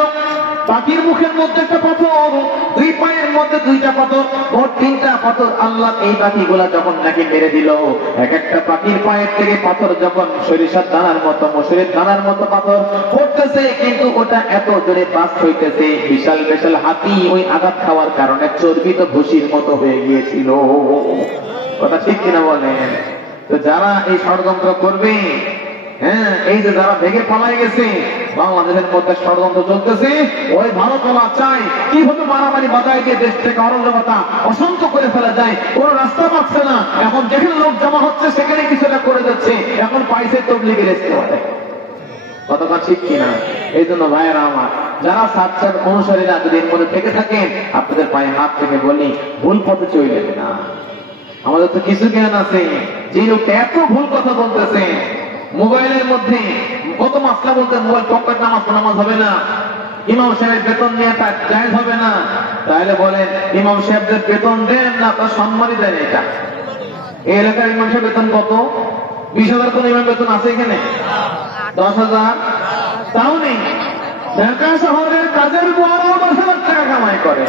পাখির মুখের মধ্যে একটা পাথর, 2 পায়ের মধ্যে 2টা পাথর, মোট 3টা পাথর। আল্লাহ এই পাখিগুলা যখন নাকি মেরে দিল, এক একটা পাখির পায়ের থেকে পাথর যখন সরিষার দানার মতো, মসুরের দানার মতো পাথর পড়তেছে, কিন্তু ওটা এত জোরে বাস হইতেছে, বিশাল বিশাল হাতি ওই আঘাত খাওয়ার কারণে চর্বিত ভুসির মতো হয়ে গিয়েছিল। কথা ঠিক কিনা বলেন? তো যারা এই ষড়যন্ত্র করবে, এই যে যারা ভেঙে পালাই গেছে, বাংলাদেশের মধ্যে ষড়যন্ত্র চলতেছে, ওই ভারতওয়ালা চায় কিভাবে মারামারি বাজায় দিয়ে দেশ থেকে অরাজকতা অশান্ত করে ফেলা যায়, কোন রাস্তা পাচ্ছে না। এখন যেখানে লোক জমা হচ্ছে সেখানে কিছুটা করে যাচ্ছে, এখন পাইছে তাবলীগের ইস্তেমা। কতটা ঠিক কিনা? এই জন্য ভাইয়েরা আমার, যারা সাচ্চার অনুসারীরা যদি এর মধ্যে থেকে থাকেন, আপনাদের পায়ে হাত থেকে বলি ভুল পথে চলবেন না। আমাদের তো কিছু জ্ঞান আছে, যে লোকটা এত ভুল কথা বলতেছে, মোবাইলের মধ্যে কত মাসলা বলতে, মোবাইল পকেট নামাজ হবে না, ইমাম সাহেবের বেতন নিয়ে তার জায়েজ হবে না, তাহলে বলেন ইমাম সাহেবদের বেতন দেন না তার সম্মানই দেন? এটা এই এলাকার ইমাম সাহেব বেতন কত? 20,000 কোন ইমাম বেতন আছে এখানে? 10,000 তাও নেই। ঢাকা শহরের কাজের বড় 10,000 টাকা কামাই করে।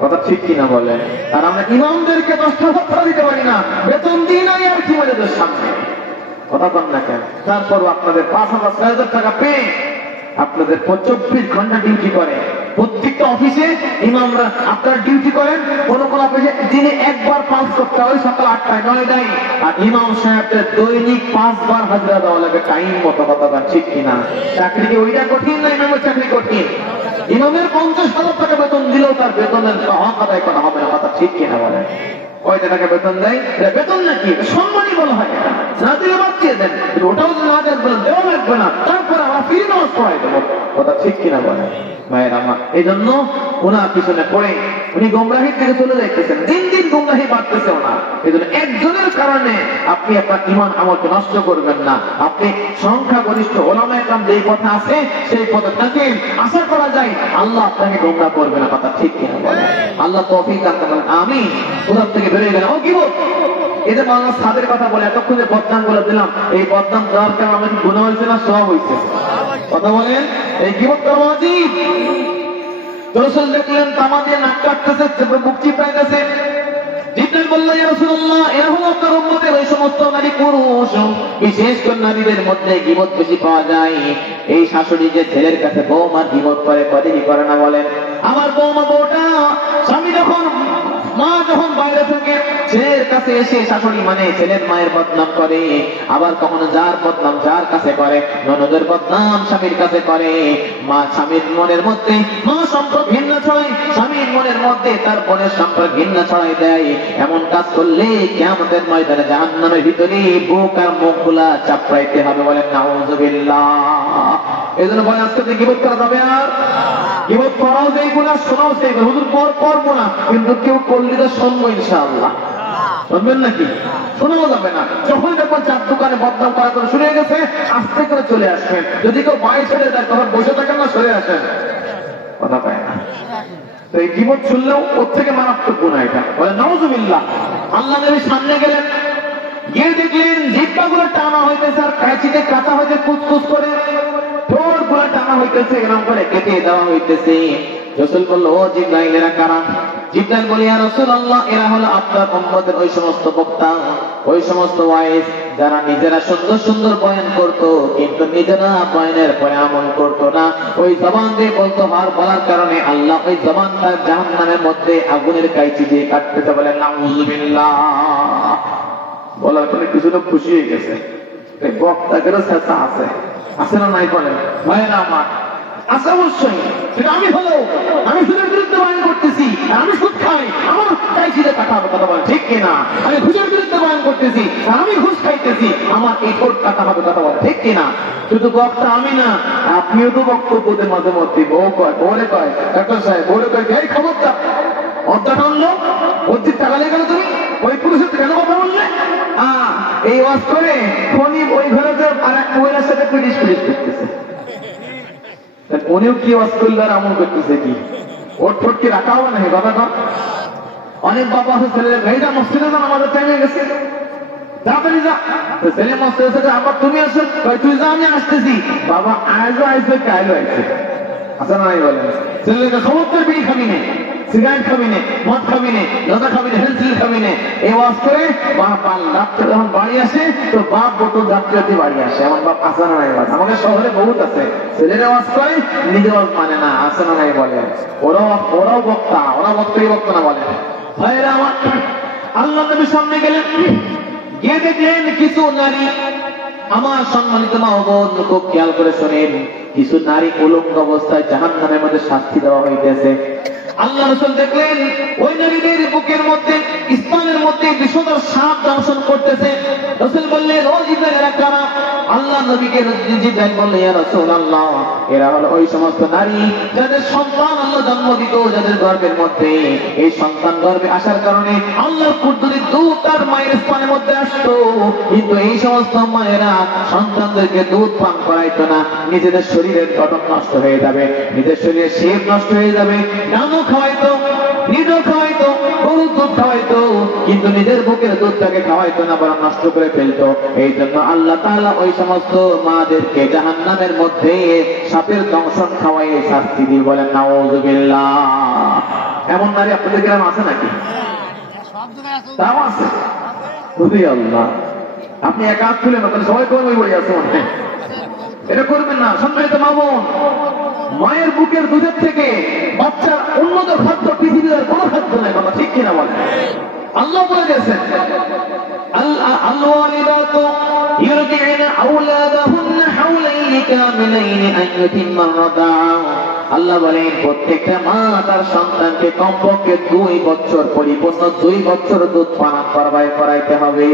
কথা ঠিক কিনা বলেন? আর আমরা ইমামদেরকে 10,000 দিতে পারি না, বেতন দিই না আর কি বলে সামনে। কথা বল না কেন? তারপরও আপনাদের 5,000-6,000 টাকা পেয়ে আপনাদের 24 ঘন্টা ডিউটি করে। প্রত্যেকটা অফিসে ইমামরা আপনারা ডিউটি করেন, কোন কোন অফিসে দিনে একবার 5 করতে হয়, সকাল 8টায় 9টায়, আর ইমাম সাহেবদের দৈনিক 5 বার হাজিরা দেওয়া লাগে টাইম মতো। কথা ঠিক কিনা? চাকরি কি ওইটা কঠিন না ইমামের চাকরি কঠিন? ইমামের 50,000 টাকা বেতন দিলেও তার বেতনের হক আদায় করা হবে না। কথা ঠিক কিনা বলেন? কয়টা টাকা বেতন দেয়? বেতন নাকি সম্মানই বলা হয়, না দিলে বাদ দিয়ে দেন, ওটাও না দেওয়া লাগবে না, তারপরে আমরা ফ্রি নামাজ পড়াই দেবো। কথা ঠিক কিনা বলেন ভাইয়ের আমার? এই জন্য ওনার পিছনে পড়ে উনি গোমরাহির থেকে চলে যাইতেছেন, দিন দিন গোমরাহি বাড়তেছে ওনার। এই জন্য একজনের কারণে আপনি আপনার ঈমান আমলকে নষ্ট করবেন না। আপনি সংখ্যাগরিষ্ঠ ওলামায়ে কেরাম যেই পথে আছে সেই পথে থাকেন, আশা করা যায় আল্লাহ আপনাকে গোমরাহ করবে না। কথা ঠিক কিনা বলেন? আল্লাহ তৌফিক দান করেন। আমিন। কোথা থেকে বেরিয়ে গেলাম? ও কি বল, এই যে বাংলা সাদের কথা বলে এতক্ষণ যে বদনাম বলে দিলাম, এই বদনাম দেওয়ার কারণে আমাকে গুনাহ হয়েছে না সওয়াব হয়েছে? কথা বলেন। এই গীবত করা উচিত। রাসূল দেখলেন তামা দিয়ে নাক কাটতেছে, বুক চিপাইতেছে। জিবরাইল বলল, ইয়া রাসূলুল্লাহ, এরা হলো আপনার উম্মতের ওই সমস্ত নারী পুরুষ, বিশেষ করে নারীদের মধ্যে গীবত বেশি পাওয়া যায়। এই শাশুড়ি যে ছেলের কাছে বৌমা গীবত করে, করে কি করে না বলেন? আমার বৌমা বউটা স্বামী যখন মা যখন বাইরে থাকে ছেলের কাছে এসে শাশুড়ি মানে ছেলের মায়ের বদনাম করে, আবার কখনো যার বদনাম যার কাছে করে, ননদের বদনাম স্বামীর কাছে করে। মা স্বামীর মনের মধ্যে মা সম্পর্ক ঘৃণা ছড়ায়, স্বামীর মনের মধ্যে তার বোনের সম্পর্ক ঘৃণা ছড়াই দেয়। এমন কাজ করলে কিয়ামতের ময়দানে জাহান্নামের ভিতরে বুক আর মুখগুলা চাপড়াইতে হবে। বলেন নাউযুবিল্লাহ। এজন্য বলে আজকে থেকে গীবত করা যাবে আর গীবত করাও যাই গুনাহ, শোনাও সেই গুনাহ। হুজুর করবো না, কিন্তু কেউ করলে তো শুনবো ইনশাআল্লাহ। শুনবেন নাকি? শোনাও যাবে না। যখন দেখবেন চার দোকানে বদনাম করা করে শুনে গেছে, আস্তে করে চলে আসবেন। যদি কেউ বাড়ি ছেড়ে যায় তখন বসে থাকেন না, সরে আসেন। কথা পায় না। তো এই গীবত শুনলেও ওর থেকে মারাত্মক গুনাহ এটা। বলে নাউযুবিল্লাহ। আল্লাহ নবী সামনে গেলেন, গিয়ে দেখলেন জিহ্বাগুলো টানা হইতেছে আর কাঁচিতে কাটা হইতে কুচকুচ করে ঠোঁটগুলো টানা হইতেছে, এরকম করে কেটে দেওয়া হইতেছে। রাসূল বলল, ও জিবরাইল, এরা কারা? জিবরাইল বলে, ইয়া রাসূলুল্লাহ, এরা হলো আপনার উম্মতের ওই সমস্ত বক্তা, ওই সমস্ত ওয়াইজ যারা নিজেরা সুন্দর সুন্দর বয়ান করতো কিন্তু নিজেরা বয়ানের পরে আমল করতো না। ওই জবান দিয়ে বলতো, আর বলার কারণে আল্লাহ ওই জবানটা জাহান্নামের মধ্যে আগুনের কাইচি দিয়ে কাটতেছে। বলে নাউযুবিল্লাহ। বলার পরে কিছু লোক খুশি হয়ে গেছে, বক্তাদেরও চেষ্টা আছে, আছে না নাই? বলেন ভাইরা আমার, আছে অবশ্যই। সেটা আমি হলো, আমি সুদের বিরুদ্ধে বয়ান করতেছি, আমি সুদ খাই, আমার কাইচিতে কাটা হবে। কথা বলে ঠিক কিনা? আমি ঘুষের বিরুদ্ধে বয়ান করতেছি, আমি ঘুষ খাইতেছি, আমার এই কোট কাটা হবে। কথা বলে ঠিক কিনা? শুধু বক্তা আমি না, আপনিও তো বক্তব্য দেন মাঝে মধ্যে। বউ কয়, বউরে কয়, ডাক্তার সাহেব বউরে কয়, এই খবরদার, অর্ধা টানলো, অর্ধেক টাকা লেগে গেল, তুমি ওই পুরুষের কেন কথা বললে? এই ওয়াজ করে ফোনি ওই ঘরে আর এক মহিলার সাথে পুলিশ পুলিশ করতেছে। উনিও কি ওয়াজ করলে আর আমল করতেছে কি? ওর ঠোঁট কি রাখা হবে না? বাবা অনেক বাবা আছে ছেলেরা, ভাইরা মসজিদে যান, আমাদের টাইম হয়ে গেছে, তাড়াতাড়ি যা। ছেলে মসজিদে সাথে আবার তুমি আসো, তুই যা, আমি আসতেছি। বাবা আজও আইসে, কাইলো আইসে, আসা নাই? বলেন ছেলেকে সমস্তের বিড়ি খাবি নে, সিগারেট খাবি নে, মদ খাবি নে, গাঁজা খাবি নে, হেলসিল খাবি নে। এই ওয়াজ করে রাত্রে যখন বাড়ি আসে তো বাপ বোতল যাত্রী বাড়ি আসে। আমার বাপ আসে না নাই? আমাদের শহরে বহুত আছে, ছেলেরা ওয়াজ করে নিজে ওয়াজ মানে না, আসে না নাই? বলে ওরাও বক্তা, ওরা বক্তাই বক্তা না। বলে ভাইরা আমার, আল্লাহ নবীর সামনে গেলেন, গিয়ে দেখলেন কিছু নারী, আমার সম্মানিত মা ও বোন খুব খেয়াল করে শোনেন, কিছু নারী উলঙ্গ অবস্থায় জাহান্নামের মধ্যে শাস্তি দেওয়া হইতেছে। আল্লাহ রাসূল দেখলেন ওই নারীদের বুকের মধ্যে, স্তনের মধ্যে বিষধর সাপ দংশন করতেছে। রাসূল বললেন, ও জিবরাইল, এরা কারা? আল্লাহ নবীকে জিবরাইল বললেন, ইয়া রাসূলুল্লাহ, এরা হলো ওই সমস্ত নারী যাদের সন্তান আল্লাহ জন্ম দিত, যাদের গর্ভের মধ্যে এই সন্তান গর্ভে আসার কারণে আল্লাহর কুদরতের দুধ তার মায়ের স্তনের মধ্যে আসতো, কিন্তু এই সমস্ত মায়েরা সন্তানদেরকে দুধ পান করাইতো না। নিজেদের শরীরের গঠন নষ্ট হয়ে যাবে, নিজের শরীরের শেপ নষ্ট হয়ে যাবে, নামও খাওয়াইতো, নিজেও খাওয়াইতো, গরুর দুধ খাওয়াইতো, কিন্তু নিজের বুকের দুধটাকে খাওয়াইতো না, বরং নষ্ট করে ফেলতো। এই জন্য আল্লাহ তাআলা ওই সমস্ত মাদেরকে জাহান্নামের মধ্যে সাপের দংশন খাওয়াইয়ে শাস্তি দিয়ে। বলেন নাউযুবিল্লাহ। এমন নারী আপনাদের গ্রামে আছে নাকি? তাও আছে। আল্লাহ, আপনি এক হাত খুলে না, সবাই করবে বলে আছে, এটা করবেন না। সম্মানিত মা বোন, মায়ের বুকের দুধের থেকে বাচ্চার উন্নত খাদ্য পৃথিবীর আর কোনো খাদ্য নাই। বাবা ঠিক কিনা বলেন? আল্লাহ বলে গেছেন, আল-ওয়ালিদাতু ইরদি'না আওলাদাহুন্না হাওলাইনি কামিলাইনি আন ইউতিম্মা আর-রাদা'a। আল্লাহ বলেন প্রত্যেকটা মা তার সন্তানকে কমপক্ষে 2 বছর পরিপূর্ণ 2 বছর দুধ পান করাইতে হবে।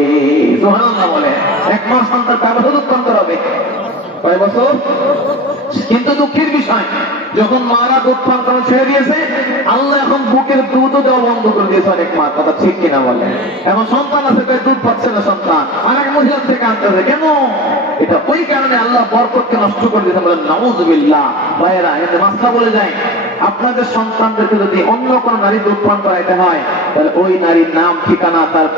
সুবহানাল্লাহ বলে, এক মাস সন্তান তার দুধ পান করাবে। কয় বছর? কিন্তু দুঃখের বিষয়, যখন মারা দুধ পান করা ছেড়ে দিয়েছে, আল্লাহ এখন বুকের দুধও দেওয়া বন্ধ করে দিয়েছে অনেক মা। কথা ঠিক কিনা বলে? এখন সন্তান আছে, তাই দুধ পাচ্ছে না সন্তান, আর এক মহিলার থেকে আনতে হবে। কেন? এটা ওই কারণে আল্লাহ বরকতকে নষ্ট করে দিয়েছে। বলে নাউযুবিল্লাহ। ভাইয়েরা, এতে মাসলা বলে যায়, আপনাদের সন্তানদেরকে যদি অন্য কোন নারী দুধ পান করাইতে হয়, তাহলে ওই নারীর নাম, ঠিকানা, তার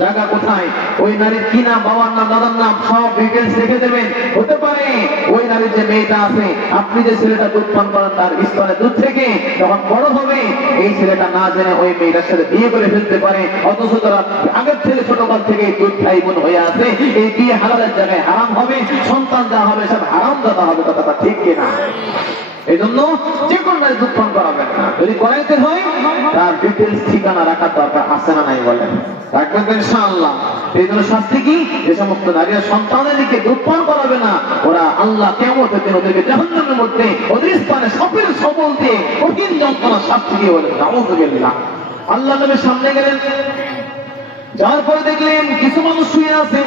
জায়গা কোথায়, ওই নারীর কি নাম, বাবার নাম, দাদার নাম, সব ডিটেলস লিখে দেবেন। হতে পারে ওই নারীর যে মেয়েটা আছে, আপনি যে ছেলেটা দুধ পান করেন তার স্তনে দুধ থেকে যখন বড় হবে, এই ছেলেটা না জেনে ওই মেয়েটার সাথে বিয়ে করে ফেলতে পারে। অথচ তারা আগের ছেলে ছোটকাল থেকে দুধ খাই বোন হয়ে আছে, এই বিয়ে হালালের জায়গায় হারাম হবে, সন্তান যা হবে সব হারাম দাদা হবে। কথাটা ঠিক কিনা? এই জন্য যে কোনো নারী দুধ পান করাবেন না। যদি করাইতে হয় তার ডিটেলস, ঠিকানা রাখার দরকার আছে না নাই বলেন? রাখবেন ইনশাআল্লাহ। এই জন্য শাস্তি কি? যে সমস্ত নারীরা সন্তানেরকে দুধ পান করাবে না, ওরা আল্লাহ কিয়ামতের দিন ওদেরকে জাহান্নামের মধ্যে ওদের স্থানে সাপের সবল দিয়ে কঠিন যন্ত্রণার শাস্তি দিয়ে বলেন নাউযুবিল্লাহ। আল্লাহ নবীর সামনে গেলেন, যাওয়ার পরে দেখলেন কিছু মানুষ শুয়ে আছে।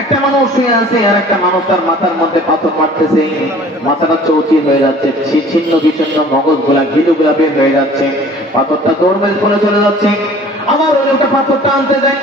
একটা মানুষ শুয়ে আছে, আর একটা মানুষ তার মাথার মধ্যে পাথর মারতেছে। মাথাটা চৌচির হয়ে যাচ্ছে, ছিন্ন বিচ্ছিন্ন মগজ গুলা, ঘিলু গুলা বের হয়ে যাচ্ছে। পাথরটা দৌড় মেরে পড়ে চলে যাচ্ছে। আবার ওই লোকটা পাথরটা আনতে যায়।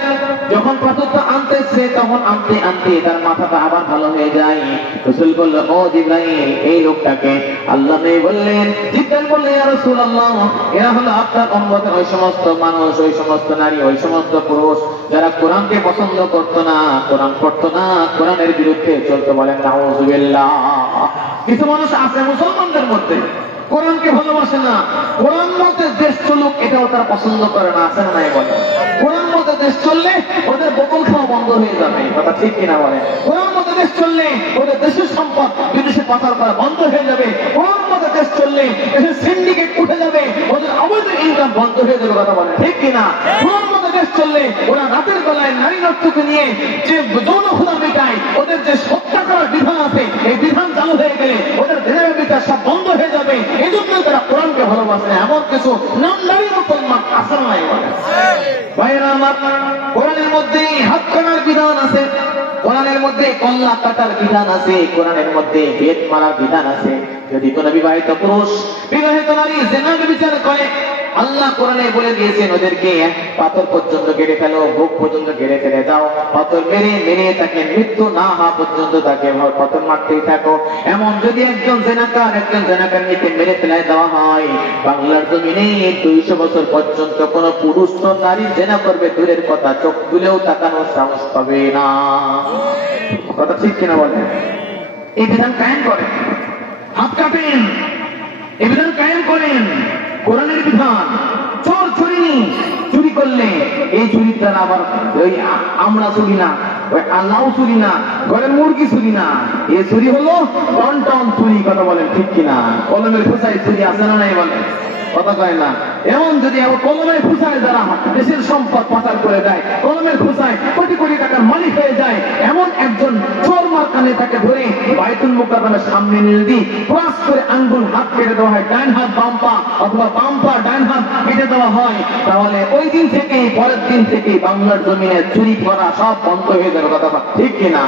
যখন পাথরটা আনতেছে, তখন আনতে আনতে তার মাথাটা আবার ভালো হয়ে যায়। রাসূল বলল, ও জিবরাইল, এই লোকটাকে? আল্লাহ নবী বললেন, জিবরাইল বললেন, ইয়া রাসূলুল্লাহ, এরা হলো আপনার উম্মতের ওই সমস্ত মানুষ, ওই সমস্ত নারী, ওই সমস্ত পুরুষ যারা কোরআনকে পছন্দ করতো না, কোরআন পড়তো না, কোরআনের বিরুদ্ধে চলতো। বলেন নাউযুবিল্লাহ। কিছু মানুষ আছে মুসলমানদের মধ্যে কোরআনকে ভালোবাসে না, কোরআন মতে দেশ চলুক এটাও তারা পছন্দ করে না। আছে না নাই বলে? কোরআন মতে দেশ চললে ওদের বোতল খাওয়া বন্ধ হয়ে যাবে। কথা ঠিক কিনা বলে? কোরআন মতে দেশ চললে ওদের দেশের সম্পদ বিদেশে পাচার করা বন্ধ হয়ে যাবে। কোরআন মতে দেশ চললে দেশের সিন্ডিকেট উঠে যাবে, ওদের অবৈধ ইনকাম বন্ধ হয়ে যাবে। কথা বলে ঠিক কিনা? কোরআন মতে দেশ চললে ওরা রাতের বেলায় নারী নর্তকে নিয়ে যে যৌন ক্ষুধা মেটায়, ওদের যে হত্যা করার বিধান আছে, এই বিধান চালু হয়ে গেলে ওদের দেহের বিচার সব বন্ধ হয়ে যাবে। এই জন্য তারা কোরআনকে ভালোবাসে। এমন কিছু নামদারি মুসলমান আছে না নাই বলে? ভাইয়েরা আমার, কোরআনের মধ্যে হাত কাটার বিধান আছে, কোরআনের মধ্যে কল্লা কাটার বিধান আছে, কোরআনের মধ্যে বেত মারার বিধান আছে। যদি কোন বিবাহিত পুরুষ বিবাহিত নারী জিনার বিচার করে, আল্লাহ কোরআনে বলে দিয়েছেন ওদেরকে পাথর পর্যন্ত গেড়ে ফেলো, বুক পর্যন্ত গেড়ে ফেলে দাও। পাথর মেরে মেরে তাকে মৃত্যু না হওয়া পর্যন্ত তাকে পাথর মারতেই থাকো। এমন যদি একজন জেনাকারীকে মেরে ফেলায় দেওয়া হয়, বাংলার জমিনে 200 বছর পর্যন্ত কোন পুরুষ তো নারী জেনা করবে দূরের কথা, চোখ তুলেও তাকানোর সাহস পাবে না। কথা ঠিক কিনা বলে? এই বিধান কায়েম করেন, হাত কাটেন, এই বিধান কায়েম করেন। কোরআনের বিধান। চোর চুরি করলে এই চুরির দ্বারা আবার ওই আমরা চুরি না, ওই আল্লাহ চুরি না, ঘরের মুরগি চুরি না, এ চুরি হলো টন চুরি। কথা বলেন ঠিক কিনা? কলমের খোঁচায় চুরি আছে না নাই বলে? কথা কয় না? এমন যদি কলমের খোঁচায় যারা দেশের সম্পদ পাচার করে দেয়, কলমের খোঁচায় কোটি কোটি টাকার মালিক হয়ে যায়, এমন একজন চোর মারখানে তাকে ধরে বাইতুল মুকাররমের সামনে নিয়ে দিয়ে ক্রস করে আঙ্গুল হাত কেটে দেওয়া হয়, ডান হাত বাম পা অথবা বাম পা ডান হাত কেটে দেওয়া হয়, তাহলে ওই দিন থেকেই পরের দিন থেকেই বাংলার জমিনে চুরি করা সব বন্ধ হয়ে যাবে। কথা ঠিক কিনা?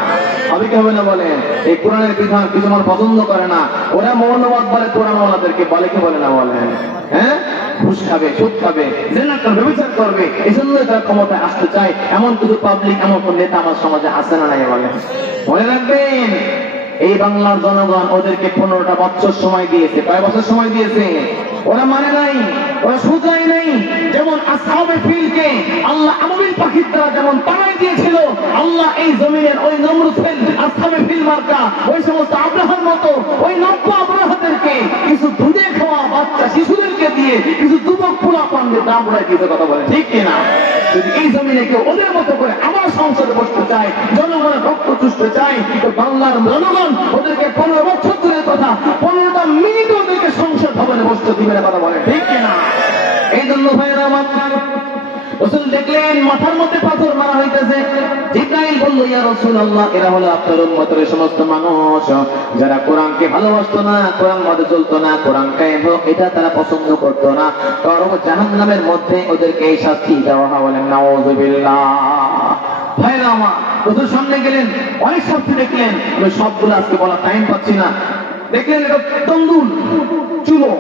আমি কি হবে না বলেন? এই কোরআনের বিধান কিছু মানুষ পছন্দ করে না, ওরা মৌলবাদ বলে, কোরআন ওয়ালাদেরকে বলে কি বলে না বলেন? হ্যাঁ, ঘুষ খাবে, সুদ খাবে, জেনা করবে, বিচার করবে, এই জন্য তারা ক্ষমতায় আসতে চায়। এমন কিছু পাবলিক, এমন কোন নেতা আমার সমাজে আসে না নাই বলে? মনে রাখবেন, এই বাংলার জনগণ ওদেরকে 15টা বছর সময় দিয়েছে। কয় বছর সময় দিয়েছে? ওরা মানে নাই, ওরা শুধরায় নাই। যেমন আসহাবে ফিলকে আল্লাহ আবাবিল পাখির দ্বারা যেমন তাড়াই দিয়েছিল, আল্লাহ এই জমিনের ওই নমরুদ আসহাবে ফিল মার্কা ওই সমস্ত আব্রাহার মতো ওই নব্য আব্রাহাদেরকে কিছু দুধে খাওয়া বাচ্চা শিশুদেরকে দিয়ে কিছু যুবক পুরা পান্ডে দাম উড়াই দিতে। কথা বলে ঠিক কিনা? যদি এই জমিনে কেউ ওদের মতো করে আবার সংসদে বসতে চায়, জনগণের রক্ত চুষতে চায়, তো বাংলার জনগণ ওদেরকে 15 বছর ধরে কথা 15টা মিনিট ওদেরকে সংসদ ভবনে বসতে দিবে না। কথা বলে ঠিক কিনা? এই জন্য ভাইয়েরা আমার, রাসূল দেখলেন মাথার মধ্যে পাথর মারা হইতেছে। জিবরাইল বলল, ইয়া রাসূলুল্লাহ, এরা হলো আপনার উম্মতের সমস্ত মানুষ যারা কোরআনকে ভালোবাসতো না, কোরআন মতে চলতো না, কোরআন কায়েম হোক এটা তারা পছন্দ করতো না, কারণ জাহান্নামের মধ্যে ওদেরকে এই শাস্তি দেওয়া হয়। বলেন নাউযুবিল্লাহ। ভাইরা আমার রসুল সামনে গেলেন, অনেক শাস্তি দেখলেন, আমি সবগুলো আজকে বলা টাইম পাচ্ছি না। দেখলেন এটা তন্দুল চুলো,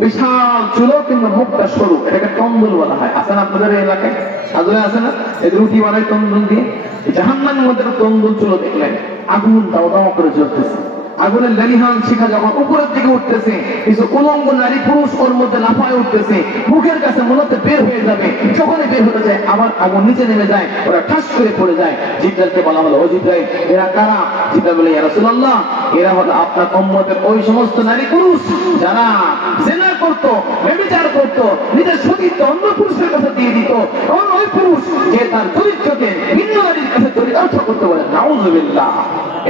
বিশাল চুলো কিন্তু মুখটা সরু, এটাকে তন্দুল বলা হয়। আছে না আপনাদের এই এলাকায়? সাজরে আছে না? এই রুটি বানায় তন্দুল দিয়ে। জাহান্নামের মধ্যে তন্দুল চুলো দেখলেন, আগুন দাও দাও করে জ্বলতেছে, আগুনের লেলিহান শিখা যখন উপরের দিকে উঠতেছে, কিছু উলঙ্গ নারী পুরুষ ওর মধ্যে লাফায় উঠতেছে, মুখের কাছে মূলত বের হয়ে যাবে, যখনই বের হতে যায় আবার আগুন নিচে নেমে যায়, ওরা ঠাস করে পড়ে যায়। জিবরাইলকে বলা হলো, ও জিবরাইল এরা কারা? জিবরাইল বলে, ইয়া রাসূলুল্লাহ এরা হলো আপনার উম্মতের ওই সমস্ত নারী পুরুষ যারা জিনা করতো, ব্যভিচার করতো, নিজের সতীত্ব অন্য পুরুষের কাছে দিয়ে দিত, ওই পুরুষ যে তার চরিত্রকে ভিন্ন নারীর কাছে চরিতার্থ করতে বলে। নাউযুবিল্লাহ।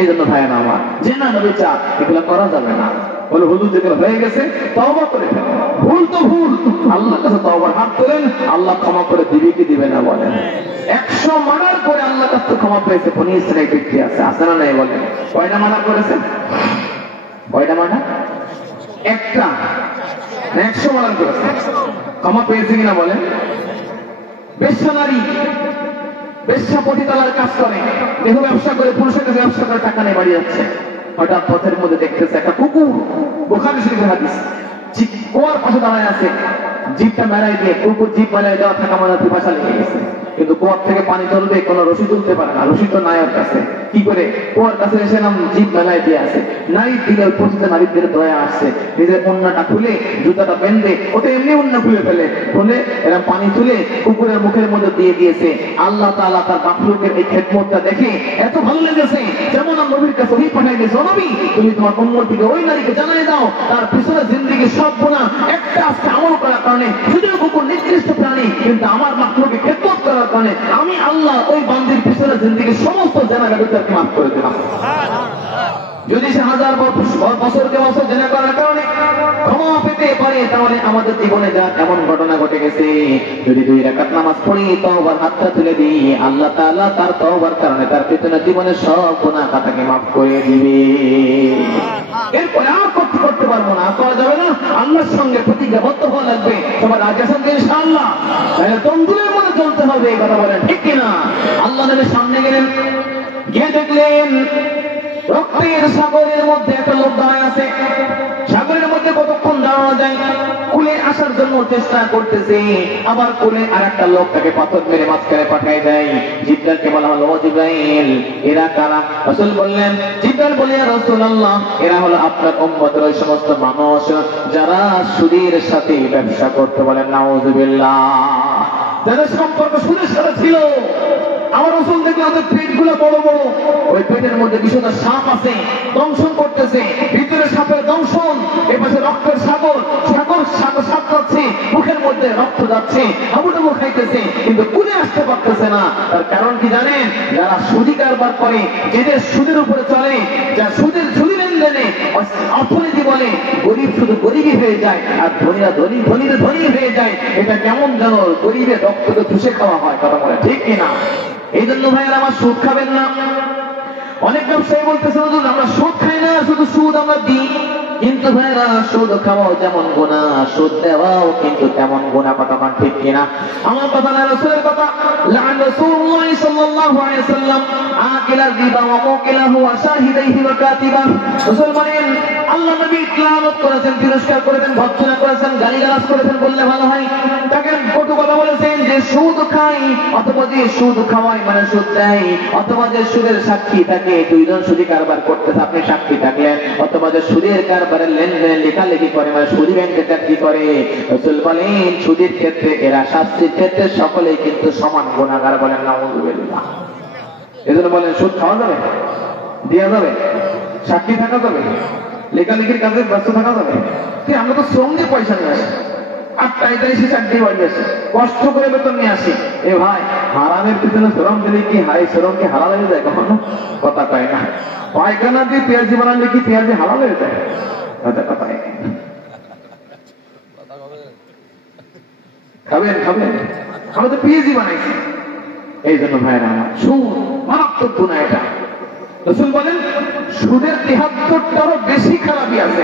এই জন্য ভাইয়েরা আমার, জিনা ব্যভিচার এগুলো করা যাবে না। বলে হুজুর যেগুলো হয়ে গেছে তওবা করে ফেলেন, ভুল তো ভুল, আল্লাহর কাছে তওবার হাত তোলেন, আল্লাহ ক্ষমা করে দিবে কি দিবে না বলেন। 100 মার্ডার করে আল্লাহর কাছে ক্ষমা পেয়েছে বনি ইসরাঈল ব্যক্তি আছে না নাই বলেন? কয়টা মার্ডার করেছেন? কয়টা মার্ডার? একটা। 100 মার্ডার করেছে, ক্ষমা পেয়েছে কিনা বলেন? বেশ্যা নারী, বেশ্যা পতিতালার কাজ করে, দেহ ব্যবসা করে, পুরুষের কাছে ব্যবসা করে টাকা নিয়ে বাড়ি যাচ্ছে। হঠাৎ পথের মধ্যে দেখতেছে একটা কুকুর, বুখারী শরীফের হাদিস, কুয়ার পাশে দাঁড়ায় আছে, জিভটা মেলায় দিয়ে কুকুর জিভ মেলায় দেওয়া থাকা মানে পিপাসা লেগে গেছে, কিন্তু কুয়ার থেকে পানি তুলবে, কোনো রশি তুলতে পারে না, রশি তো নাই ওর কাছে। কি করে? কুয়ার কাছে এসে নাম জিভ মেলায় দিয়ে আছে, নারীর দিকে প্রতিটা নারীর দিকে দয়া আসছে, নিজের অন্যটা খুলে জুতাটা বেঁধে ওটা এমনি অন্য খুলে ফেলে, বলে এরা পানি তুলে কুকুরের মুখের মধ্যে দিয়ে দিয়েছে। আল্লাহ তাআলা তার মাখলুকের এই খেদমতটা দেখে এত ভালো লেগেছে, যেমন নবীর কাছে ওহী পাঠিয়ে দিয়েছে, নবী তুমি তোমার উম্মতকে ওই নারীকে জানিয়ে দাও তার পিছনে জিন্দেগির সব গুনাহ একটা আজকে আমল করার কারণে, শুধু কুকুর নিকৃষ্ট প্রাণী কিন্তু আমার মাখলুকে খেদমত করার কারণে আমি আল্লাহ ওই বান্দির পিছনে জিন্দেগির সমস্ত জানালা বিচারকে মাফ করে দিলাম। যদি সে 1000 বছরকে বছর জেনা করার কারণে ক্ষমা পেতে পারে, তাহলে আমাদের জীবনে যা এমন ঘটনা ঘটে গেছে, যদি 2 রাকাত নামাজ পড়ি, তওবার হাতটা তুলে দিই, আল্লাহ তাআলা তার তওবার কারণে তার পিছনে জীবনের সব গুনাহ খাতাকে মাফ করে দিবে। এরপরে আর করতে পারবো না, করা যাবে না, আল্লাহর সঙ্গে প্রতিজ্ঞাবদ্ধ হওয়া লাগবে। সবার রাজি আছেন ইনশাআল্লাহ? তাহলে তন্দুলের মধ্যে চলতে হবে, এই কথা বলেন ঠিক কিনা? আল্লাহ নবীর সামনে গেলেন, গিয়ে দেখলেন রক্তের সাগরের মধ্যে একটা লোক দাঁড়ায় আছে। সাগরের মধ্যে কতক্ষণ দাঁড়ানো যায়? কুলে আসার জন্য চেষ্টা করতেছে, আবার কুলে আর একটা লোক তাকে পাথর মেরে মাঝখানে পাঠিয়ে দেয়। জিবরাইলকে বলা হলো, ও জিবরাইল এরা কারা? রাসূল বললেন, জিবরাইল বলে, ইয়া রাসূলুল্লাহ এরা হলো আপনার উম্মতের ওই সমস্ত মানুষ যারা সুদের সাথে ব্যবসা করতে। বলেন নাউযুবিল্লাহ। যাদের সম্পর্ক সুদের সাথে ছিল। আমার রাসূল দেখলেন ওদের পেটগুলো বড় বড়, ওই পেটের মধ্যে বিষধর সাপ আছে, দংশন করতেছে, ভিতরে সাপের দংশন, এপাশে রক্তের সাগর, সাপ যাচ্ছে, মুখের মধ্যে রক্ত যাচ্ছে, হাবুডুবু খাইতেছে, কিন্তু কুলে আসতে পারতেছে না। তার কারণ কি জানেন? যারা সুদি কারবার করে, যাদের সুদের উপরে চলে, যা সুদি লেনদেনে অর্থনীতি বলে, গরিব শুধু গরিবই হয়ে যায় আর ধনীরা ধনী হয়ে যায়। এটা কেমন যেন গরিবের রক্তকে চুষে খাওয়া হয়, কথা বলে ঠিক কিনা? এই জন্য ভাইয়েরা আমার সুদ খাবেন না। অনেক ব্যবসায়ী বলতেছে আমরা সুদ খাই না, শুধু সুদ আমরা দিই, কিন্তু ভাইয়েরা সুদ খাওয়াও যেমন গুনাহ, সুদ দেওয়াও কিন্তু তেমন গুনাহ, কথা ঠিক কিনা? আমার কথা না, রাসূলের কথা। লাআন রাসূলুল্লাহ সাল্লাল্লাহু আলাইহি ওয়াসাল্লাম আকিলা রিবা ওয়া মুকিলাহু ওয়া শাহিদাইহি ওয়া কাতিবা। রাসূল বলেন আল্লাহ নবী লানত করেছেন, তিরস্কার করেছেন, ভর্ৎসনা করেছেন, গালিগালাজ করেছেন বললে ভালো হয়। তাকে কটু কথা বলেছেন যে সুদ খাই, অথবা যে সুদ খাওয়াই মানে সুদ দেয়, অথবা যে সুদের সাক্ষী থাকে, 2 জন সুদি কারবার করতেছে, আপনি সাক্ষী থাকলেন, অথবা যে সুদের কারবারের লেনদেন লেখালেখি করে মানে সুদি ব্যাংকে চাকরি করে। রাসূল বলেন সুদের ক্ষেত্রে এরা শাস্তির ক্ষেত্রে সকলেই কিন্তু সমান গুনাহগার। বলেন নাউযুবিল্লাহ। এজন্য বলেন সুদ খাওয়া যাবে, দেওয়া যাবে, সাক্ষী থাকা যাবে, লেখালেখির কাজে ব্যস্ত থাকা যাবে। আমরা তো শ্রম দিয়ে পয়সা নিয়ে আসি, 8টায় এসে 4টায় বাড়ি আসি, কষ্ট করে বেতন নিয়ে আসি। এ ভাই, হারামের পিছনে শ্রম দিলে কি শ্রম কি হালাল হয়ে যায়? কখনো কথা কয় না। পায়খানা দিয়ে পেঁয়াজি বানালে কি পেঁয়াজি হালাল হয়ে যায়? খাবেন আমরা তো পেঁয়াজি বানাইছি। এই জন্য ভাইরা আমার, সুদ মারাত্মক গুনাহ এটা। রাসূল বলেন সুদের 73টারও বেশি খারাপি আছে।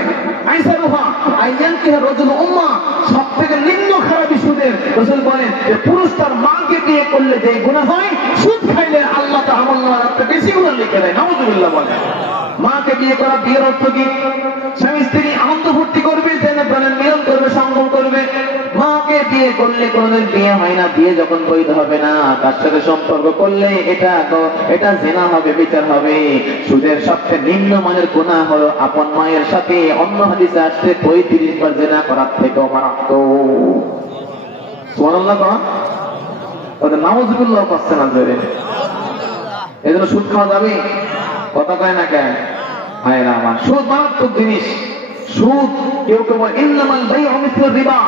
আইসারুহা আইয়ানকিহা রাজুল উম্মাহ, সবথেকে নিম্ন খারাপি সুদের। রাসূল বলেন যে পুরুষ তার মাকে বিয়ে করলে যে গুনাহ হয়, সুদ খাইলে শিক্ষা দেয়। নাউযুবিল্লাহ বলে। মাকে বিয়ে করা, বিয়ের অর্থ কি? স্বামী স্ত্রী আনন্দ ফুর্তি করবে, জেনে প্রাণের মিলন করবে, সঙ্গম করবে। মাকে বিয়ে করলে কোনোদিন বিয়ে হয় না, বিয়ে যখন বৈধ হবে না, তার সাথে সম্পর্ক করলে এটা জেনা হবে, বিচার হবে। সুদের সবচেয়ে নিম্ন মানের গুনাহ হলো আপন মায়ের সাথে, অন্য হাদিসে আসছে 35 বার জেনা করার থেকেও মারাত্মক। সুবহানাল্লাহ কোন? ওদের নাউযুবিল্লাহ পাচ্ছে না জোরে। এজন্য সুদ খাওয়া যাবে? কথা কয় না কেন? ভাইরা আমার, সুদ মারাত্মক জিনিস। সুদ কেউ কেউ বলে ইন্নামাল বাইউ মিসলুর রিবা।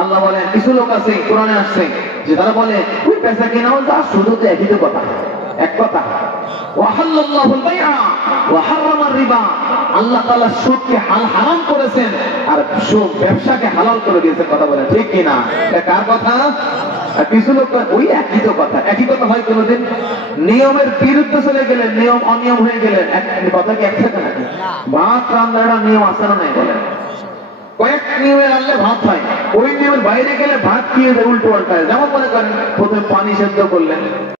আল্লাহ বলেন কিছু লোক আছে, কোরআনে আসছে, যে তারা বলে ওই পয়সা কেনাও যা, সুদও তো একই কথা, এক কথা। ওয়াহাল্লাল্লাহুল বাইআ ওয়া হারামার রিবা। আল্লাহ তাআলা সুদকে হারাম করেছেন আর সুদ ব্যবসাকে হালাল করে দিয়েছেন। কথা বলেন ঠিক কি না? এটা কার কথা? আর কিছু লোক ওই একই তো কথা। একই কথা হয় কোনোদিন? নিয়মের বিরুদ্ধে চলে গেলেন, নিয়ম অনিয়ম হয়ে গেলেন, কথা কি একসাথে নাকি? ভাত রান্নার নিয়ম আছে না নাই বলেন? কয়েক নিয়মে রান্নলে ভাত হয়, ওই নিয়মের বাইরে গেলে ভাত কি উল্টো পাল্টায়। যেমন মনে করেন প্রথমে পানি সেদ্ধ করলেন,